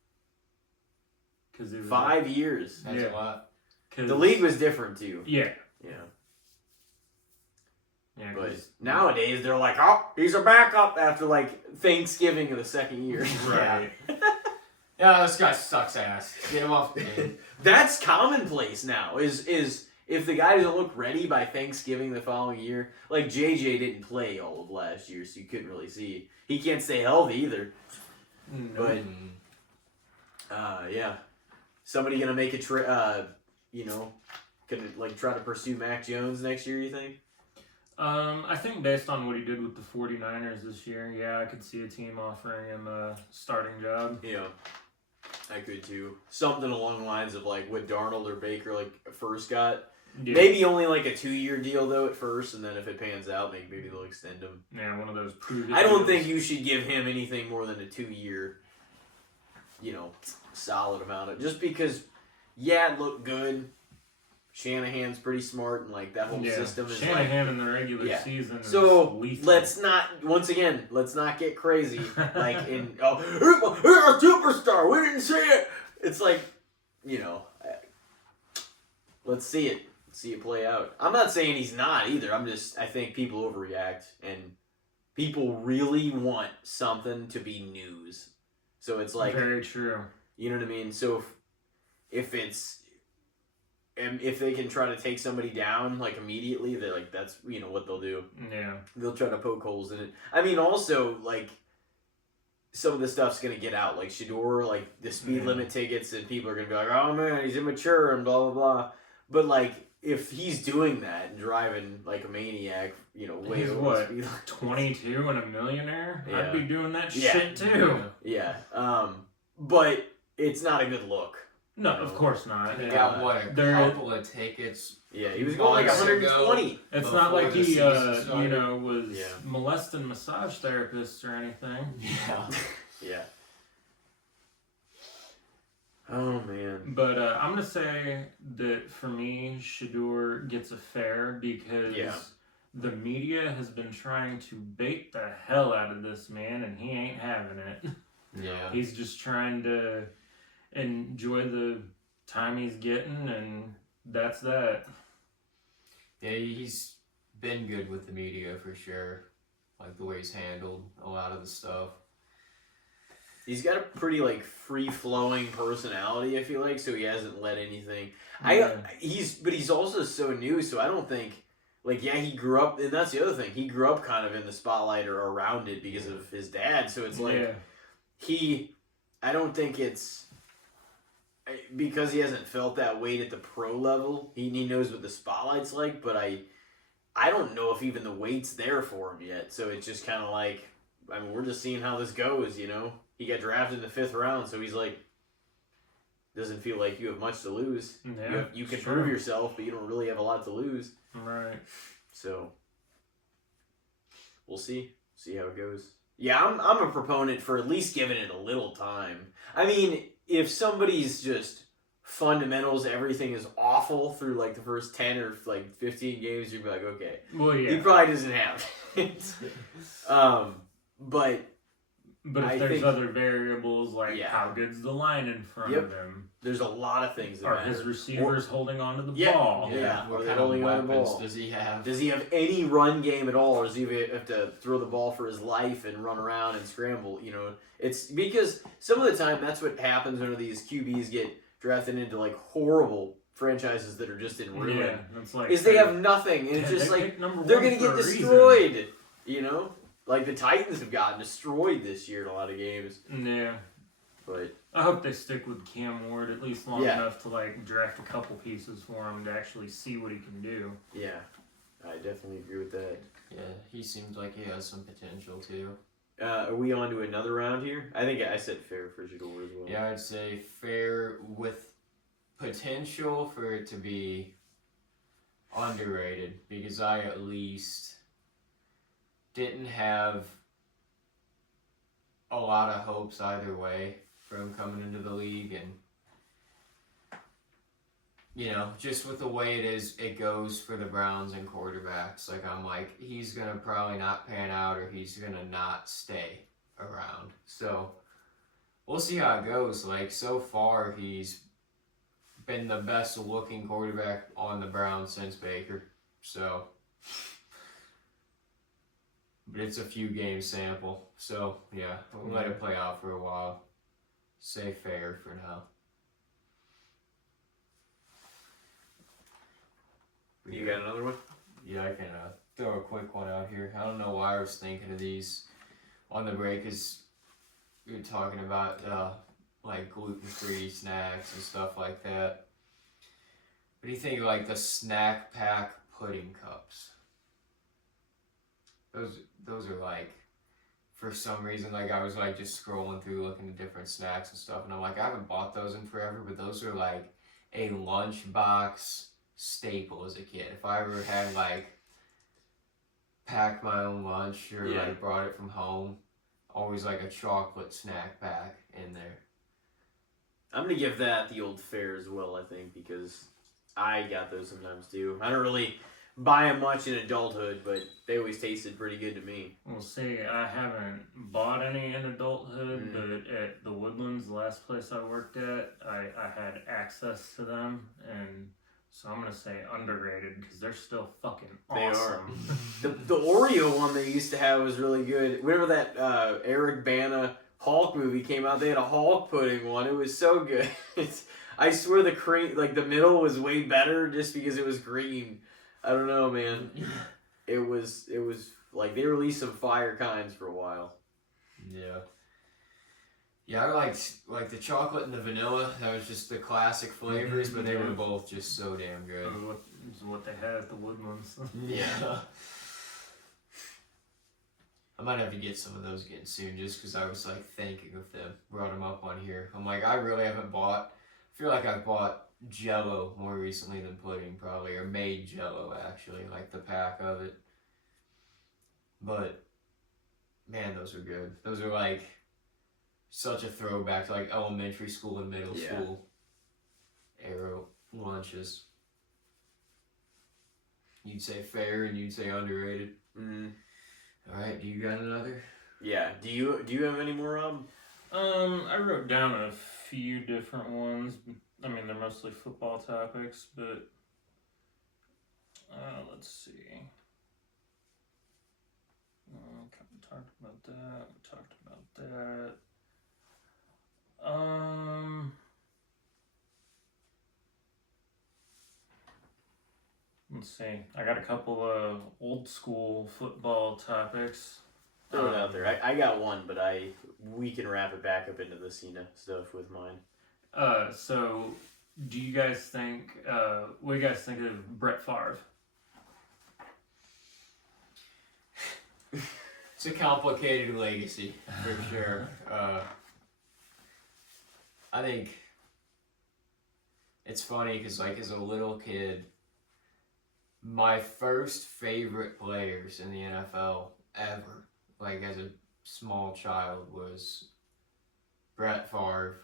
'Cause 5 years. That's a lot. The league was different too. Yeah. Yeah, but nowadays they're like, oh, he's a backup after like Thanksgiving of the second year. Right. Yeah, this guy sucks ass. Get him off the game. That's commonplace now. Is if the guy doesn't look ready by Thanksgiving the following year, like JJ didn't play all of last year, so you couldn't really see. He can't stay healthy either. No. But Yeah. Somebody gonna make a gonna like try to pursue Mac Jones next year, you think? I think based on what he did with the 49ers this year, yeah, I could see a team offering him a starting job. Yeah. I could too. Something along the lines of like what Darnold or Baker like first got. Yeah. Maybe only like a 2-year deal though at first, and then if it pans out, maybe they'll extend him. Yeah, one of those prove-it I don't deals. think you should give him anything more than a 2-year, solid amount of just because. Yeah, it looked good. Shanahan's pretty smart, and like that whole system is Shanahan in the regular season. Is so lethal. let's not get crazy. Like in you're a superstar. We didn't see it. It's like, let's see it. See it play out. I'm not saying he's not either. I think people overreact and people really want something to be news. So it's like very true. You know what I mean? So if they can try to take somebody down like immediately, they're like that's what they'll do. Yeah. They'll try to poke holes in it. I mean, also like some of the stuff's gonna get out, like Shador, like the speed limit tickets, and people are gonna be like, "Oh man, he's immature," and blah blah blah. But like, if he's doing that and driving like a maniac, way he's over what, the speed limit. 22 and a millionaire? Yeah. I'd be doing that shit too. Yeah. But it's not a good look. No, of course not. He got couple of tickets. Yeah, he was going like 120. It's not like he, started. was molesting massage therapists or anything. Yeah. Yeah. Oh man. But I'm gonna say that for me, Shador gets a fair because the media has been trying to bait the hell out of this man, and he ain't having it. Yeah. He's just trying to enjoy the time he's getting, and that's that. Yeah, he's been good with the media for sure. Like the way he's handled a lot of the stuff. He's got a pretty like free-flowing personality, I feel like, so he hasn't let anything. But he's also so new, so I don't think he grew up, and that's the other thing. He grew up kind of in the spotlight or around it because of his dad, so it's like I don't think it's because he hasn't felt that weight at the pro level. He knows what the spotlight's like, but I don't know if even the weight's there for him yet. So it's just kind of like, I mean, we're just seeing how this goes, He got drafted in the 5th round, so he's like, doesn't feel like you have much to lose. Yeah, you can prove yourself, but you don't really have a lot to lose. Right. So we'll see how it goes. Yeah, I'm a proponent for at least giving it a little time. I mean, if somebody's just fundamentals, everything is awful through like the first 10 or like 15 games, you'd be like, okay. Well, yeah. He probably doesn't have it. But if there's other variables like how good's the line in front of him? There's a lot of things that Are matter. His receivers holding on to the ball? Yeah. What Are they kind holding of on to the weapons ball? does he have? Does he have any run game at all, or does he have to throw the ball for his life and run around and scramble? It's because some of the time that's what happens when these QBs get drafted into like horrible franchises that are just in ruin. Yeah, it's like they have nothing, and it's just like they're gonna get destroyed. Like the Titans have gotten destroyed this year in a lot of games. Yeah. But I hope they stick with Cam Ward at least long enough to like draft a couple pieces for him to actually see what he can do. Yeah, I definitely agree with that. Yeah, he seems like he has some potential too. Are we on to another round here? I think I said fair for Shador as well. Yeah, I'd say fair with potential for it to be underrated because I at least didn't have a lot of hopes either way for him coming into the league, and just with the way it goes for the Browns and quarterbacks, like I'm like, he's gonna probably not pan out or he's gonna not stay around. So we'll see how it goes. Like so far he's been the best looking quarterback on the Browns since Baker. So but it's a few game sample. So, yeah, we'll let it play out for a while. Say fair for now. You got another one? Yeah, I can throw a quick one out here. I don't know why I was thinking of these on the break, because we were talking about like gluten-free snacks and stuff like that. What do you think of like the snack pack pudding cups? Those are like, for some reason, like I was like just scrolling through looking at different snacks and stuff, and I'm like, I haven't bought those in forever, but those are like a lunchbox staple as a kid. If I ever had like packed my own lunch or like brought it from home, always like a chocolate snack pack in there. I'm gonna give that the old fare as well, I think, because I got those sometimes too. I don't really buy them much in adulthood, but they always tasted pretty good to me. Well, see, I haven't bought any in adulthood, but at the Woodlands, the last place I worked at, I had access to them, and so I'm gonna say underrated because they're still fucking awesome. They are. The Oreo one they used to have was really good. Whenever that Eric Bana Hulk movie came out, they had a Hulk pudding one. It was so good. I swear the cream, like the middle, was way better just because it was green. I don't know, man. It was like they released some fire kinds for a while. Yeah. Yeah, I like the chocolate and the vanilla. That was just the classic flavors, but they were both just so damn good. It's what they had at the Woodlands. Yeah. I might have to get some of those again soon, just because I was like thinking of them. Brought them up on here. I'm like, I really haven't bought. I feel like I've bought Jell-O more recently than pudding, probably, or made Jell-O actually, like the pack of it. But man, those are good. Those are like such a throwback to like elementary school and middle school era lunches. You'd say fair and you'd say underrated. All right, do you got another? Yeah. Do you have any more, Rob? I wrote down a few different ones. I mean, they're mostly football topics, but let's see. Talked about that. We talked about that. Let's see. I got a couple of old school football topics. Throw it out there. I got one, but we can wrap it back up into the Cena stuff with mine. So do you guys think? What do you guys think of Brett Favre? It's a complicated legacy for sure. I think it's funny because, like, as a little kid, my first favorite players in the NFL ever, like as a small child, was Brett Favre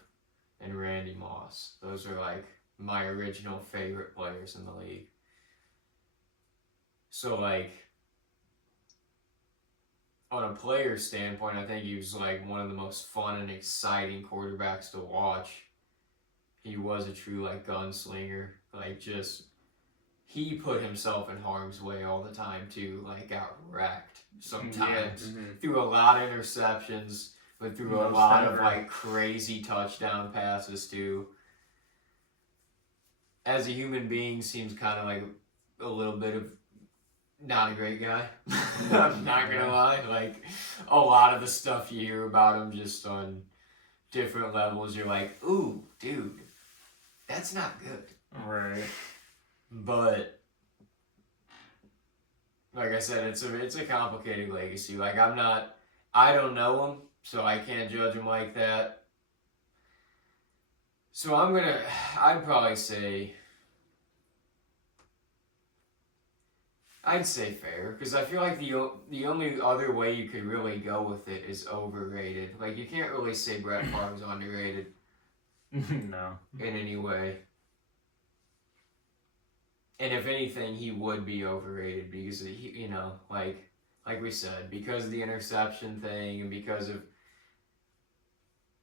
and Randy Moss. Those are like my original favorite players in the league. So, like, on a player standpoint, I think he was like one of the most fun and exciting quarterbacks to watch. He was a true like gunslinger. Like, just, he put himself in harm's way all the time too. Like, got wrecked sometimes. Threw a lot of interceptions, but threw a lot of like crazy touchdown passes too. As a human being, seems kind of like a little bit of not a great guy. I'm not gonna lie. Like, a lot of the stuff you hear about him just on different levels, you're like, ooh, dude, that's not good. Right. But like I said, it's a complicated legacy. Like, I don't know him, so I can't judge him like that. So I'd probably say, I'd say fair, because I feel like the only other way you could really go with it is overrated. Like, you can't really say Brett Favre's underrated. No. In any way. And if anything, he would be overrated because he, you know, like we said, because of the interception thing and because of,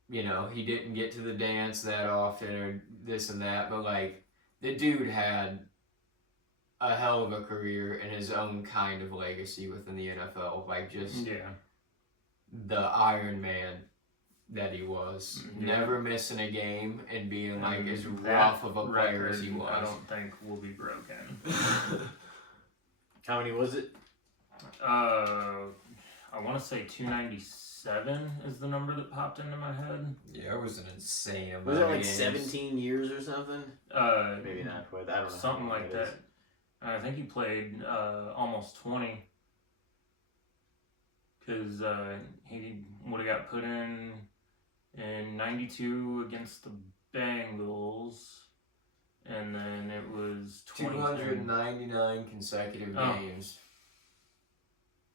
you know, he didn't get to the dance that often or this and that, but like, the dude had a hell of a career and his own kind of legacy within the NFL. Like, just the Iron Man that he was. Never missing a game and being like as rough of a player as he was. I don't think will be broken. How many was it? I I want to say 297 is the number that popped into my head. Yeah, it was an insane amount. Was it of like games. 17 years or something? Maybe not quite. I don't know. Something how long like it is. that. I think he played almost 20. Because he would have got put in 92 against the Bengals. And then it was 299 consecutive games.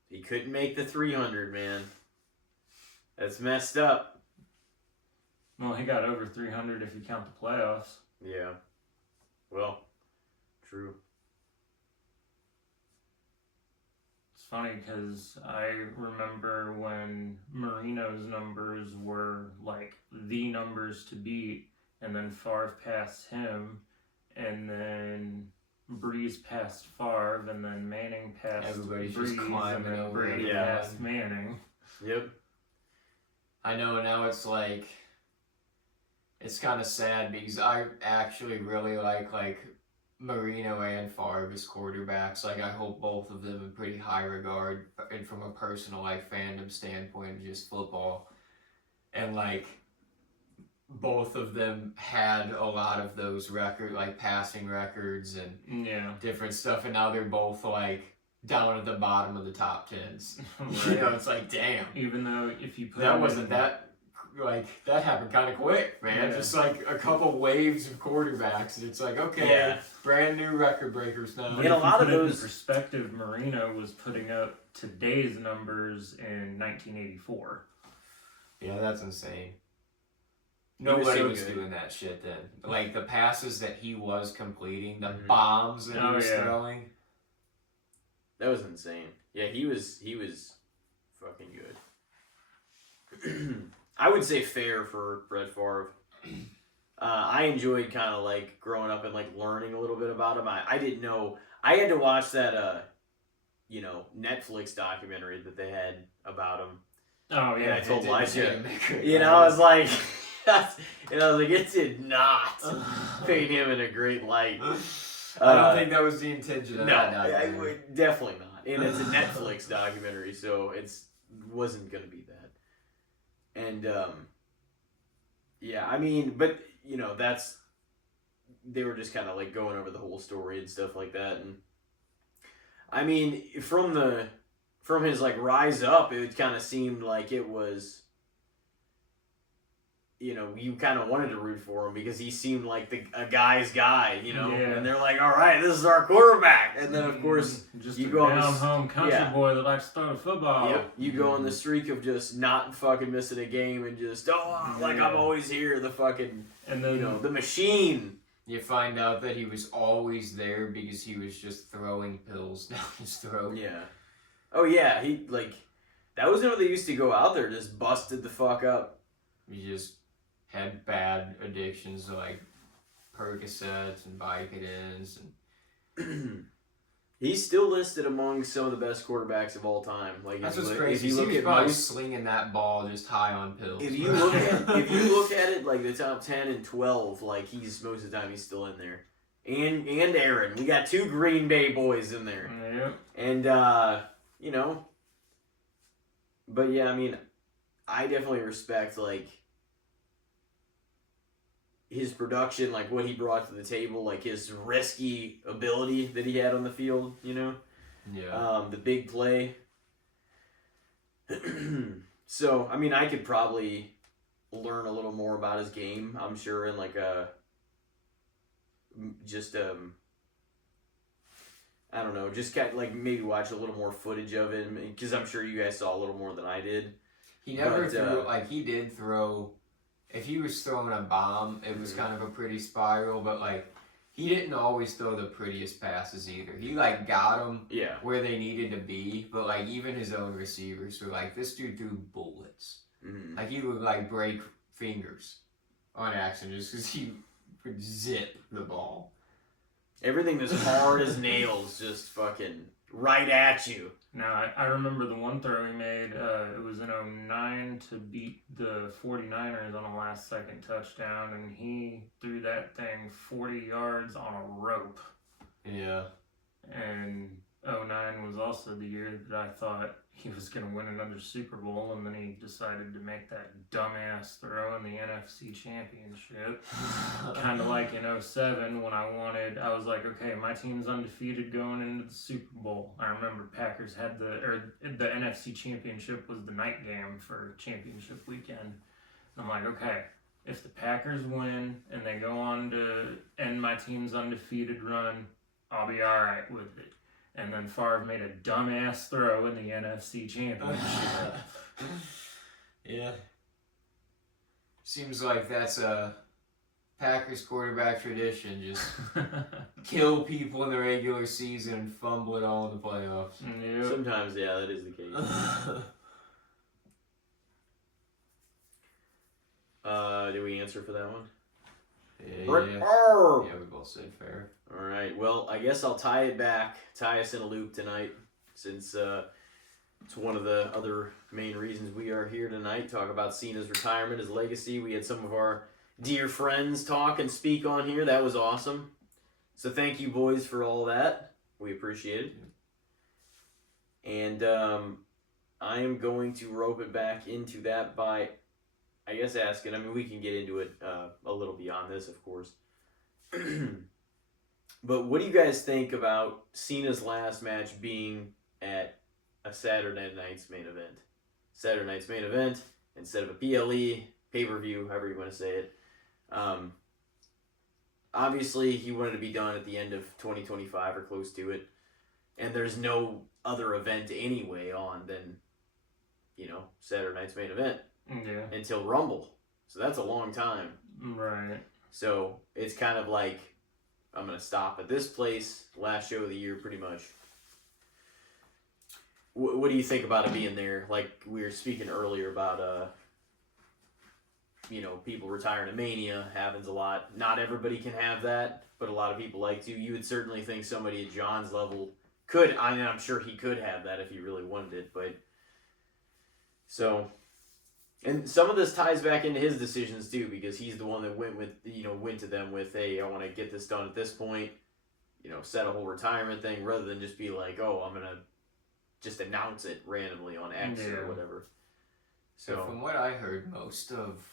He couldn't make the 300, man. That's messed up. Well, he got over 300 if you count the playoffs. Yeah. Well, true. It's funny because I remember when Marino's numbers were like the numbers to beat, and then Favre passed him, and then Breeze passed Favre, and then Manning passed Everybody's Breeze, just and climbing then over Brady everyone. passed Manning. Yep. I know, now it's like, it's kind of sad because I actually really like Marino and Favre as quarterbacks. Like, I hold both of them in pretty high regard, and from a personal like fandom standpoint of just football. And like, both of them had a lot of those passing records and different stuff, and now they're both like down at the bottom of the top 10s. Right. You know, it's like, damn. Even though if you put That him wasn't in- that, like, that happened kind of quick, man. Yeah. Just like a couple waves of quarterbacks, and it's like, okay, Yeah. brand new record breakers now. But In a if you lot put of it in those- perspective, Marino was putting up today's numbers in 1984. Yeah, that's insane. He was Nobody so was good. doing that shit then. Like, the passes that he was completing, the Mhm. bombs that he Oh, was yeah. throwing. That was insane. Yeah, he was fucking good. I would say fair for Brett Favre. I enjoyed kind of like growing up and like learning a little bit about him. I didn't know. I had to watch that Netflix documentary that they had about him. Oh And yeah, I told It didn't Elijah, make it you know, I was like, it did not paint him in a great light. I don't think that was the intention of No, that I documentary. would definitely not. And it's a Netflix documentary, so wasn't gonna be that. And yeah, I mean, but you know, they were just kind of like going over the whole story and stuff like that. And I mean, from his like rise up, it kind of seemed like it was, you know, you kind of wanted to root for him because he seemed like a guy's guy, you know. Yeah. And they're like, all right, this is our quarterback. And then of course, just you a go on down this- home country yeah. boy that likes to throw the football. yep, you go on the streak of just not fucking missing a game and just like I'm always here, the fucking And then the machine. You find out that he was always there because he was just throwing pills down his throat. Yeah. Oh yeah, he like that was when they used to go out there just busted the fuck up. He just had bad addictions like Percocets and Vicodins. And He's still listed among some of the best quarterbacks of all time. Like that's if what's you, crazy. If you He look was at probably most, slinging that ball just high on pills. if you look at it like the top 10 and 12, like he's most of the time he's still in there. And Aaron, we got two Green Bay boys in there. Yep. And you know, but yeah, I mean, I definitely respect like his production, like what he brought to the table, like his risky ability that he had on the field, you know? Yeah. The big play. So, I mean, I could probably learn a little more about his game, I'm sure, in like I don't know, just kind of like maybe watch a little more footage of him, because I'm sure you guys saw a little more than I did. He never But, threw, like, he did throw, if he was throwing a bomb, it was Mhm. kind of a pretty spiral, but, like, he didn't always throw the prettiest passes either. He, like, got them Yeah. where they needed to be, but, like, even his own receivers were like, this dude threw bullets. Mm-hmm. Like, he would, like, break fingers on accident just because he would zip the ball. Everything that's hard as nails, just fucking right at you. Now, I remember the one throw he made, it was in 2009 to beat the 49ers on a last-second touchdown, and he threw that thing 40 yards on a rope. Yeah. And '09 was also the year that I thought he was going to win another Super Bowl, and then he decided to make that dumbass throw in the NFC Championship. Kind of like in '07 when I was like, okay, my team's undefeated going into the Super Bowl. I remember Packers had the NFC Championship was the night game for championship weekend. I'm like, okay, if the Packers win and they go on to end my team's undefeated run, I'll be all right with it. And then Favre made a dumbass throw in the NFC Championship. Yeah. Seems like that's a Packers quarterback tradition. Just kill people in the regular season and fumble it all in the playoffs. Yep. Sometimes, yeah, that is the case. Did we answer for that one? Yeah, we both said fair. All right. Well, I guess I'll tie us in a loop tonight, since it's one of the other main reasons we are here tonight. Talk about Cena's retirement, his legacy. We had some of our dear friends talk and speak on here. That was awesome. So thank you, boys, for all that. We appreciate it. And I am going to rope it back into that by, I guess, asking. I mean, we can get into it a little beyond this, of course. But what do you guys think about Cena's last match being at a Saturday night's main event? Saturday night's main event instead of a PLE, pay-per-view, however you want to say it. Obviously, he wanted to be done at the end of 2025 or close to it. And there's no other event anyway on than, Saturday night's main event. Yeah. Until Rumble. So that's a long time. Right. So it's kind of like, I'm going to stop at this place, last show of the year, pretty much. What do you think about it being there? Like we were speaking earlier about, people retiring to Mania happens a lot. Not everybody can have that, but a lot of people like to. You would certainly think somebody at John's level could. I mean, I'm sure he could have that if he really wanted it, but so. And some of this ties back into his decisions too, because he's the one that went to them with, hey, I want to get this done at this point, set a whole retirement thing, rather than just be like, oh, I'm gonna just announce it randomly on X or whatever. So from what I heard, most of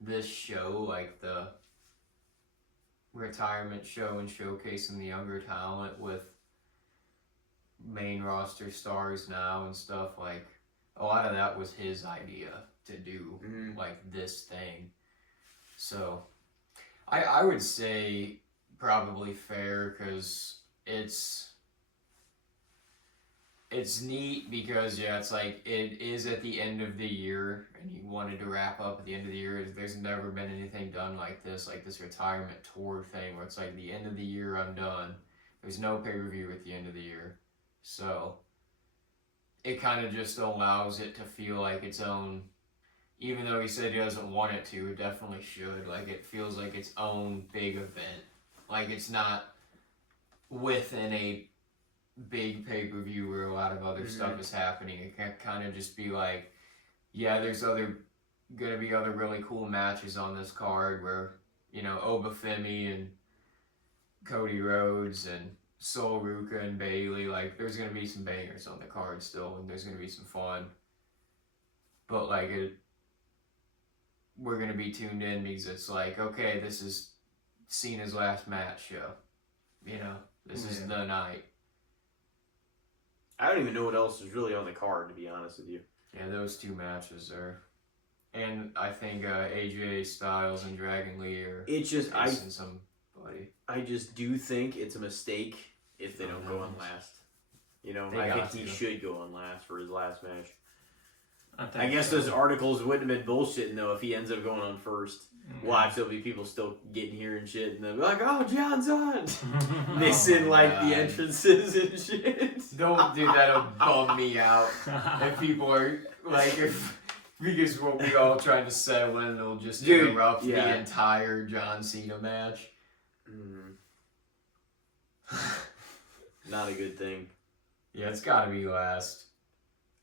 this show, like the retirement show and showcasing the younger talent with main roster stars now and stuff, like a lot of that was his idea to do, like this thing. So I would say probably fair, because it's neat because, it's like it is at the end of the year and he wanted to wrap up at the end of the year. There's never been anything done like this retirement tour thing where it's like the end of the year, I'm done. There's no pay-per-view at the end of the year. So it kind of just allows it to feel like its own, even though he said he doesn't want it to, it definitely should. Like, it feels like its own big event. Like, it's not within a big pay-per-view where a lot of other stuff is happening. It can kind of just be like, there's gonna be other really cool matches on this card where, Obafemi and Cody Rhodes and Sol Ruka and Bailey, like, there's gonna be some bangers on the card still, and there's gonna be some fun. But like, we're gonna be tuned in because it's like, okay, this is Cena's last match show. This is the night. I don't even know what else is really on the card, to be honest with you. Yeah, those two matches are, and I think AJ Styles and Dragon Lee are. It's just somebody. I just do think it's a mistake if they don't go on last. I think he should go on last for his last match. I guess those articles wouldn't have been bullshitting though if he ends up going on first. Watch, there'll be people still getting here and shit, and they'll be like, "Oh, John's on," mixing the entrances and shit. Don't do that'll bum me out. If people are like, because we'll be all trying to settle in, they'll just interrupt the entire John Cena match. Not a good thing. Yeah, it's got to be last.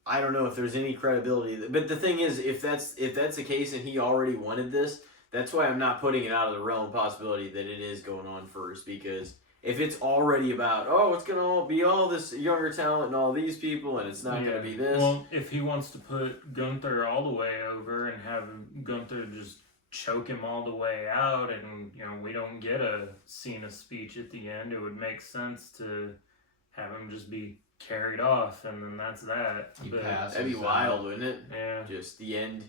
I don't know if there's any credibility, but the thing is, if that's the case and he already wanted this, that's why I'm not putting it out of the realm of possibility that it is going on first, because if it's already about, oh, it's going to all be all this younger talent and all these people, and it's not going to be this. Well, if he wants to put Gunther all the way over and have Gunther just choke him all the way out, and we don't get a Cena speech at the end, it would make sense to have him just be carried off, and then that's that. That'd be wild, wouldn't it? Yeah. Just the end.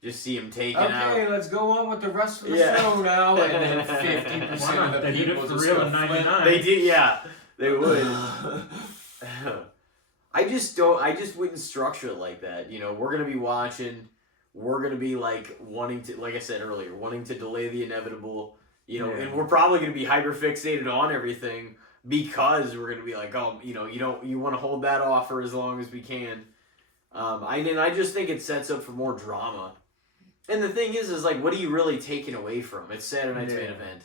Just see him taken out. Okay, let's go on with the rest of the show now. And then 50% of the They did people it for just real go in flip. 99. They did, yeah. They would. I just wouldn't structure it like that. We're going to be watching. We're going to be wanting to, like I said earlier, wanting to delay the inevitable, and we're probably going to be hyper fixated on everything because we're going to be like, oh, you want to hold that off for as long as we can. I just think it sets up for more drama. And the thing is what are you really taking away from? It's Saturday Night's main event.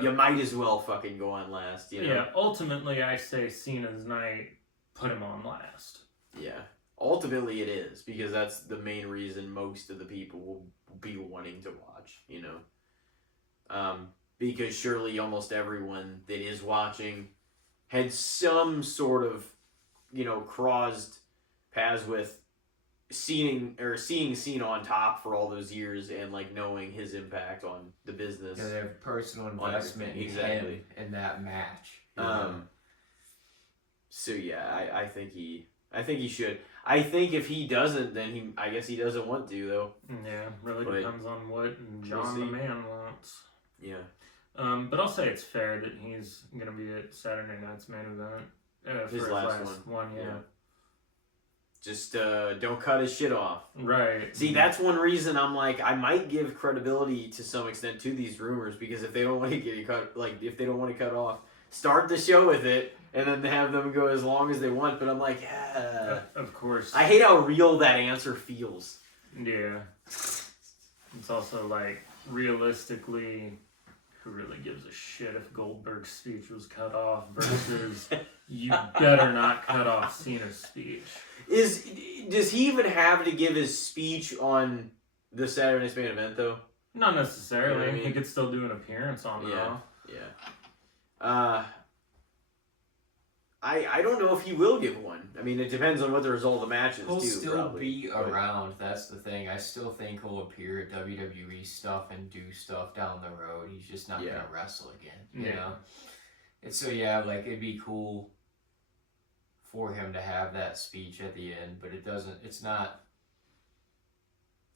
You might as well fucking go on last, Yeah, ultimately I say Cena's night, put him on last. Yeah. Ultimately it is, because that's the main reason most of the people will be wanting to watch, because surely almost everyone that is watching had some sort of, crossed paths with seeing Cena on top for all those years and knowing his impact on the business. Yeah, they have personal investment in him in that match. So yeah, I think he should. I think if he doesn't, then I guess he doesn't want to though. Yeah, really depends on what John the Man wants. Yeah. But I'll say it's fair that he's gonna be at Saturday Night's main event. His for last one. Yeah. Just don't cut his shit off. Right. See, that's one reason I'm I might give credibility to some extent to these rumors, because if they don't want to get it cut, if they don't want to cut off, start the show with it and then have them go as long as they want. But I'm yeah. Of course. I hate how real that answer feels. Yeah. It's also realistically, who really gives a shit if Goldberg's speech was cut off versus you better not cut off Cena's speech. Does he even have to give his speech on the Saturday Night's main event though? Not necessarily. You know what I mean? He could still do an appearance on Raw. Yeah. I don't know if he will give one. I mean, it depends on what the result of the match is. He'll still probably, be around. That's the thing. I still think he'll appear at WWE stuff and do stuff down the road. He's just not gonna wrestle again. You know. And so it'd be cool for him to have that speech at the end, but it's not.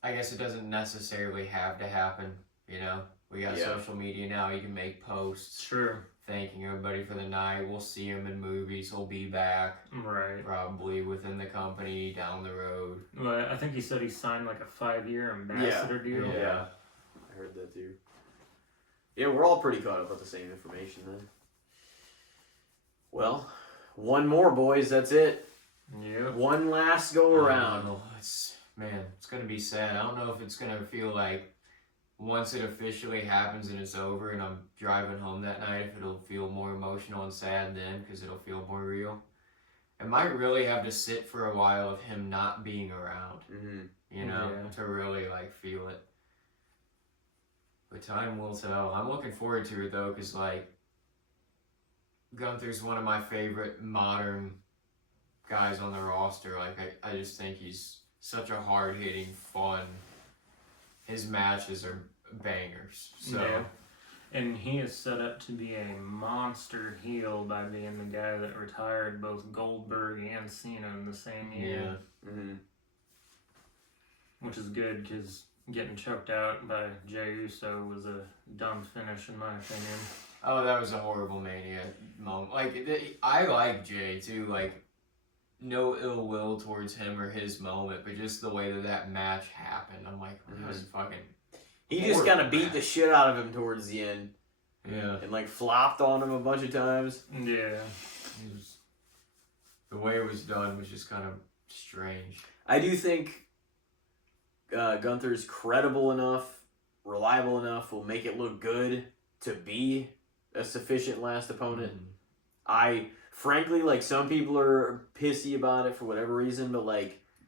I guess it doesn't necessarily have to happen. We got social media now. You can make posts. Sure. Thanking everybody for the night. We'll see him in movies. He'll be back. Right. Probably within the company down the road. Well, I think he said he signed a 5-year ambassador deal. Yeah. I heard that too. Yeah, we're all pretty caught up with the same information then. Well, one more, boys. That's it. Yep. One last go around. It's going to be sad. I don't know if it's going to feel like once it officially happens and it's over and I'm driving home that night, if it'll feel more emotional and sad then because it'll feel more real. It might really have to sit for a while of him not being around, to really feel it. But time will tell. I'm looking forward to it though, because Gunther's one of my favorite modern guys on the roster. I just think he's such a hard-hitting, fun. His matches are bangers. So. Yeah. And he is set up to be a monster heel by being the guy that retired both Goldberg and Cena in the same year. Yeah. Mm-hmm. Which is good, because getting choked out by Jey Uso was a dumb finish in my opinion. Oh, that was a horrible Mania moment. I like Jey too. No ill will towards him or his moment, but just the way that match happened, I'm that was fucking. He just kind of beat the shit out of him towards the end. Yeah. And flopped on him a bunch of times. Yeah. The way it was done was just kind of strange. I do think Gunther's credible enough, reliable enough, will make it look good to be a sufficient last opponent. Mm-hmm. Frankly, some people are pissy about it for whatever reason, but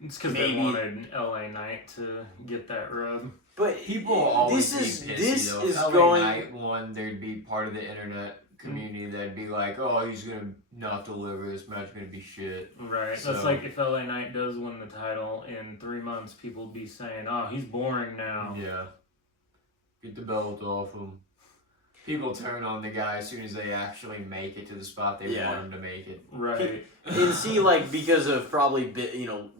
it's because they wanted LA Knight to get that rub. But people always this be pissy, is though. If LA going. Knight won, there'd be part of the internet community that'd be like, oh, he's gonna not deliver, this match gonna be shit. Right. So- That's like if LA Knight does win the title in 3 months, people will be saying, "Oh, he's boring now." Yeah. Get the belt off him. People turn on the guy as soon as they actually make it to the spot they Yeah. want him to make it. Right. And see, like, because of probably,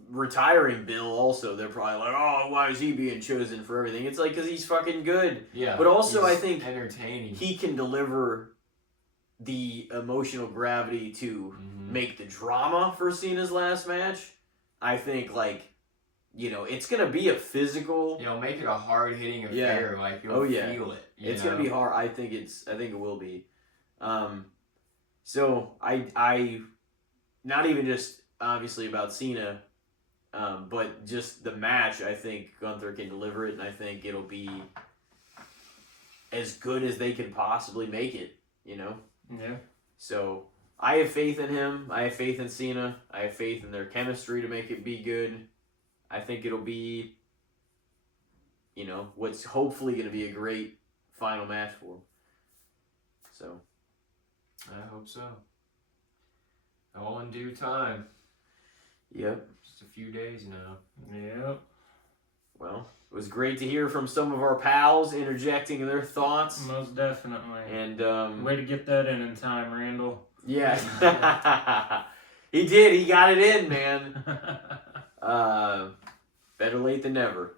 retiring Bill also, they're probably like, oh, why is he being chosen for everything? It's like, because he's fucking good. Yeah. But also, he's I think entertaining. he can deliver the emotional gravity to Mhm. make the drama for Cena's last match. I think, it's going to be a physical... Make it a hard hitting Yeah. affair. Like, you'll Oh, yeah. feel it. It's going to be hard. I think it will be. So I not even just obviously about Cena, but just the match, I think Gunther can deliver it, and I think it'll be as good as they can possibly make it, Yeah. So I have faith in him. I have faith in Cena. I have faith in their chemistry to make it be good. I think it'll be, what's hopefully going to be a great final match for him. So. I hope so. All in due time. Yep. Just a few days now. Yep. Well, it was great to hear from some of our pals interjecting their thoughts. Most definitely. And Way to get that in time, Randall. yeah, he did. He got it in, man. Better late than never.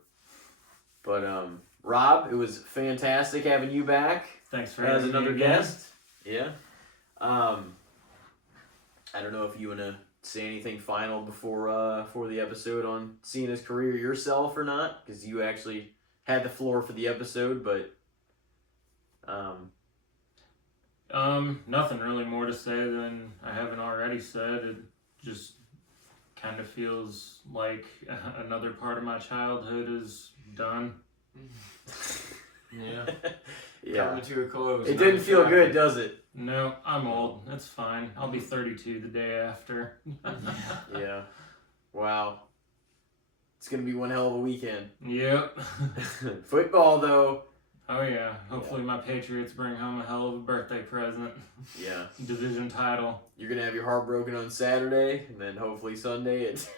But Rob, it was fantastic having you back Thanks for as having me another again. guest. Yeah. I don't know if you want to say anything final before the episode on Cena's career yourself or not, because you actually had the floor for the episode, but Nothing really more to say than I haven't already said. It just kind of feels like another part of my childhood is done. Yeah. yeah, Coming to a close. it didn't feel good, does it? No, I'm old. It's fine. I'll be 32 the day after. Yeah. Wow. It's gonna be one hell of a weekend. Yep. Football, though. Oh yeah. Hopefully my Patriots bring home a hell of a birthday present. Yeah. Division title. You're gonna have your heart broken on Saturday, and then hopefully Sunday it's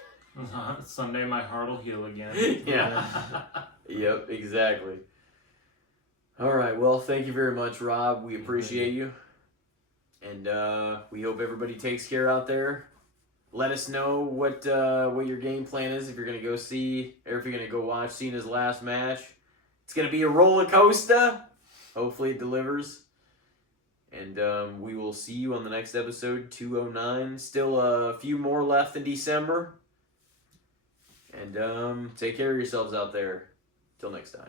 Sunday my heart will heal again. Yeah. Yep, exactly. All right, well, thank you very much, Rob. We appreciate you. And we hope everybody takes care out there. Let us know what your game plan is, if you're going to go see, or if you're going to go watch Cena's last match. It's going to be a roller coaster. Hopefully it delivers. And we will see you on the next episode, 209. Still a few more left in December. And take care of yourselves out there. Till next time.